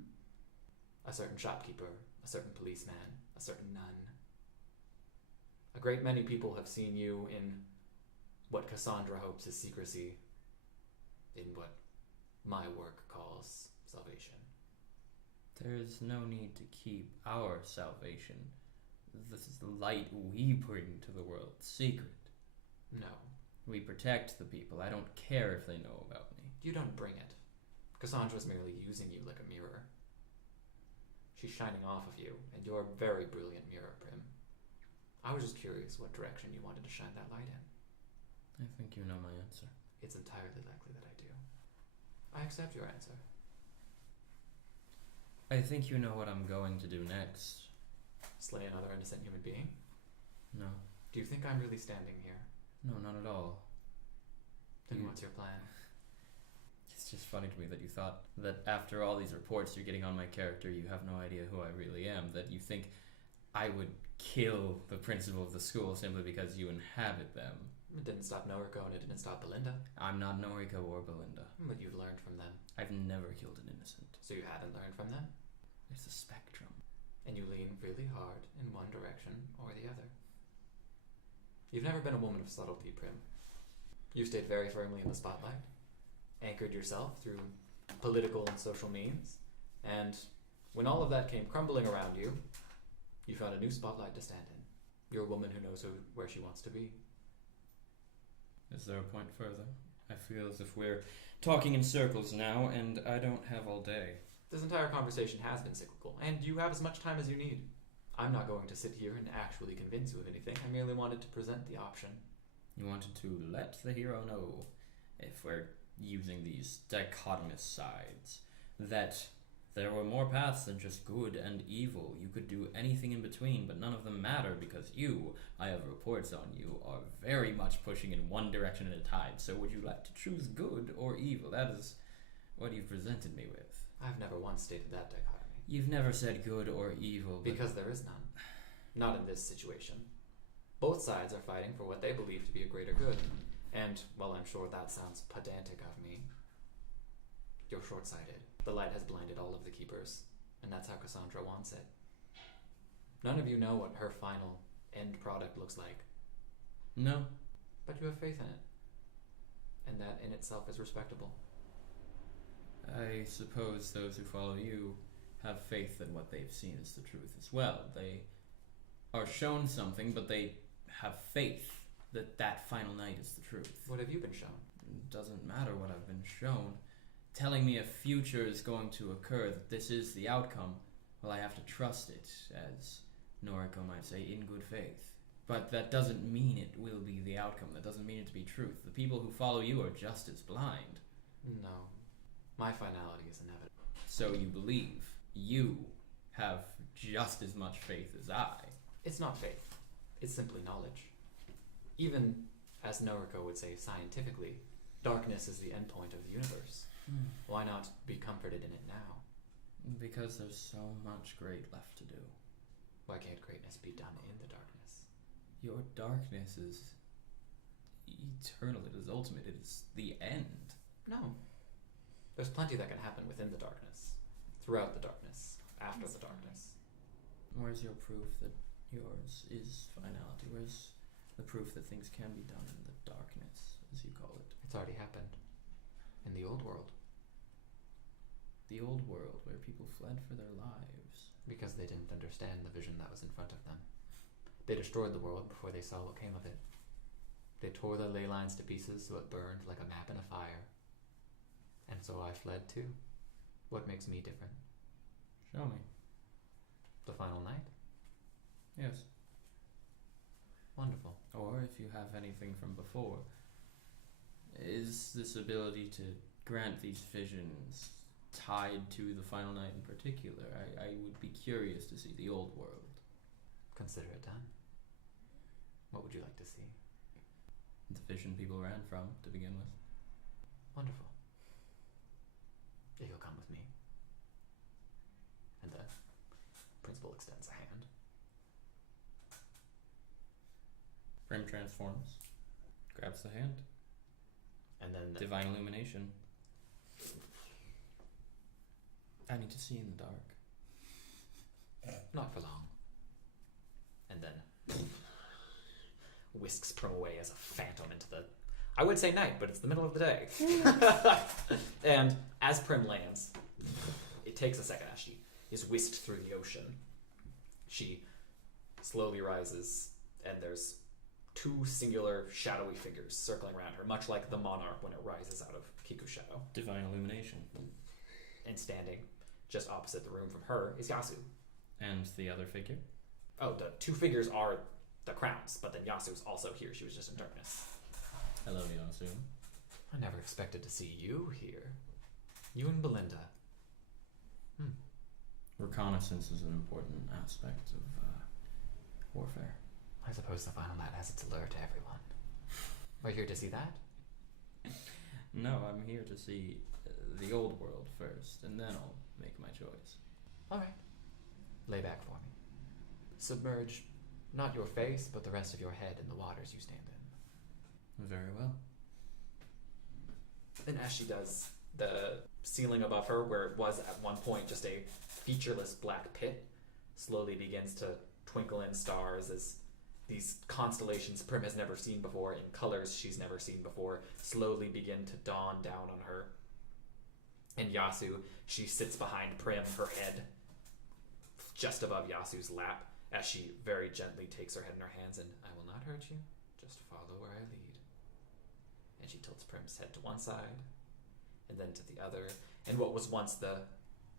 A certain shopkeeper, a certain policeman, a certain nun. A great many people have seen you in what Cassandra hopes is secrecy, in what my work calls salvation. There is no need to keep our salvation, this is the light we bring to the world, secret. No. We protect the people. I don't care if they know about me. You don't bring it. Cassandra's merely using you like a mirror. She's shining off of you, and you're a very brilliant mirror, Prim. I was just curious what direction you wanted to shine that light in. I think you know my answer. It's entirely likely that I do. I accept your answer. I think you know what I'm going to do next. Slay another innocent human being? No. Do you think I'm really standing here? No, not at all. Then what's your plan? It's just funny to me that you thought that after all these reports you're getting on my character, you have no idea who I really am, that you think I would kill the principal of the school simply because you inhabit them. It didn't stop Noriko and it didn't stop Belinda. I'm not Noriko or Belinda. But you've learned from them. I've never killed an innocent. So you haven't learned from them? It's a spectrum. And you lean really hard in one direction or the other. You've never been a woman of subtlety, Prim. You stayed very firmly in the spotlight, anchored yourself through political and social means, and when all of that came crumbling around you, you found a new spotlight to stand in. You're a woman who knows where she wants to be. Is there a point further? I feel as if we're talking in circles now, and I don't have all day. This entire conversation has been cyclical, and you have as much time as you need. I'm not going to sit here and actually convince you of anything. I merely wanted to present the option. You wanted to let the hero know, if we're using these dichotomous sides, that there were more paths than just good and evil. You could do anything in between, but none of them matter because you, I have reports on you, are very much pushing in one direction at a time. So would you like to choose good or evil? That is what you've presented me with. I've never once stated that dichotomy. You've never said good or evil. Because there is none. Not in this situation. Both sides are fighting for what they believe to be a greater good. And, while I'm sure that sounds pedantic of me, you're short-sighted. The light has blinded all of the keepers, and that's how Cassandra wants it. None of you know what her final end product looks like. No. But you have faith in it. And that in itself is respectable. I suppose those who follow you have faith that what they've seen is the truth as well. They are shown something, but they have faith that that final night is the truth. What have you been shown? It doesn't matter what I've been shown. Telling me a future is going to occur, that this is the outcome, well, I have to trust it, as Noriko might say, in good faith. But that doesn't mean it will be the outcome. That doesn't mean it to be truth. The people who follow you are just as blind. No. My finality is inevitable. So you believe you have just as much faith as I. It's not faith. It's simply knowledge. Even, as Noriko would say scientifically, darkness is the endpoint of the universe. Why not be comforted in it now? Because there's so much great left to do. Why can't greatness be done in the darkness? Your darkness is eternal, it is ultimate, it is the end. No. There's plenty that can happen within the darkness, throughout the darkness, after the darkness. Where's your proof that yours is finality? Where's the proof that things can be done in the darkness, as you call it? It's already happened. In the old world. The old world, where people fled for their lives. Because they didn't understand the vision that was in front of them. They destroyed the world before they saw what came of it. They tore the ley lines to pieces so it burned like a map in a fire. And so I fled too. What makes me different? Show me. The final night? Yes. Wonderful. Or if you have anything from before, is this ability to grant these visions tied to the final night in particular? I would be curious to see the old world. Consider it done. What would you like to see? The vision people ran from to begin with. Wonderful. If you'll come with me. And the principal extends a hand. Prim transforms, grabs the hand. And then Divine illumination. I need to see in the dark. not for long. And then whisks Prim away as a phantom into the, I would say night, but it's the middle of the day. And as Prim lands, it takes a second as she is whisked through the ocean. She slowly rises, and there's two singular shadowy figures circling around her, much like the monarch when it rises out of Kiku's shadow. Divine illumination. And standing just opposite the room from her is Yasu. And the other figure? Oh, the two figures are the crowns, but then Yasu's also here. She was just in darkness. Hello, Yasu. I never expected to see you here. You and Belinda. Reconnaissance is an important aspect of warfare. I suppose the final night has its allure to everyone. We're here to see that? No, I'm here to see the old world first, and then I'll make my choice. Alright. Lay back for me. Submerge not your face, but the rest of your head in the waters you stand in. Very well. And as she does, the ceiling above her, where it was at one point just a featureless black pit, slowly begins to twinkle in stars as these constellations Prim has never seen before, in colors she's never seen before, slowly begin to dawn down on her. And Yasu, she sits behind Prim, her head just above Yasu's lap, as she very gently takes her head in her hands and, I will not hurt you, just follow where I lead. And she tilts Prim's head to one side, and then to the other, and what was once the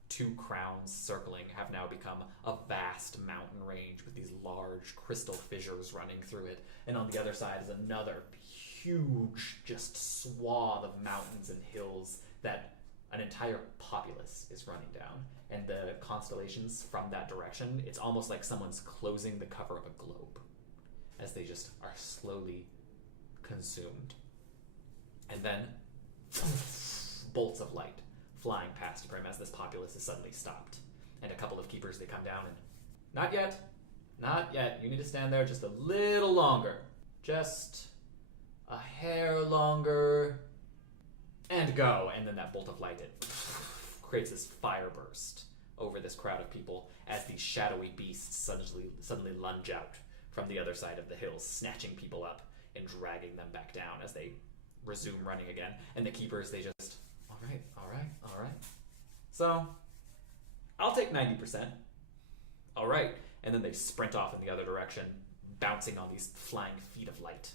two crowns circling have now become a vast mountain range with these large crystal fissures running through it, and on the other side is another huge just swath of mountains and hills that an entire populace is running down. And the constellations from that direction, it's almost like someone's closing the cover of a globe as they just are slowly consumed. And then bolts of light flying past Prim as this populace is suddenly stopped. And a couple of keepers, they come down and, not yet, you need to stand there just a little longer. Just a hair longer. And go. And then that bolt of light, it creates this fire burst over this crowd of people as these shadowy beasts suddenly lunge out from the other side of the hills, snatching people up and dragging them back down as they resume running again. And the keepers, they just, all right. So, I'll take 90%. All right. And then they sprint off in the other direction, bouncing on these flying feet of light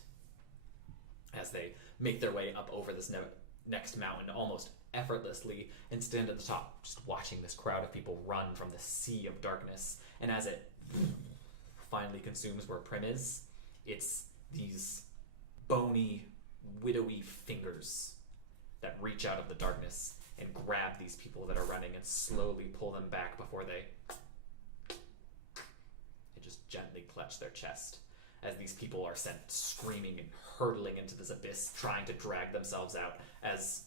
as they make their way up over this next mountain almost effortlessly and stand at the top, just watching this crowd of people run from the sea of darkness. And as it finally consumes where Prim is, it's these bony, widowy fingers that reach out of the darkness and grab these people that are running and slowly pull them back before they just gently clutch their chest as these people are sent screaming and hurtling into this abyss, trying to drag themselves out as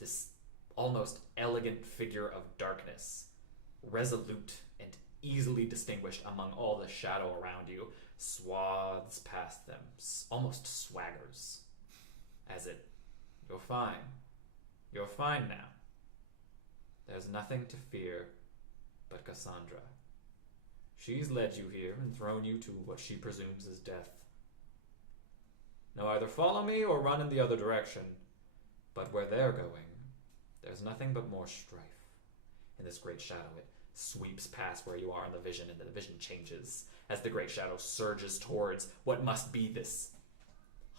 this almost elegant figure of darkness, resolute and easily distinguished among all the shadow around you, swaths past them, almost swaggers, as it, "You're fine. You're fine now. There's nothing to fear but Cassandra. She's led you here and thrown you to what she presumes is death. Now either follow me or run in the other direction, but where they're going, there's nothing but more strife." In this great shadow, it sweeps past where you are in the vision, and the vision changes as the great shadow surges towards what must be this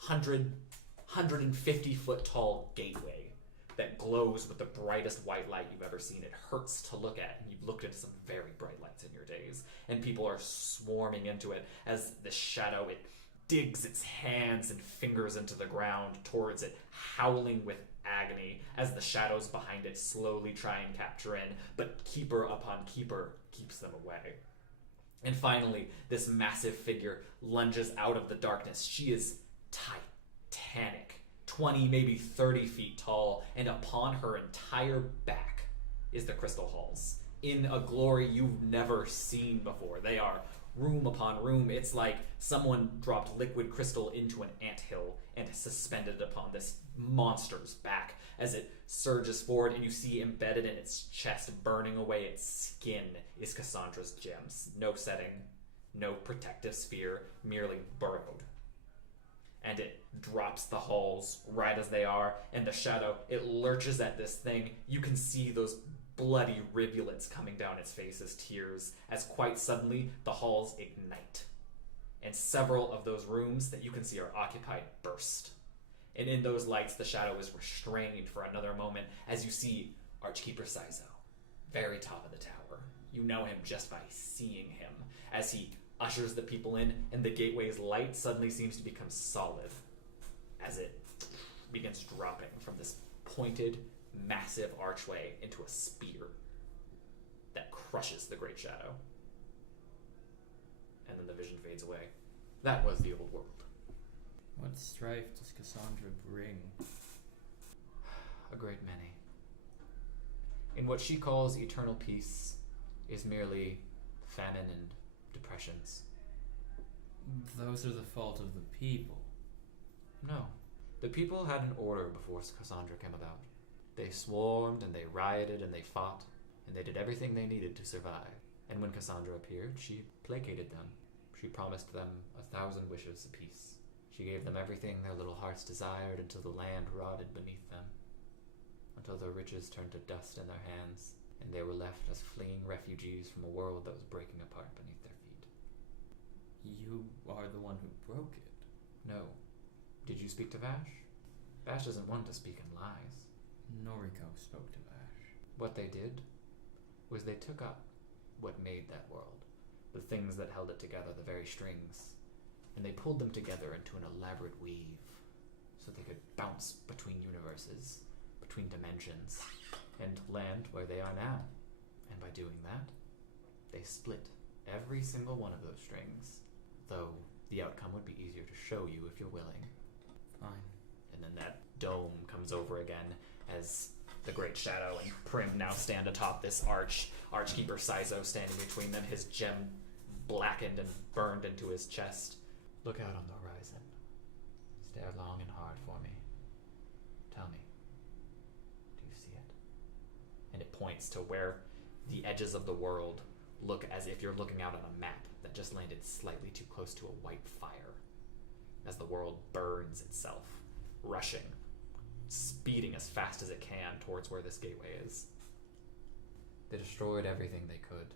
150 foot tall gateway that glows with the brightest white light you've ever seen. It hurts to look at, and you've looked into some very bright lights in your days, and people are swarming into it as the shadow, it digs its hands and fingers into the ground towards it, howling with agony as the shadows behind it slowly try and capture in, but keeper upon keeper keeps them away. And finally, this massive figure lunges out of the darkness. She is titanic, 20, maybe 30 feet tall, and upon her entire back is the crystal halls, in a glory you've never seen before. They are room upon room. It's like someone dropped liquid crystal into an anthill and suspended it upon this monster's back as it surges forward, and you see embedded in its chest, burning away its skin, is Cassandra's gems. No setting, no protective sphere, merely burrowed. And it drops the halls right as they are, and the shadow, it lurches at this thing. You can see those bloody rivulets coming down its face as tears, as quite suddenly the halls ignite. And several of those rooms that you can see are occupied burst. And in those lights, the shadow is restrained for another moment as you see Archkeeper Sizo, very top of the tower. You know him just by seeing him as he ushers the people in, and the gateway's light suddenly seems to become solid as it begins dropping from this pointed, massive archway into a spear that crushes the Great Shadow. And then the vision fades away. That was the old world. What strife does Cassandra bring? A great many. In what she calls eternal peace is merely famine and depressions. Those are the fault of the people. No. The people had an order before Cassandra came about. They swarmed and they rioted and they fought, and they did everything they needed to survive. And when Cassandra appeared, she placated them. She promised them 1,000 wishes apiece. She gave them everything their little hearts desired until the land rotted beneath them, until their riches turned to dust in their hands, and they were left as fleeing refugees from a world that was breaking apart beneath their feet. You are the one who broke it. No. Did you speak to Vash? Vash isn't one to speak in lies. Noriko spoke to Vash. What they did was they took up what made that world, the things that held it together, the very strings, and they pulled them together into an elaborate weave so they could bounce between universes, between dimensions, and land where they are now. And by doing that, they split every single one of those strings, though the outcome would be easier to show you if you're willing. Fine. And then that dome comes over again as the Great Shadow and Prim now stand atop this arch. Archkeeper Sizo standing between them, his gem blackened and burned into his chest. Look out on the horizon. Stare long and hard for me. Tell me, do you see it? And it points to where the edges of the world look as if you're looking out on a map that just landed slightly too close to a white fire, as the world burns itself, rushing, speeding as fast as it can towards where this gateway is. They destroyed everything they could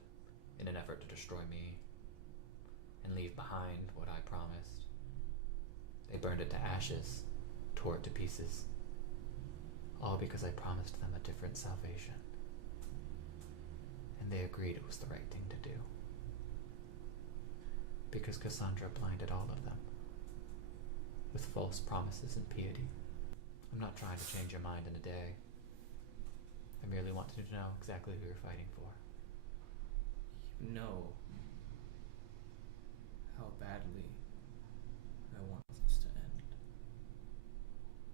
in an effort to destroy me and leave behind what I promised. They burned it to ashes, tore it to pieces, all because I promised them a different salvation. And they agreed it was the right thing to do. Because Cassandra blinded all of them with false promises and piety. I'm not trying to change your mind in a day. I merely wanted to know exactly who you're fighting for. You know how badly I want this to end.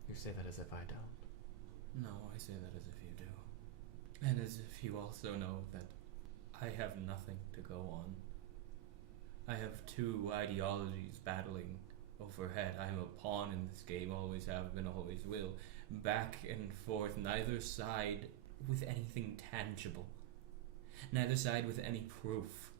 You say that as if I don't. No, I say that as if you do. And as if you also know that I have nothing to go on. I have two ideologies battling overhead. I am a pawn in this game, always have been, always will. Back and forth, neither side with anything tangible. Neither side with any proof.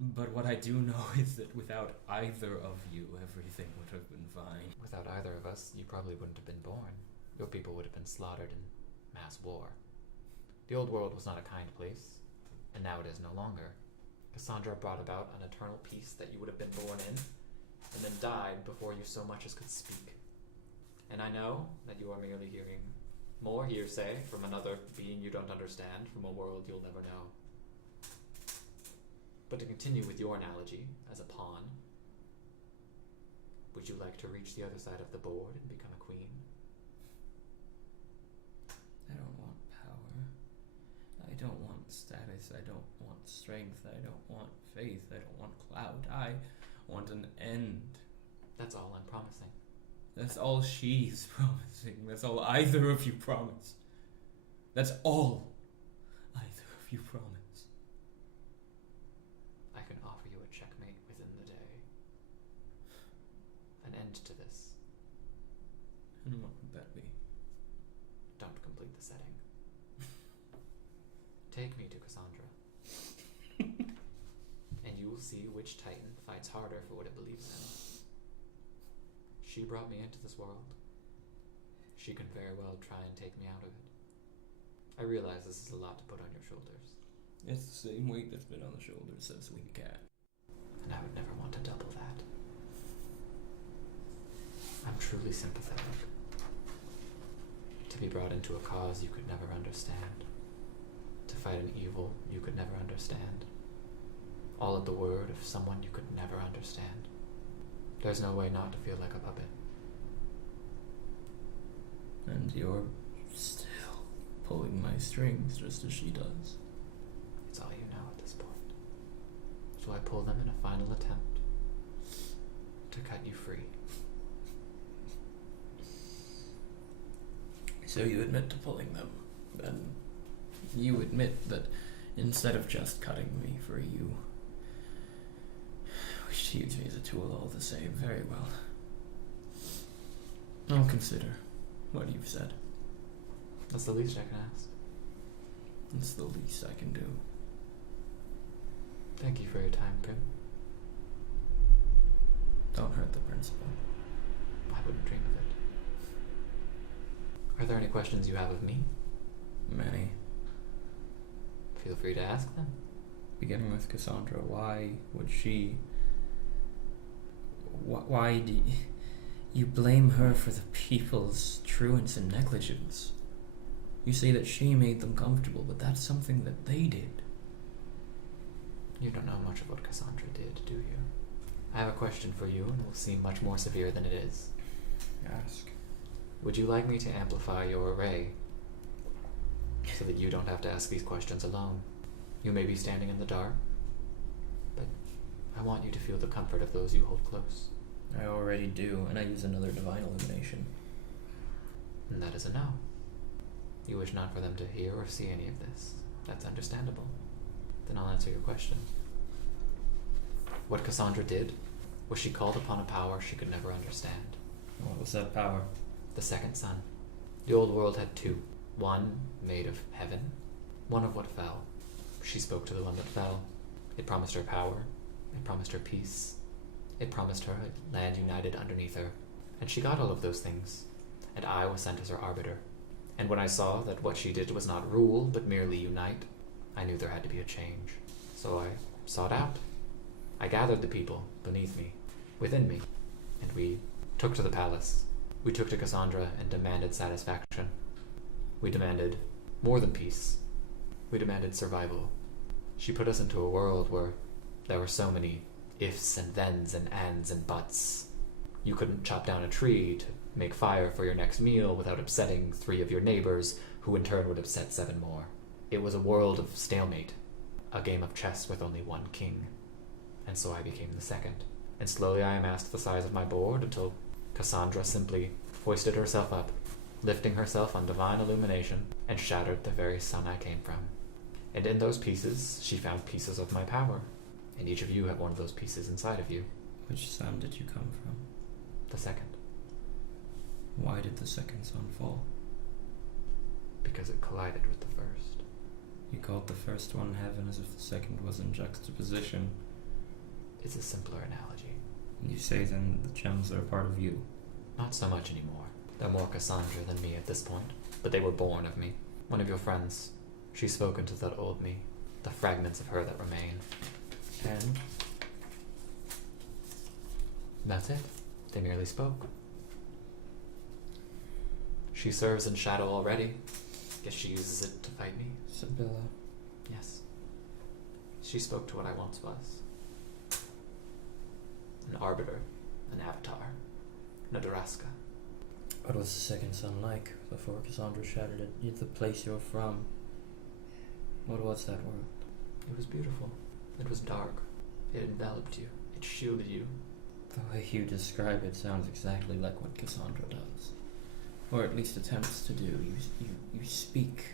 But what I do know is that without either of you, everything would have been fine. Without either of us, you probably wouldn't have been born. Your people would have been slaughtered in mass war. The old world was not a kind place, and now it is no longer. Cassandra brought about an eternal peace that you would have been born in, and then died before you so much as could speak. And I know that you are merely hearing more hearsay from another being you don't understand, from a world you'll never know. But to continue with your analogy, as a pawn, would you like to reach the other side of the board and become a queen? I don't want power. I don't want status. I don't want strength. I don't want faith. I don't want clout. I want an end. That's all I'm promising. That's all she's promising. That's all either of you promise. That's all either of you promise. I can offer you a checkmate within the day. An end to this. And what would that be? Don't complete the setting. Take me to Cassandra. And you will see which Titan fights harder for what it believes in. She brought me into this world. She can very well try and take me out of it. I realize this is a lot to put on your shoulders. It's the same weight that's been on the shoulders of Sweet Cat. And I would never want to double that. I'm truly sympathetic. To be brought into a cause you could never understand. To fight an evil you could never understand. All at the word of someone you could never understand. There's no way not to feel like a puppet. And you're still pulling my strings just as she does. It's all you know at this point. So I pull them in a final attempt to cut you free. So you admit to pulling them, and you admit that instead of just cutting me free, you wish to use me as a tool all the same. Very well. I'll consider what you've said. That's the least I can ask. It's the least I can do. Thank you for your time, Prim. Don't hurt the principal. I wouldn't dream of it. Are there any questions you have of me? Many. Feel free to ask them. Beginning with Cassandra, why would she... Why do you blame her for the people's truants and negligence? You say that she made them comfortable, but that's something that they did. You don't know much of what Cassandra did, do you? I have a question for you, and it will seem much more severe than it is. Ask. Would you like me to amplify your array so that you don't have to ask these questions alone? You may be standing in the dark, but I want you to feel the comfort of those you hold close. I already do, and I use another divine illumination. And that is a no. You wish not for them to hear or see any of this. That's understandable. Then I'll answer your question. What Cassandra did was she called upon a power she could never understand. What was that power? The second sun. The old world had two. One made of heaven, one of what fell. She spoke to the one that fell. It promised her power. It promised her peace. It promised her a land united underneath her. And she got all of those things. And I was sent as her arbiter. And when I saw that what she did was not rule, but merely unite, I knew there had to be a change. So I sought out. I gathered the people beneath me, within me, and we took to the palace. We took to Cassandra and demanded satisfaction. We demanded more than peace. We demanded survival. She put us into a world where there were so many ifs and thens and ands and buts. You couldn't chop down a tree to make fire for your next meal without upsetting 3 of your neighbors who in turn would upset 7 more. It was a world of stalemate, a game of chess with only one king. And so I became the second. And slowly I amassed the size of my board until Cassandra simply hoisted herself up, lifting herself on divine illumination, and shattered the very sun I came from. And in those pieces, she found pieces of my power. And each of you have one of those pieces inside of you. Which sun did you come from? The second. Why did the second sun fall? Because it collided with the first. You called the first one heaven as if the second was in juxtaposition. It's a simpler analogy. You say then the gems are a part of you. Not so much anymore. They're more Cassandra than me at this point. But they were born of me. One of your friends. She's spoken to that old me. The fragments of her that remain. And? That's it. They merely spoke. She serves in shadow already. Guess she uses it to fight me. Sibylla. Yes. She spoke to what I once was. An arbiter. An avatar. An Adaraska. What was the second sun like before Cassandra shattered it? The place you're from. What was that world? It was beautiful. It was dark. It enveloped you. It shielded you. The way you describe it sounds exactly like what Cassandra does. Or at least attempts to do. You speak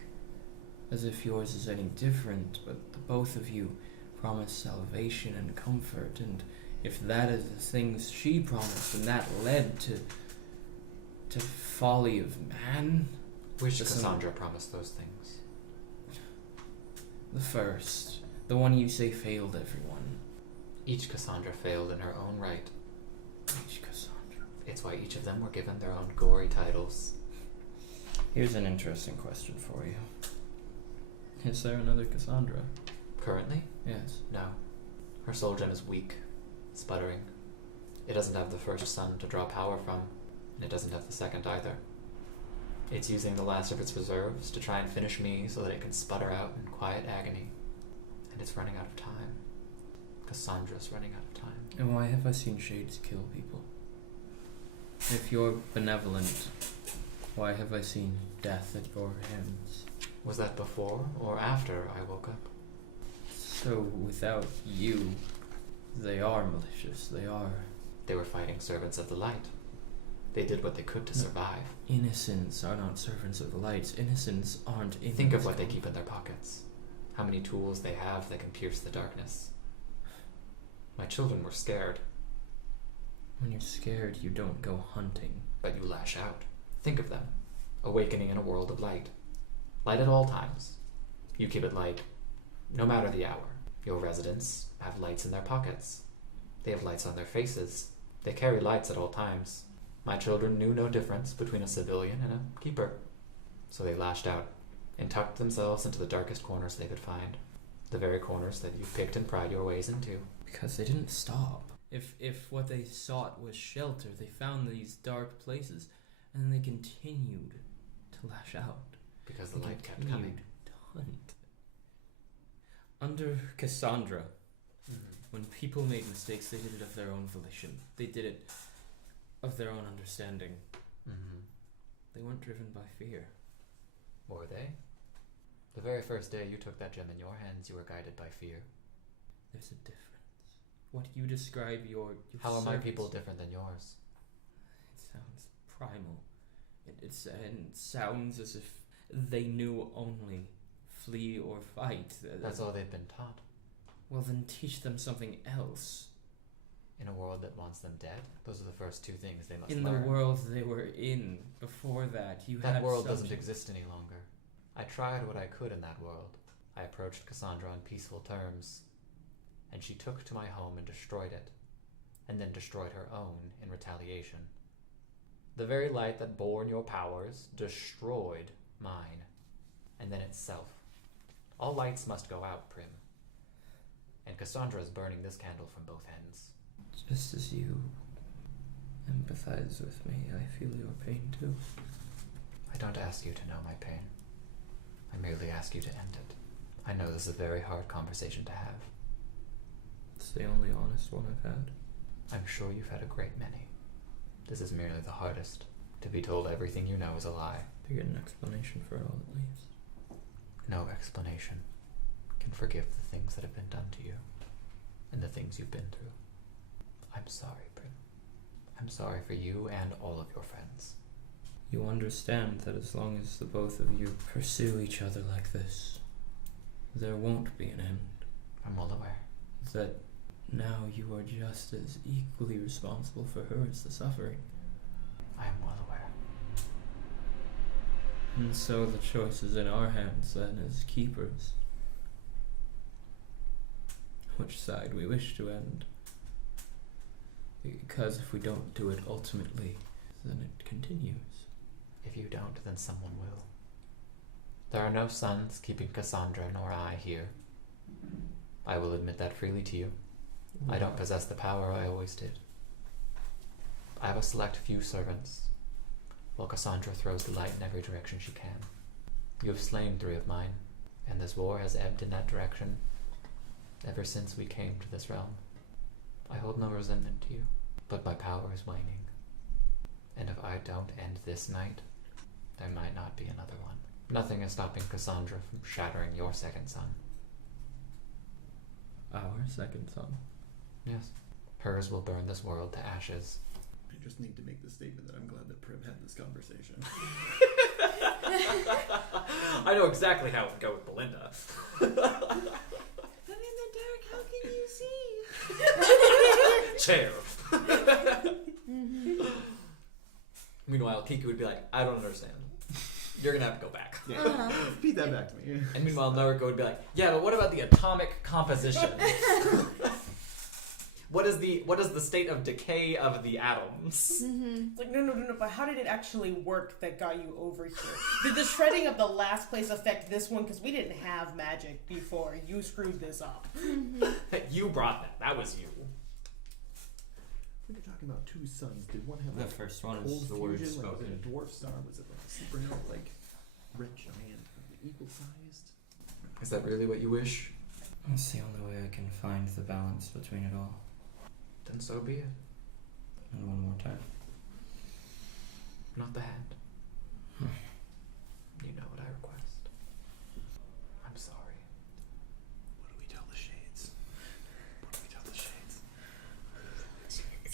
as if yours is any different, but the both of you promise salvation and comfort, and if that is the things she promised, and that led to folly of man. Which Cassandra promised those things? The first. The one you say failed everyone. Each Cassandra failed in her own right. Each Cassandra. It's why each of them were given their own gory titles. Here's an interesting question for you. Is there another Cassandra? Currently? Yes. No. Her soul gem is weak, sputtering. It doesn't have the first sun to draw power from, and it doesn't have the second either. It's using the last of its reserves to try and finish me so that it can sputter out in quiet agony. And it's running out of time. Cassandra's running out of time. And why have I seen shades kill people? If you're benevolent, why have I seen death at your hands? Was that before or after I woke up? So without you, they are malicious. They were fighting servants of the light. They did what they could to survive. Innocents are not servants of the light. Innocents aren't innocent. Think of what they keep in their pockets. How many tools they have that can pierce the darkness. My children were scared. When you're scared, you don't go hunting. But you lash out. Think of them. Awakening in a world of light. Light at all times. You keep it light no matter the hour. Your residents have lights in their pockets. They have lights on their faces. They carry lights at all times. My children knew no difference between a civilian and a keeper. So they lashed out and tucked themselves into the darkest corners they could find. The very corners that you picked and pried your ways into. Because they didn't stop. If what they sought was shelter, they found these dark places, and they continued to lash out. Because the light kept coming. To hunt. Under Cassandra, when people made mistakes, they did it of their own volition. They did it of their own understanding. They weren't driven by fear. Were they? The very first day you took that gem in your hands, you were guided by fear. There's a difference. What you describe your How are my servants- people different than yours? It sounds primal. It sounds as if they knew only flee or fight. That's all they've been taught. Well, then teach them something else. In a world that wants them dead, those are the first two things they must In learn. the world they were in before that, you That had world doesn't subjects. exist any longer. I tried what I could in that world. I approached Cassandra on peaceful terms, and she took to my home and destroyed it, and then destroyed her own in retaliation. The very light that bore your powers destroyed mine, and then itself. All lights must go out, Prim. And Cassandra is burning this candle from both ends. Just as you empathize with me, I feel your pain too. I don't ask you to know my pain. I merely ask you to end it. I know this is a very hard conversation to have. It's the only honest one I've had. I'm sure you've had a great many. This is merely the hardest. To be told everything you know is a lie. To get an explanation for it all, at least. No explanation can forgive the things that have been done to you and the things you've been through. I'm sorry, Prim. I'm sorry for you and all of your friends. You understand that as long as the both of you pursue each other like this, there won't be an end. I'm well aware. That now you are just as equally responsible for her as the suffering. I am well aware. And so the choice is in our hands then as keepers. Which side we wish to end. Because if we don't do it ultimately, then it continues. If you don't, then someone will. There are no sons keeping Cassandra nor I here. I will admit that freely to you. I don't possess the power I always did. I have a select few servants, while Cassandra throws the light in every direction she can. You have slain 3 of mine, and this war has ebbed in that direction ever since we came to this realm. I hold no resentment to you, but my power is waning. And if I don't end this night, there might not be another one. Nothing is stopping Cassandra from shattering your second son. Our second son. Yes. Hers will burn this world to ashes. I just need to make the statement that I'm glad that Prim had this conversation. I know exactly how it would go with Belinda. But in the dark, how can you see? Chair. Meanwhile, Kiki would be like, I don't understand. You're gonna have to go back. Yeah. Feed that back to me. And meanwhile, Naruto would be like, yeah, but what about the atomic composition? What is the state of decay of the atoms? It's like, no, but how did it actually work that got you over here? Did the shredding of the last place affect this one? Because we didn't have magic before. You screwed this up. You brought that. That was you. We were talking about 2 sons. Did one have The like first one cold is the word fusion? Like, was it spoken. a dwarf star? Was it like a supernova? Like red giant, equal sized? Is that really what you wish? That's the only way I can find the balance between it all. Then so be it. And one more time. Not the hand. You know what I request. I'm sorry. What do we tell the shades? What do we tell the shades?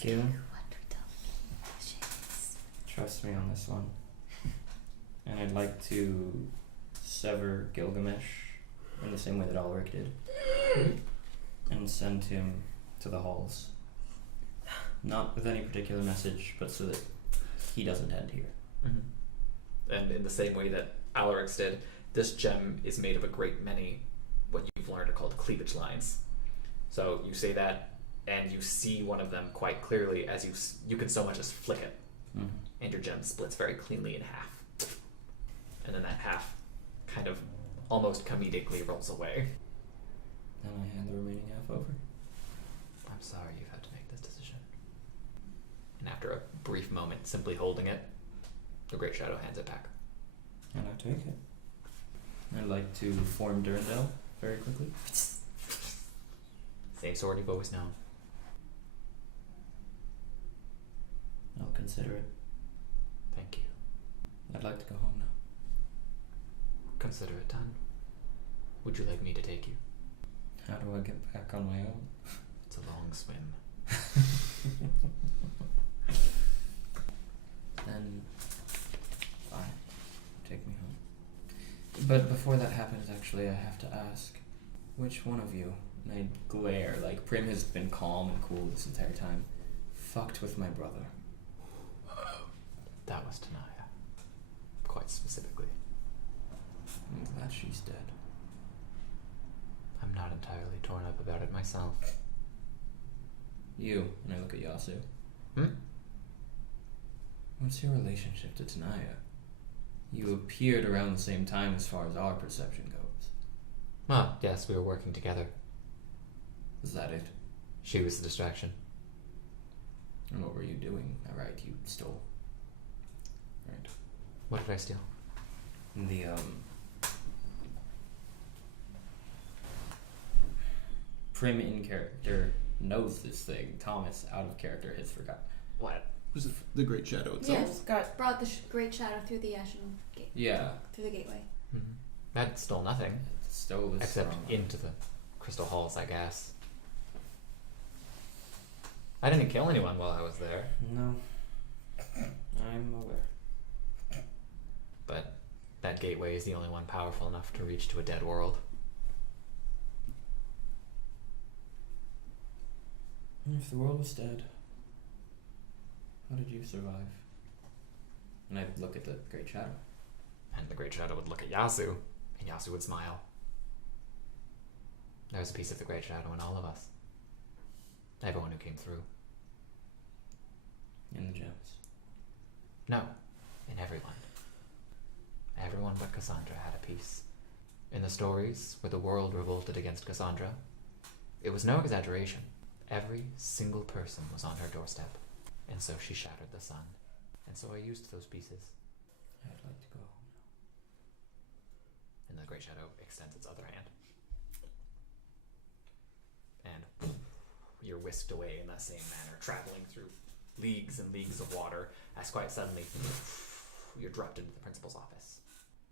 Galen, trust me on this one. And I'd like to sever Gilgamesh in the same way that Ulrich did. And send him to the halls. Not with any particular message, but so that he doesn't end here. And in the same way that Alarix did, this gem is made of a great many what you've learned are called cleavage lines. So you say that, and you see one of them quite clearly as you can so much as flick it, and your gem splits very cleanly in half. And then that half kind of almost comedically rolls away. And I hand the remaining half over. I'm sorry you've had to make this decision. And after a brief moment, simply holding it, the Great Shadow hands it back. And I take it. I'd like to form Durandal very quickly. Same sword you've always known. I'll consider it. Thank you. I'd like to go home now. Consider it done. Would you like me to take you? How do I get back on my own? It's a long swim. Then, fine. Take me home. But before that happens, actually, I have to ask, which one of you, and I glare, like Prim has been calm and cool this entire time, fucked with my brother? That was Tanaya. Quite specifically. I'm glad she's dead. I'm not entirely torn up about it myself. You, and I look at Yasu. Hmm? What's your relationship to Tanaya? You appeared around the same time as far as our perception goes. Ah, yes, we were working together. Is that it? She was the distraction. And what were you doing? Alright, you stole. Right. What did I steal? The, Prim in character knows this thing. Thomas, out of character, has forgotten. What? Was it the Great Shadow itself? Yes. Got Brought the great shadow through the ashen gate. Yeah. Through the gateway. Mm-hmm. That stole nothing. It stole this Except from- into the crystal halls, I guess. I didn't kill anyone while I was there. No. I'm aware. But that gateway is the only one powerful enough to reach to a dead world. If the world was dead, how did you survive? And I would look at the Great Shadow. And the Great Shadow would look at Yasu, and Yasu would smile. There was a piece of the Great Shadow in all of us. Everyone who came through. In the gems. No, in everyone. Everyone but Cassandra had a piece. In the stories where the world revolted against Cassandra, it was no exaggeration. Every single person was on her doorstep, and so she shattered the sun. And so I used those pieces. I'd like to go home And the Great Shadow extends its other hand. And you're whisked away in that same manner, traveling through leagues and leagues of water, as quite suddenly you're dropped into the principal's office.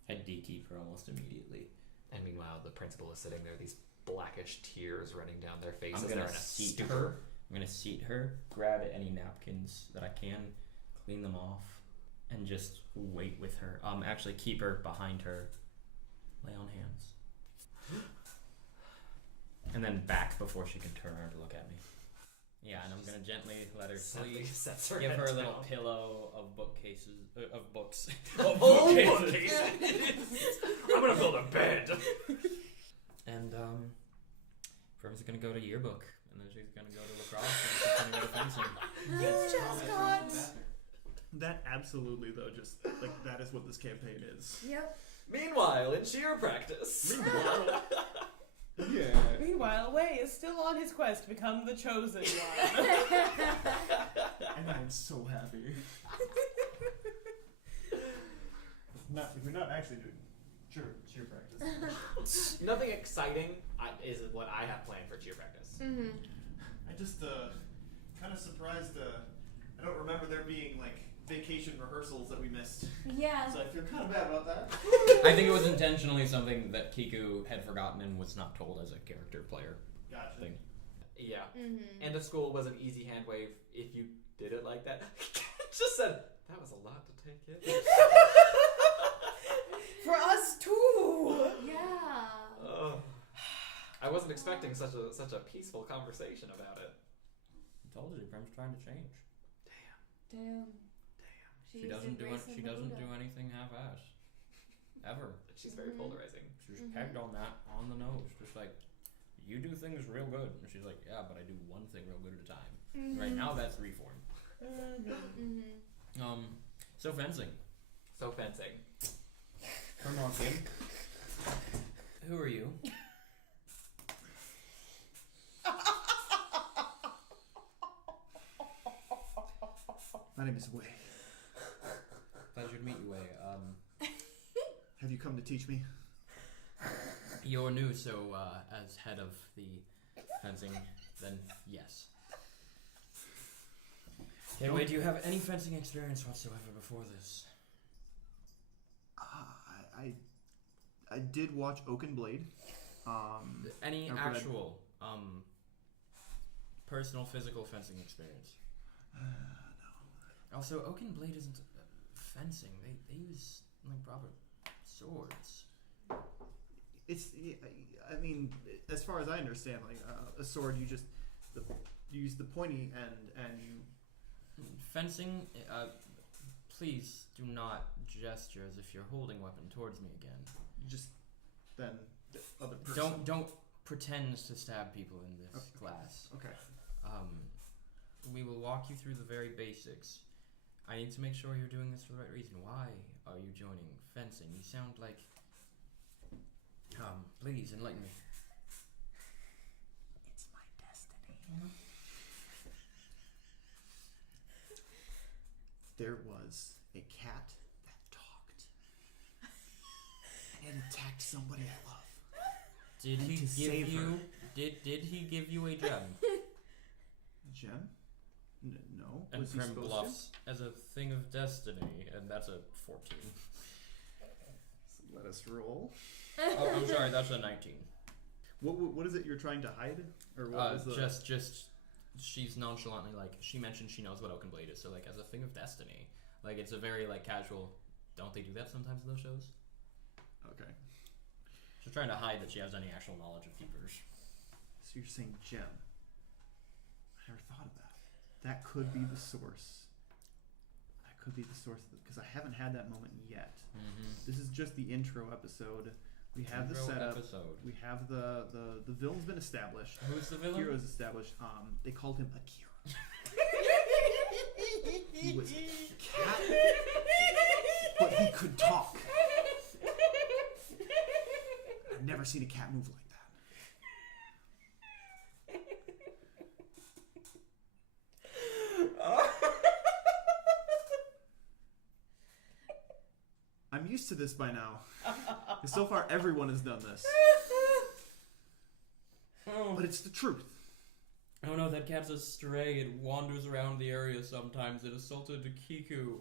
now. I'd dekeep her almost immediately. And meanwhile, the principal is sitting there, these blackish tears running down their faces. I'm They're gonna in a seat stupor. her. I'm gonna seat her, grab any napkins that I can, clean them off, and just wait with her. Actually keep her behind her, lay on hands. And then back before she can turn around to look at me. Yeah, and I'm gonna gently let her Suddenly sleep. sets her Give head her a little down. pillow of bookcases, of books. Bookcases. I'm gonna build a bed. And Prim's gonna go to yearbook, and then she's gonna go to lacrosse, and she's gonna go to fencing. You just got. That absolutely, though, just like that is what this campaign is. Yep. Meanwhile, in cheer practice. Meanwhile, yeah. Meanwhile, Wei is still on his quest to become the chosen one. And I'm so happy. If we're not actually doing cheer practice. Nothing exciting is what I have planned for cheer practice. Mm-hmm. I just kind of surprised. I don't remember there being like vacation rehearsals that we missed, Yeah. so I feel kind of bad about that. I think it was intentionally something that Kiku had forgotten and was not told as a character player Gotcha. thing. Yeah. Mm-hmm. End of school was an easy hand wave if you did it like that. Just said, that was a lot to take in. For us too. Yeah. I wasn't expecting such a peaceful conversation about it. I told you, Prim's trying to change. Damn. She doesn't do anything half-assed. Ever. She's very polarizing. She's pegged on that on the nose. Just like, you do things real good. And she's like, yeah, but I do one thing real good at a time. Right now that's reform. So fencing. So fencing. Hermokian. Who are you? My name is Wei. Pleasure to meet you, Wei. Have you come to teach me? You're new, so as head of the fencing, then yes. Hey, Wei, do you have any fencing experience whatsoever before this? I did watch Oaken Blade. Any I've read- actual personal physical fencing experience? No. Also, Oaken Blade isn't fencing. They use like proper swords. It's. I mean, as far as I understand, like a sword, you use the pointy end, and you. Fencing. Please do not gesture as if you're holding a weapon towards me again. You just then the other person. Don't pretend to stab people in this class. Okay. We will walk you through the very basics. I need to make sure you're doing this for the right reason. Why are you joining fencing? You sound like... please, enlighten me. It's my destiny. There was a cat that talked and attacked somebody I love. Did And he to give save you... her. Did he give you a gem? A gem? No. And Was he Prim supposed bluffs as a thing of destiny, and that's a 14. So let us roll. Oh, I'm sorry, that's a 19. What is it you're trying to hide? Or what was the... Just she's nonchalantly like, she mentioned she knows what Oaken Blade is, so like as a thing of destiny. Like it's a very like casual, don't they do that sometimes in those shows? Okay. She's trying to hide that she has any actual knowledge of keepers. So you're saying gem. I never thought of that. That could be the source. That could be the source of it, because I haven't had that moment yet. Mm-hmm. This is just the intro episode. We have the setup. We have the villain's been established. Who's the villain? Hero's established. They called him Akira. He was a cat, but he could talk. I've never seen a cat move like that. I'm used to this by now. So far, everyone has done this. But it's the truth. Oh no, that cat's a stray. It wanders around the area sometimes. It assaulted Kiku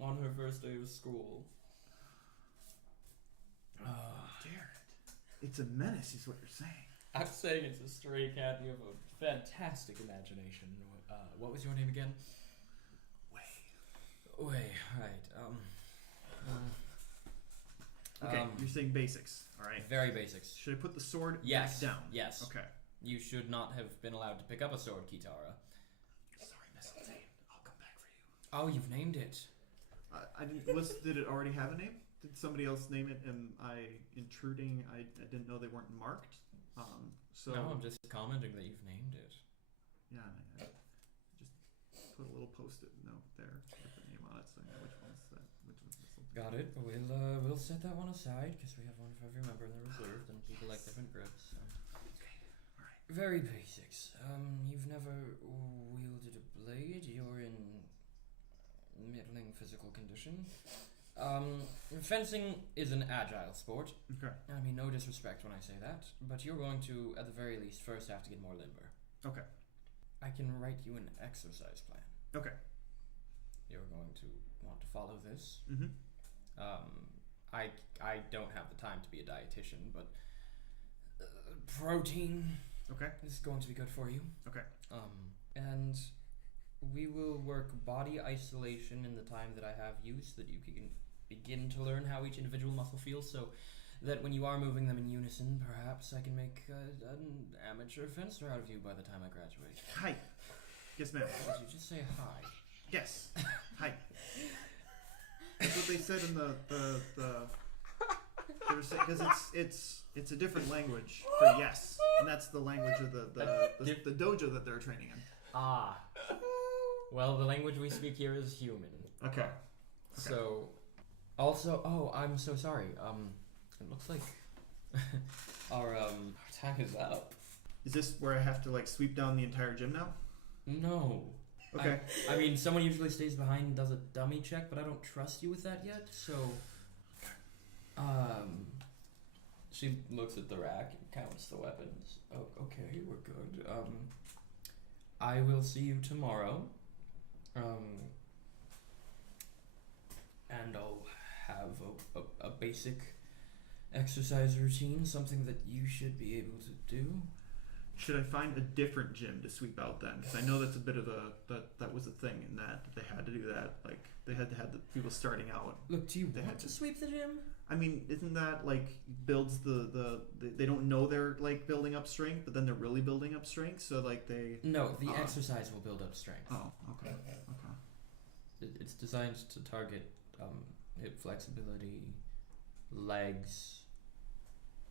on her first day of school. Dare it. It's a menace, is what you're saying. I'm saying it's a stray cat. You have a fantastic imagination. What was your name again? Way, right. Okay, you're saying basics, alright? Very basics. Should I put the sword Yes. back down? Yes. Okay. You should not have been allowed to pick up a sword, Kitara. Sorry, Miss Zane. I'll come back for you. Oh, you've named it. I didn't. Did it already have a name? Did somebody else name it? Am I intruding? I didn't know they weren't marked. So No, I'm just commenting that you've named it. yeah, I just put a little post-it note there with the name on it, so I know which one's that. Which one's this one. Got it. We'll set that one aside because we have one for every member in the reserve, and people like different grips. So. Okay. All right. Very basics. You've never wielded a blade. You're in middling physical condition. Fencing is an agile sport. Okay. I mean, no disrespect when I say that, but you're going to, at the very least, first have to get more limber. Okay. I can write you an exercise plan. Okay. You're going to want to follow this. Mm-hmm. I don't have the time to be a dietitian, but protein. Okay. This is going to be good for you. Okay. And we will work body isolation in the time that I have you, so that you can begin to learn how each individual muscle feels, so that when you are moving them in unison, perhaps I can make an amateur fencer out of you by the time I graduate. Hi. Yes, ma'am. Did you just say hi? Yes. Hi. That's what they said in the they were saying, because it's a different language for yes, and that's the language of the dojo that they're training in. Ah. Well, the language we speak here is human. Okay. So, also, I'm so sorry. It looks like our time is up. Is this where I have to like sweep down the entire gym now? No. Okay. I mean, someone usually stays behind and does a dummy check, but I don't trust you with that yet, so... She looks at the rack and counts the weapons. Oh, okay, we're good. I will see you tomorrow. And I'll have a basic exercise routine, something that you should be able to do. Should I find a different gym to sweep out then? Because I know that's a bit of that was a thing in that they had to do that. Like they had to have the people starting out. Look, do you They want had to to- sweep the gym? I mean, isn't that like builds they don't know they're like building up strength, but then they're really building up strength. So like they. No, the exercise will build up strength. Oh, okay. It's designed to target hip flexibility, legs,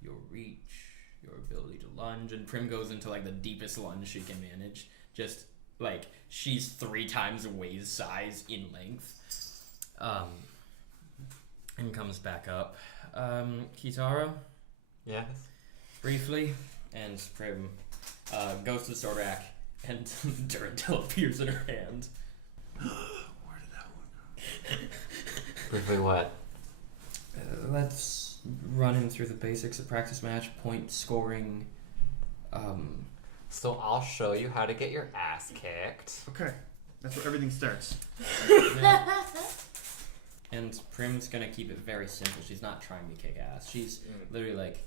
your reach, your ability to lunge, and Prim goes into like the deepest lunge she can manage. Just like she's 3 times waist size in length. And comes back up. Kitara, Yes. briefly, and Prim goes to the sword rack, and Durandal appears in her hand. Where did that one go? Briefly what? Let's run him through the basics of practice match, point scoring. So I'll show you how to get your ass kicked. Okay. That's where everything starts. Yeah. And Prim's gonna keep it very simple. She's not trying to kick ass. She's literally like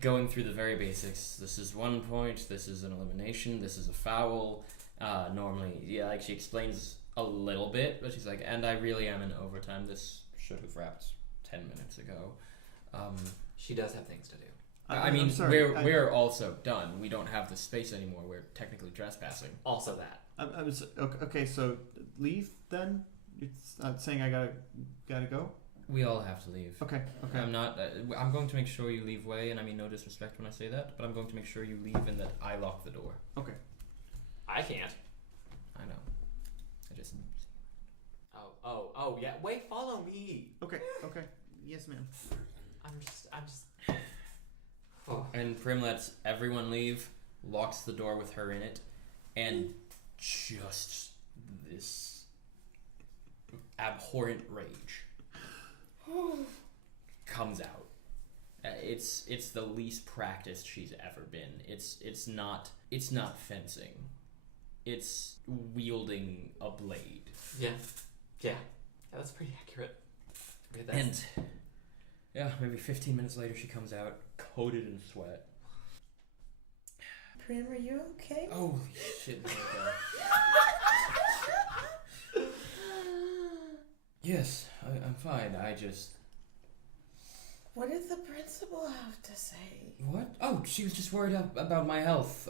going through the very basics. This is 1 point. This is an elimination. This is a foul. Normally, yeah, like she explains a little bit, but she's like, and I really am in overtime. This should have wrapped 10 minutes ago. She does have things to do. I mean, we're also done. We don't have the space anymore. We're technically trespassing. Also that. I was okay. So leave then. It's not saying I gotta go. We all have to leave. Okay. I'm not. I'm going to make sure you leave way, and I mean no disrespect when I say that, but I'm going to make sure you leave and that I lock the door. Okay. I can't. I know. I just. Oh, yeah. Wait, follow me. Okay. Yes, ma'am. I'm just. Oh. And Prim lets everyone leave, locks the door with her in it, and just this abhorrent rage comes out. It's the least practiced she's ever been. It's not fencing. It's wielding a blade. Yeah, that's pretty accurate. And yeah, maybe 15 minutes later she comes out coated in sweat. Prim, are you okay? Holy shit, Monica. Yes, I'm fine. I just... What did the principal have to say? What? Oh, she was just worried about my health.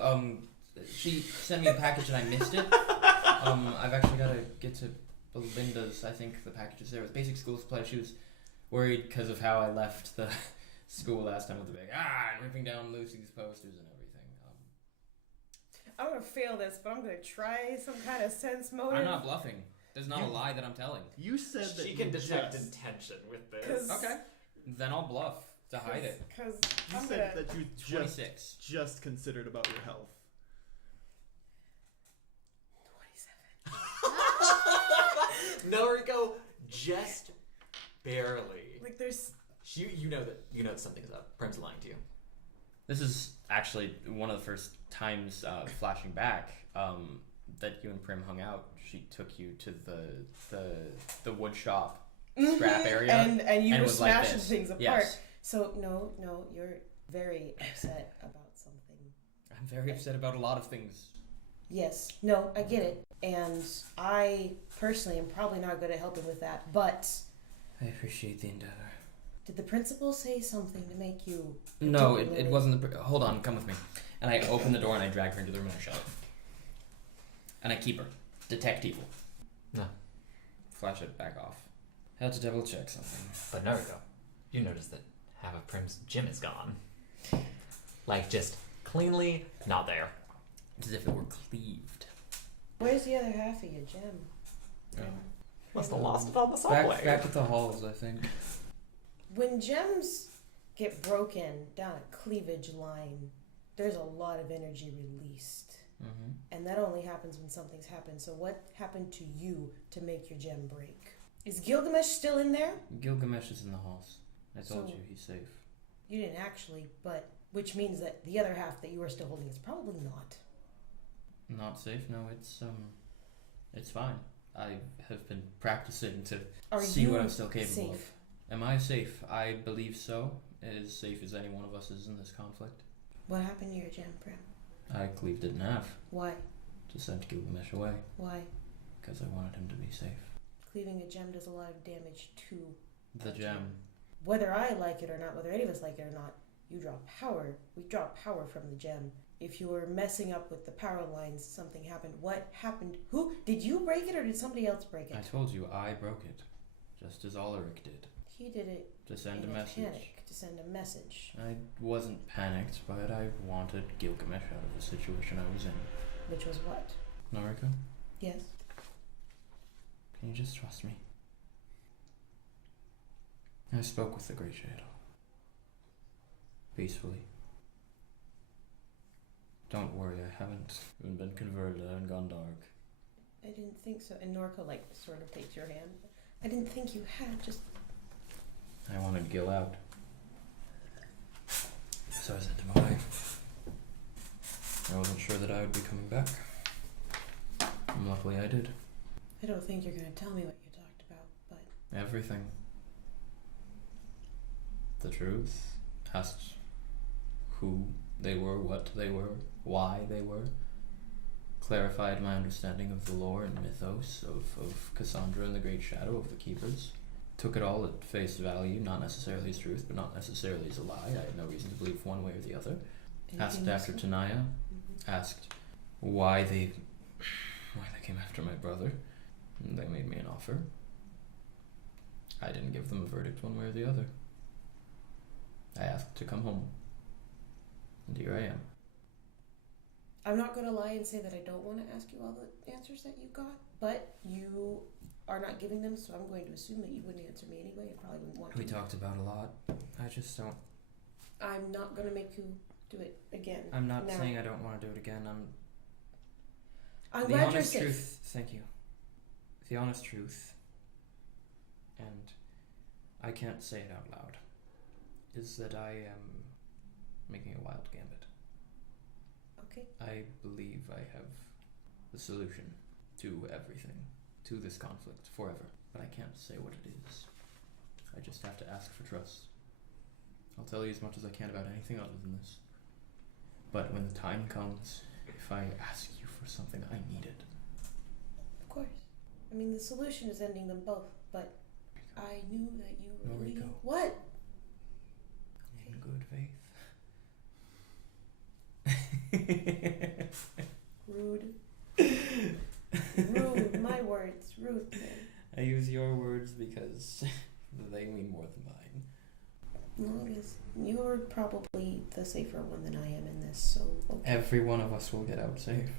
She sent me a package and I missed it. I've actually got to get to Belinda's. I think the package is there with basic school supplies. She was worried because of how I left the school last time with the big and ripping down Lucy's posters and everything. I'm gonna fail this, but I'm gonna try some kind of sense motive. I'm not bluffing. There's not a lie that I'm telling. You said that she can detect intention with this. Okay. Then I'll bluff to hide it. Because You said that you 26. just considered about your health. 27. No, Rico, just barely. Like there's. You know that something's up. Prim's lying to you. This is actually one of the first times flashing back that you and Prim hung out. She took you to the wood shop scrap area, and you were was like smashing this. things apart. Yes. So no, you're very upset about something. I'm very upset about a lot of things. Yes, no, I get it, and I personally am probably not good at helping with that. But I appreciate the endeavor. did the principal say something to make you? No, it wasn't the. Hold on, come with me. And I open the door and I drag her into the room and I shut it. And I keep her. Detect evil. No. Flash it back off. Had to double check something. But no, Rico, you notice that half of Prim's gym is gone. Like, just cleanly not there. It's as if it were cleaved. Where's the other half of your gym? Oh. Must have lost it on the subway. Back at the halls, I think. When gems get broken down a cleavage line, there's a lot of energy released. Mm-hmm. And that only happens when something's happened. So what happened to you to make your gem break? Is Gilgamesh still in there? Gilgamesh is in the halls. I told So- you, he's safe. You didn't actually, but which means that the other half that you are still holding is probably not. Not safe? No, it's fine. I have been practicing to see what I'm still capable of. Safe? Am I safe? I believe so. As safe as any one of us is in this conflict. What happened to your gem, Prim? I cleaved it in half Why? to send Gilgamesh away Why? because I wanted him to be safe. Cleaving a gem does a lot of damage to The gem. whether I like it or not, whether any of us like it or not. You draw power. We draw power from the gem. If you were messing up with the power lines, something happened. What happened? Who? Did you break it or did somebody else break it? I told you I broke it, just as Ulrich did, He did it to send in a message. panic, to send a message. I wasn't panicked, but I wanted Gilgamesh out of the situation I was in. Which was what? Noriko, Yes. can you just trust me? I spoke with the Great Shadow. Peacefully. Don't worry, I haven't even been converted, I haven't gone dark. I didn't think so. And Norco, like, sort of takes your hand. I didn't think you had. Just. I wanted Gil out. So I sent him away. I wasn't sure that I would be coming back. And luckily I did. I don't think you're gonna tell me what you talked about, but Everything. The truth. Asked who they were, what they were, why they were. Clarified my understanding of the lore and mythos of Cassandra and the Great Shadow of the Keepers. Took it all at face value, not necessarily as truth, but not necessarily as a lie. I had no reason to believe one way or the other. Asked anything after else? Tanaya. Asked why they came after my brother. And they made me an offer. I didn't give them a verdict one way or the other. I asked to come home. And here I am. I'm not gonna lie and say that I don't want to ask you all the answers that you got, but you are not giving them, so I'm going to assume that you wouldn't answer me anyway. You probably wouldn't want to. We talked about a lot. I just don't. I'm not gonna make you do it again. I'm not now. saying I don't want to do it again. I'm the glad you're honest safe. truth. Thank you. The honest truth, and I can't say it out loud, is that I am making a wild gambit. Okay. I believe I have the solution to everything, to this conflict, forever. But I can't say what it is. I just have to ask for trust. I'll tell you as much as I can about anything other than this. But when the time comes, if I ask you for something, I need it. Of course. I mean, the solution is ending them both, but I knew that you were Noriko. leaving. What? In good faith. Rude. Rude. My words. Rude. Man. I use your words because they mean more than mine. Well, I guess you're probably the safer one than I am in this, so okay. Every one of us will get out safe.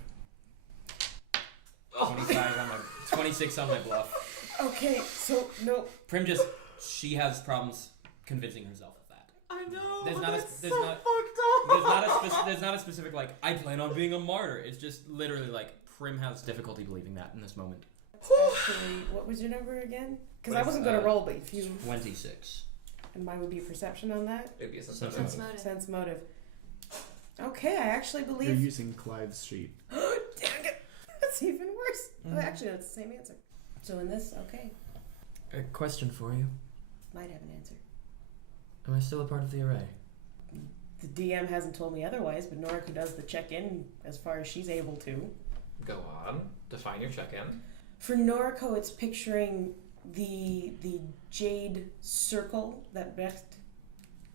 26 on my bluff. Okay, so no. Prim she has problems convincing herself of that. I know. There's but not a- that's there's so not- fucked up. There's not a specific, like, I plan on being a martyr. It's just literally, like, Prim has difficulty believing that in this moment. Actually, what was your number again? Because I wasn't going to roll, but if you... 26. And mine would be perception on that? It'd be a sense Sense motive. Sense motive. Sense motive. Okay, I actually You're believe... using Clive's sheet. Dang it! That's even worse. Mm. Oh, actually, that's the same answer. So in this, okay, A question for you. might have an answer. Am I still a part of the array? The DM hasn't told me otherwise, but Noriko does the check-in as far as she's able to. Go on. Define your check-in. For Noriko, it's picturing the jade circle that Brecht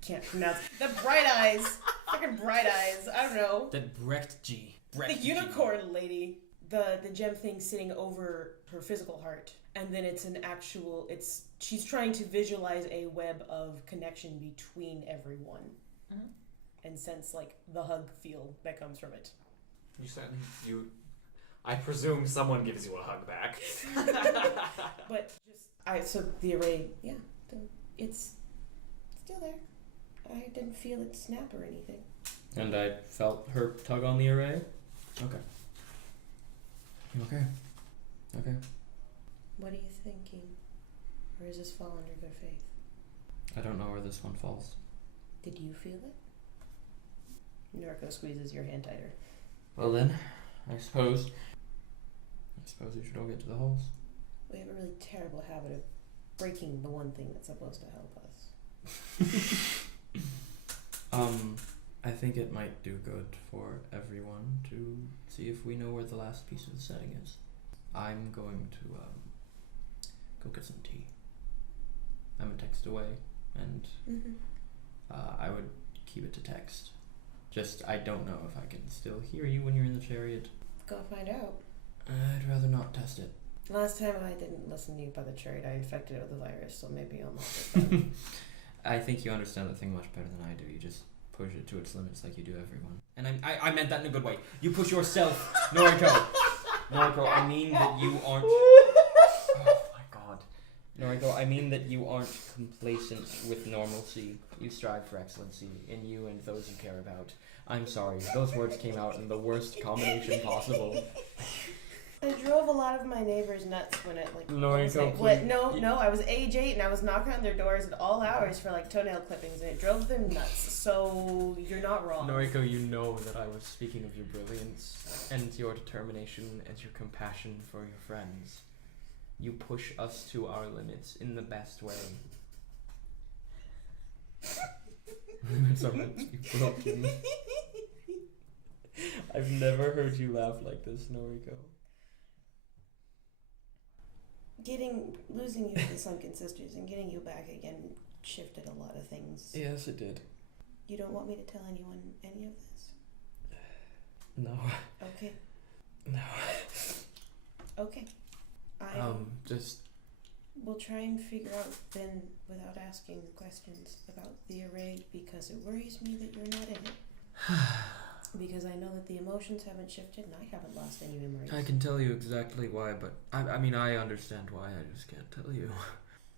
can't pronounce. The bright eyes. Fucking bright eyes. I don't know. That Brecht G. The unicorn lady. The gem thing sitting over her physical heart. And then it's an actual, she's trying to visualize a web of connection between everyone. Mhm. And sense, like, the hug feel that comes from it. You said I presume someone gives you a hug back. But so the array, yeah, it's still there. I didn't feel it snap or anything. And I felt her tug on the array? Okay. Okay. What are you thinking? Or does this fall under good faith? I don't know where this one falls. Did you feel it? Noriko squeezes your hand tighter. Well then, I suppose we should all get to the halls. We have a really terrible habit of breaking the one thing that's supposed to help us. I think it might do good for everyone to see if we know where the last piece of the setting is. I'm going to go get some tea. I'm a text away, and I would keep it to text. Just, I don't know if I can still hear you when you're in the chariot. Go find out. I'd rather not test it. Last time I didn't listen to you by the chariot, I infected it with the virus, so maybe I'll not get that. I think you understand the thing much better than I do. You just push it to its limits like you do everyone. And I meant that in a good way. You push yourself, Noriko. Noriko, I mean that you aren't... Oh my god. Noriko, I mean that you aren't complacent with normalcy. You strive for excellency in you and those you care about. I'm sorry, those words came out in the worst combination possible. I drove a lot of my neighbors nuts when it like. Noriko, What? No. I was age 8 and I was knocking on their doors at all hours for like toenail clippings, and it drove them nuts. So you're not wrong. Noriko, you know that I was speaking of your brilliance and your determination and your compassion for your friends. You push us to our limits in the best way. Limits are meant to be broken. I've never heard you laugh like this, Noriko. Losing you to the Sunken Sisters and getting you back again shifted a lot of things. Yes, it did. You don't want me to tell anyone any of this? No. Okay. No. Okay. Just... We'll try and figure out then, without asking questions about the array, because it worries me that you're not in it. Because I know that the emotions haven't shifted and I haven't lost any memories. I can tell you exactly why, but I mean, I understand why, I just can't tell you.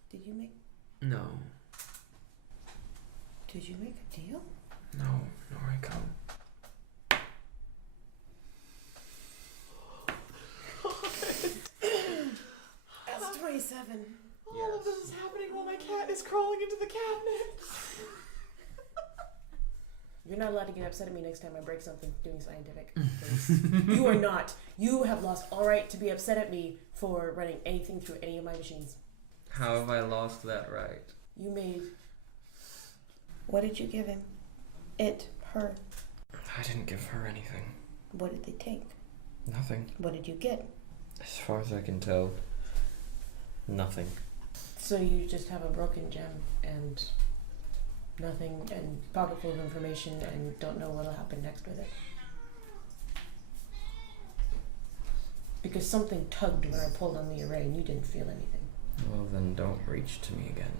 Did you make... No. Did you make a deal? No, Noriko. That's 27. All of this is happening while my cat is crawling into the cabinet. You're not allowed to get upset at me next time I break something doing scientific things. You are not. You have lost all right to be upset at me for running anything through any of my machines. How have I lost that right? You made... What did you give him? It, her. I didn't give her anything. What did they take? Nothing. What did you get? As far as I can tell, nothing. So you just have a broken gem and nothing and pocket full of information and don't know what'll happen next with it. Because something tugged when I pulled on the array and you didn't feel anything. Well, then don't reach to me again.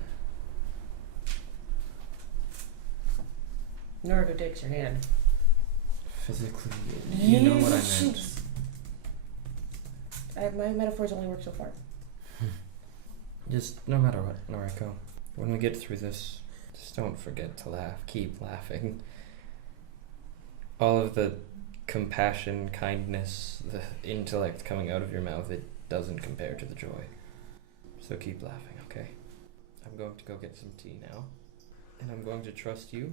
Noriko takes your hand. Physically, you know what I meant. My metaphors only work so far. Just, no matter what, Noriko, when we get through this, just don't forget to laugh. Keep laughing. All of the compassion, kindness, the intellect coming out of your mouth, it doesn't compare to the joy. So keep laughing, okay? I'm going to go get some tea now, and I'm going to trust you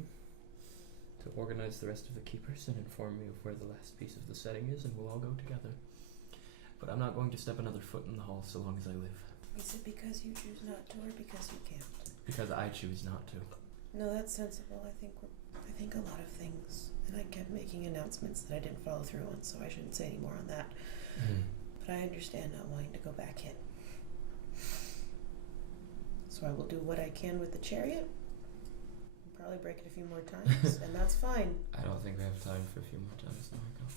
to organize the rest of the keepers and inform me of where the last piece of the setting is, and we'll all go together. But I'm not going to step another foot in the hall so long as I live. Is it because you choose not to or because you can't? Because I choose not to. No, that's sensible. I think a lot of things. And I kept making announcements that I didn't follow through on, so I shouldn't say any more on that. But I understand not wanting to go back in. So I will do what I can with the chariot. Probably break it a few more times, and that's fine. I don't think we have time for a few more times, Noriko.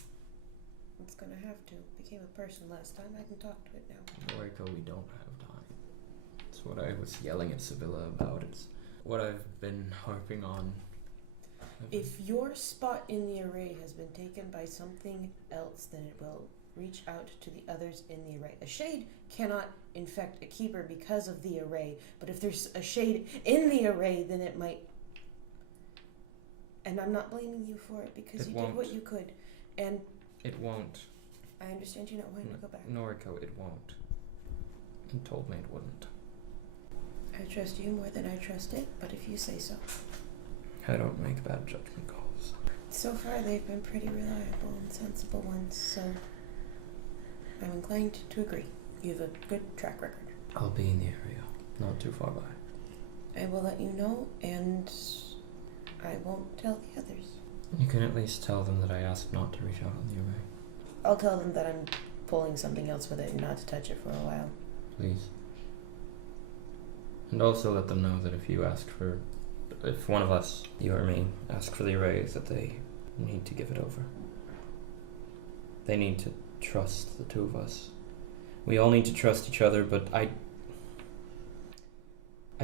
It's gonna have to. Became a person last time. I can talk to it now. Noriko, we don't have time. It's what I was yelling at Sibylla about. It's what I've been harping on. If your spot in the array has been taken by something else, then it will reach out to the others in the array. A shade cannot infect a keeper because of the array, but if there's a shade in the array, then it might. And I'm not blaming you for it because you did what you could. And it won't. I understand you not wanting to go back. Noriko, it won't. You told me it wouldn't. I trust you more than I trust it, but if you say so. I don't make bad judgment calls. So far, they've been pretty reliable and sensible ones, so I'm inclined to agree. You have a good track record. I'll be in the area, not too far by. I will let you know, and I won't tell the others. You can at least tell them that I asked not to reach out on the array. I'll tell them that I'm pulling something else with it and not to touch it for a while. Please. And also let them know that if one of us, you or me, ask for the array, that they need to give it over. They need to trust the two of us. We all need to trust each other, but I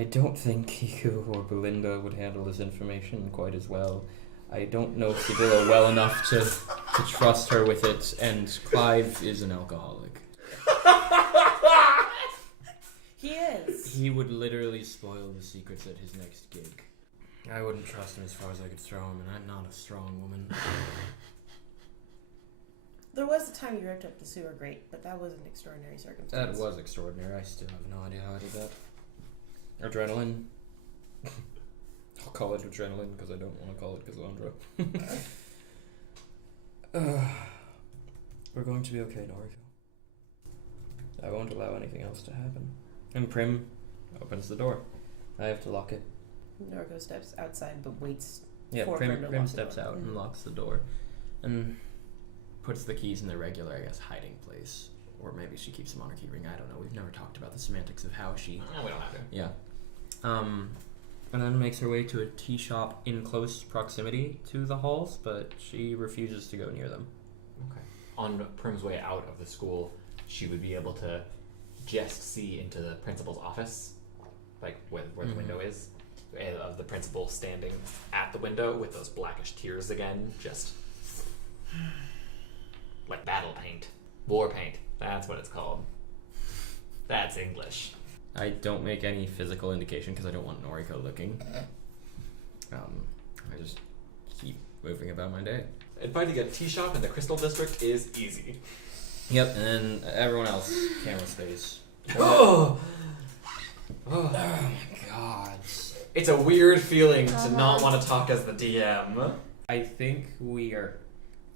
don't think Kiku or Belinda would handle this information quite as well. I don't know Sibylla well enough to trust her with it, and Clive is an alcoholic. He is. He would literally spoil the secrets at his next gig. I wouldn't trust him as far as I could throw him, and I'm not a strong woman. There was a time you ripped up the sewer grate, but that was an extraordinary circumstance. That was extraordinary. I still have no idea how I did that. Adrenaline. I'll call it adrenaline because I don't want to call it Cassandra. We're going to be okay, Noriko. I won't allow anything else to happen. And Prim opens the door. I have to lock it. Noriko steps outside but waits. Yeah, for Prim her to lock the steps door. out and locks the door. And puts the keys in their regular, I guess, hiding place. Or maybe she keeps them on her key ring. I don't know. We've never talked about the semantics of how she... No, we don't have to. Yeah. And then makes her way to a tea shop in close proximity to the halls, but she refuses to go near them. Okay. On Prim's way out of the school, she would be able to just see into the principal's office, like where the window is, of the principal standing at the window with those blackish tears again, just like battle paint. War paint. That's what it's called. That's English. I don't make any physical indication because I don't want Noriko looking. I just keep moving about my day. And finding a tea shop in the Crystal District is easy. Yep, and then everyone else, camera space. Oh! Oh my god. It's a weird feeling to not want to talk as the DM. I think we are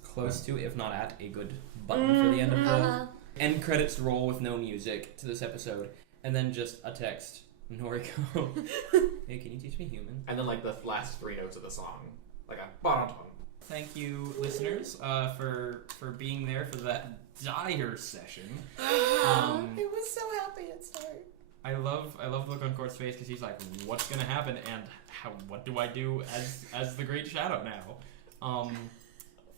close to, if not at, a good button for the end of the end credits roll with no music to this episode. And then just a text. Noriko. Hey, can you teach me human? And then like the last 3 notes of the song. Like a ba-dum-dum. Thank you, listeners, for being there for that dire session. It was so happy at start. I love the look on Court's face because he's like, "What's gonna happen?" and what do I do as the Great Shadow now?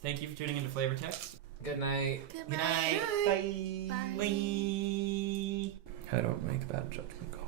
Thank you for tuning into Flavor Text. Good night. Good night. Bye. Bye. Bye. I don't make bad judgment calls.